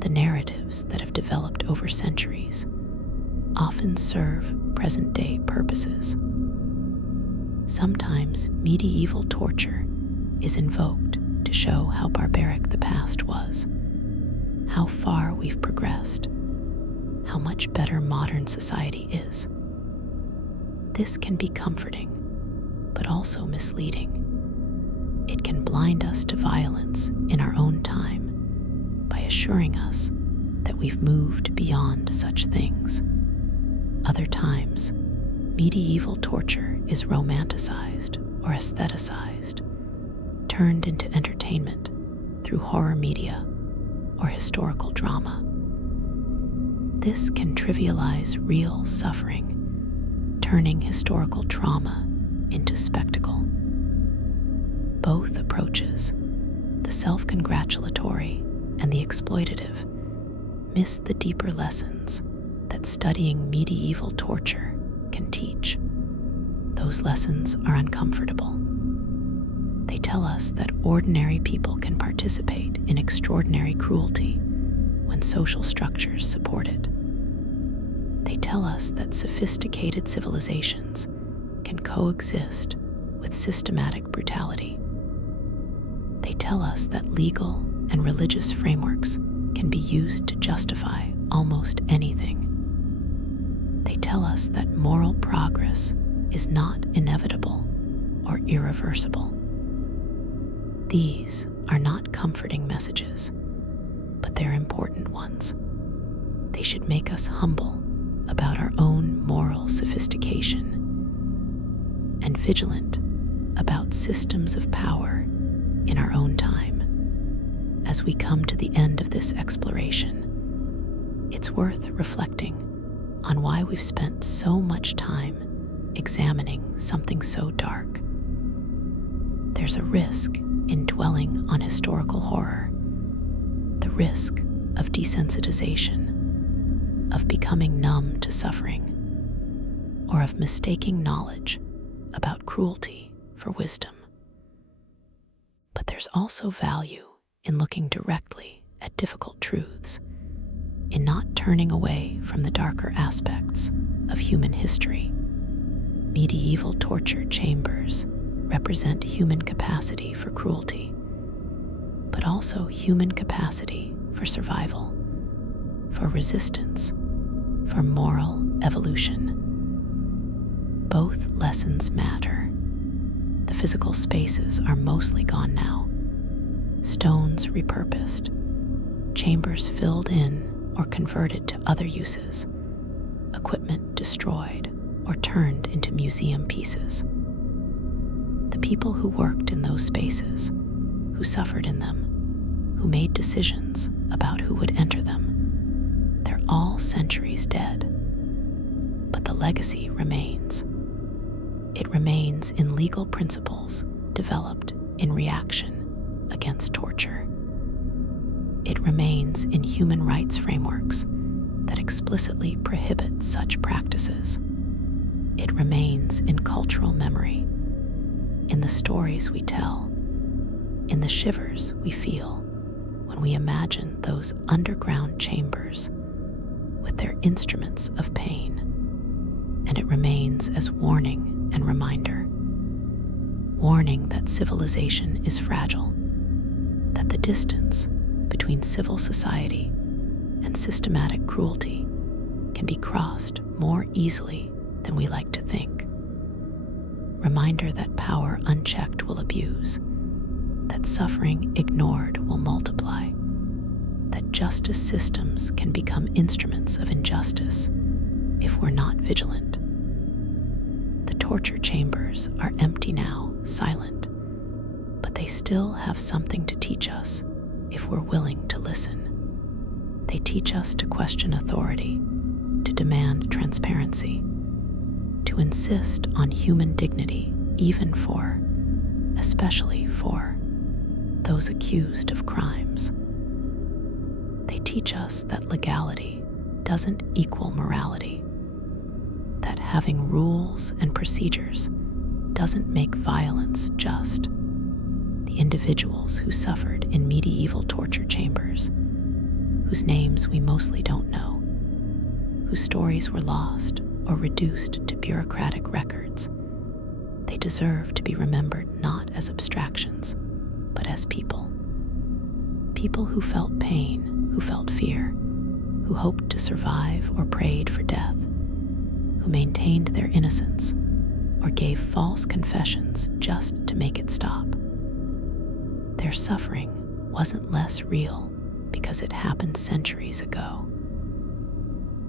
the narratives that have developed over centuries, often serve present-day purposes. Sometimes medieval torture is invoked to show how barbaric the past was, how far we've progressed, how much better modern society is. This can be comforting, but also misleading. It can blind us to violence in our own time by assuring us that we've moved beyond such things. Other times, medieval torture is romanticized or aestheticized, turned into entertainment through horror media or historical drama. This can trivialize real suffering, turning historical trauma into spectacle. Both approaches, the self-congratulatory and the exploitative, miss the deeper lessons that studying medieval torture can teach. Those lessons are uncomfortable. They tell us that ordinary people can participate in extraordinary cruelty when social structures support it. They tell us that sophisticated civilizations can coexist with systematic brutality. They tell us that legal and religious frameworks can be used to justify almost anything. They tell us that moral progress is not inevitable or irreversible. These are not comforting messages, but they're important ones. They should make us humble about our own moral sophistication and vigilant about systems of power in our own time. As we come to the end of this exploration, it's worth reflecting on why we've spent so much time examining something so dark. there's a risk in dwelling on historical horror, the risk of desensitization, of becoming numb to suffering, or of mistaking knowledge about cruelty for wisdom. But there's also value in looking directly at difficult truths, in not turning away from the darker aspects of human history. Medieval torture chambers represent human capacity for cruelty, but also human capacity for survival, for resistance, for moral evolution. Both lessons matter. The physical spaces are mostly gone now, stones repurposed, chambers filled in or converted to other uses, equipment destroyed or turned into museum pieces. The people who worked in those spaces, who suffered in them, who made decisions about who would enter them, they're all centuries dead. But the legacy remains. It remains in legal principles developed in reaction against torture. It remains in human rights frameworks that explicitly prohibit such practices. It remains in cultural memory, in the stories we tell, in the shivers we feel when we imagine those underground chambers with their instruments of pain. And it remains as warning and reminder. Warning that civilization is fragile, that the distance between civil society and systematic cruelty can be crossed more easily than we like to think. Reminder that power unchecked will abuse, that suffering ignored will multiply, that justice systems can become instruments of injustice if we're not vigilant. The torture chambers are empty now, silent, but they still have something to teach us if we're willing to listen. They teach us to question authority, to demand transparency, to insist on human dignity, even for, especially for, those accused of crimes. They teach us that legality doesn't equal morality, that having rules and procedures doesn't make violence just. The individuals who suffered in medieval torture chambers, whose names we mostly don't know, whose stories were lost or reduced to bureaucratic records, they deserve to be remembered not as abstractions, but as people. People who felt pain, who felt fear, who hoped to survive or prayed for death, who maintained their innocence or gave false confessions just to make it stop. Their suffering wasn't less real because it happened centuries ago.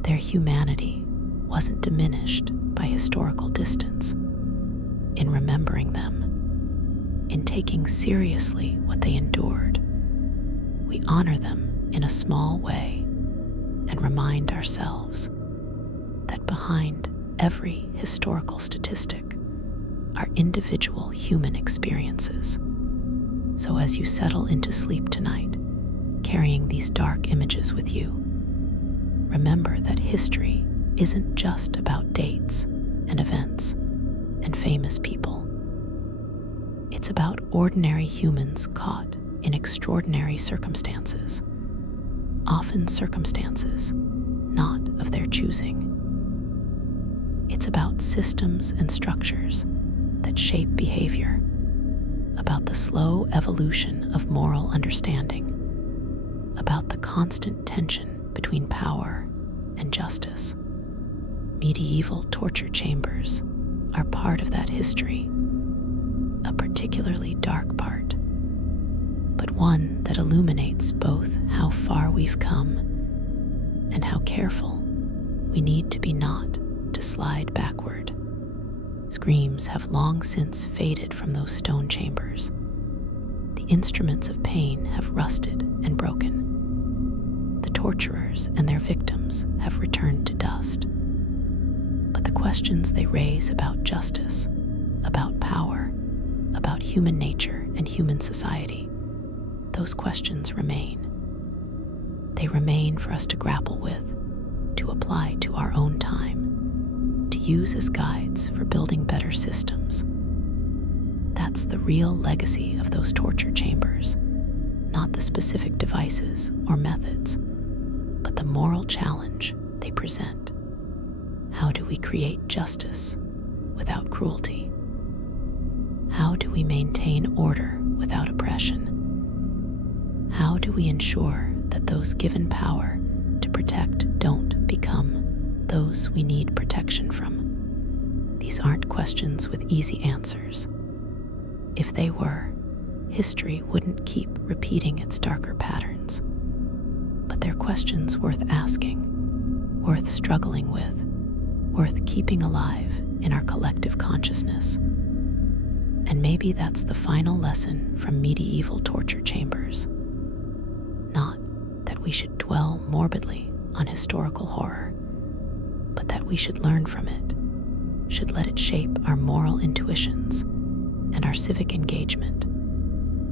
Their humanity wasn't diminished by historical distance. In remembering them, in taking seriously what they endured, we honor them in a small way and remind ourselves that behind every historical statistic are individual human experiences. So as you settle into sleep tonight, carrying these dark images with you, remember that history isn't just about dates and events and famous people. It's about ordinary humans caught in extraordinary circumstances, often circumstances not of their choosing. It's about systems and structures that shape behavior, about the slow evolution of moral understanding, about the constant tension between power and justice. Medieval torture chambers are part of that history, a particularly dark part, but one that illuminates both how far we've come and how careful we need to be not to slide backward. Screams have long since faded from those stone chambers. The instruments of pain have rusted and broken. The torturers and their victims have returned to dust. But the questions they raise about justice, about power, about human nature and human society, those questions remain. They remain for us to grapple with, to apply to our own time, to use as guides for building better systems. That's the real legacy of those torture chambers, not the specific devices or methods, but the moral challenge they present. How do we create justice without cruelty? How do we maintain order without oppression? How do we ensure that those given power to protect don't become those we need protection from? These aren't questions with easy answers. If they were, history wouldn't keep repeating its darker patterns. But they're questions worth asking, worth struggling with, worth keeping alive in our collective consciousness. And maybe that's the final lesson from medieval torture chambers. Not that we should dwell morbidly on historical horror, but that we should learn from it, should let it shape our moral intuitions and our civic engagement,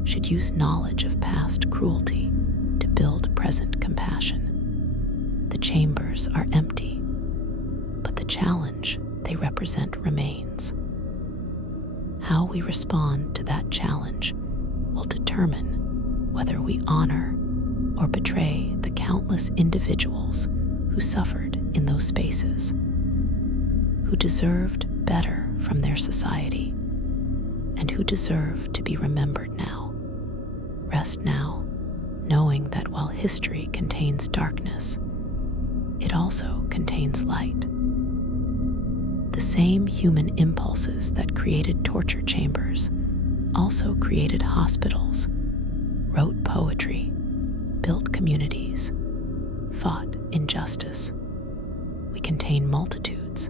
should use knowledge of past cruelty to build present compassion. The chambers are empty, but the challenge they represent remains. How we respond to that challenge will determine whether we honor or betray the countless individuals who suffered in those spaces, who deserved better from their society, and who deserve to be remembered now. Rest now, knowing that while history contains darkness, it also contains light. The same human impulses that created torture chambers also created hospitals, wrote poetry, built communities, fought injustice. We contain multitudes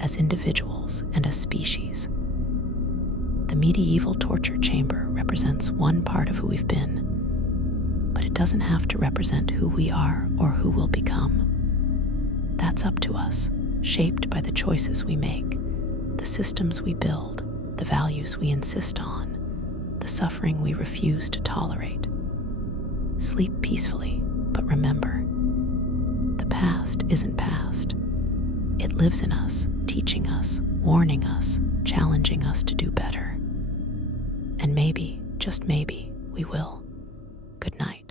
as individuals and as species. The medieval torture chamber represents one part of who we've been, but it doesn't have to represent who we are or who we'll become. That's up to us, shaped by the choices we make, the systems we build, the values we insist on, the suffering we refuse to tolerate. Sleep peacefully, but remember, the past isn't past. It lives in us, teaching us, warning us, challenging us to do better. And maybe, just maybe, we will. Good night.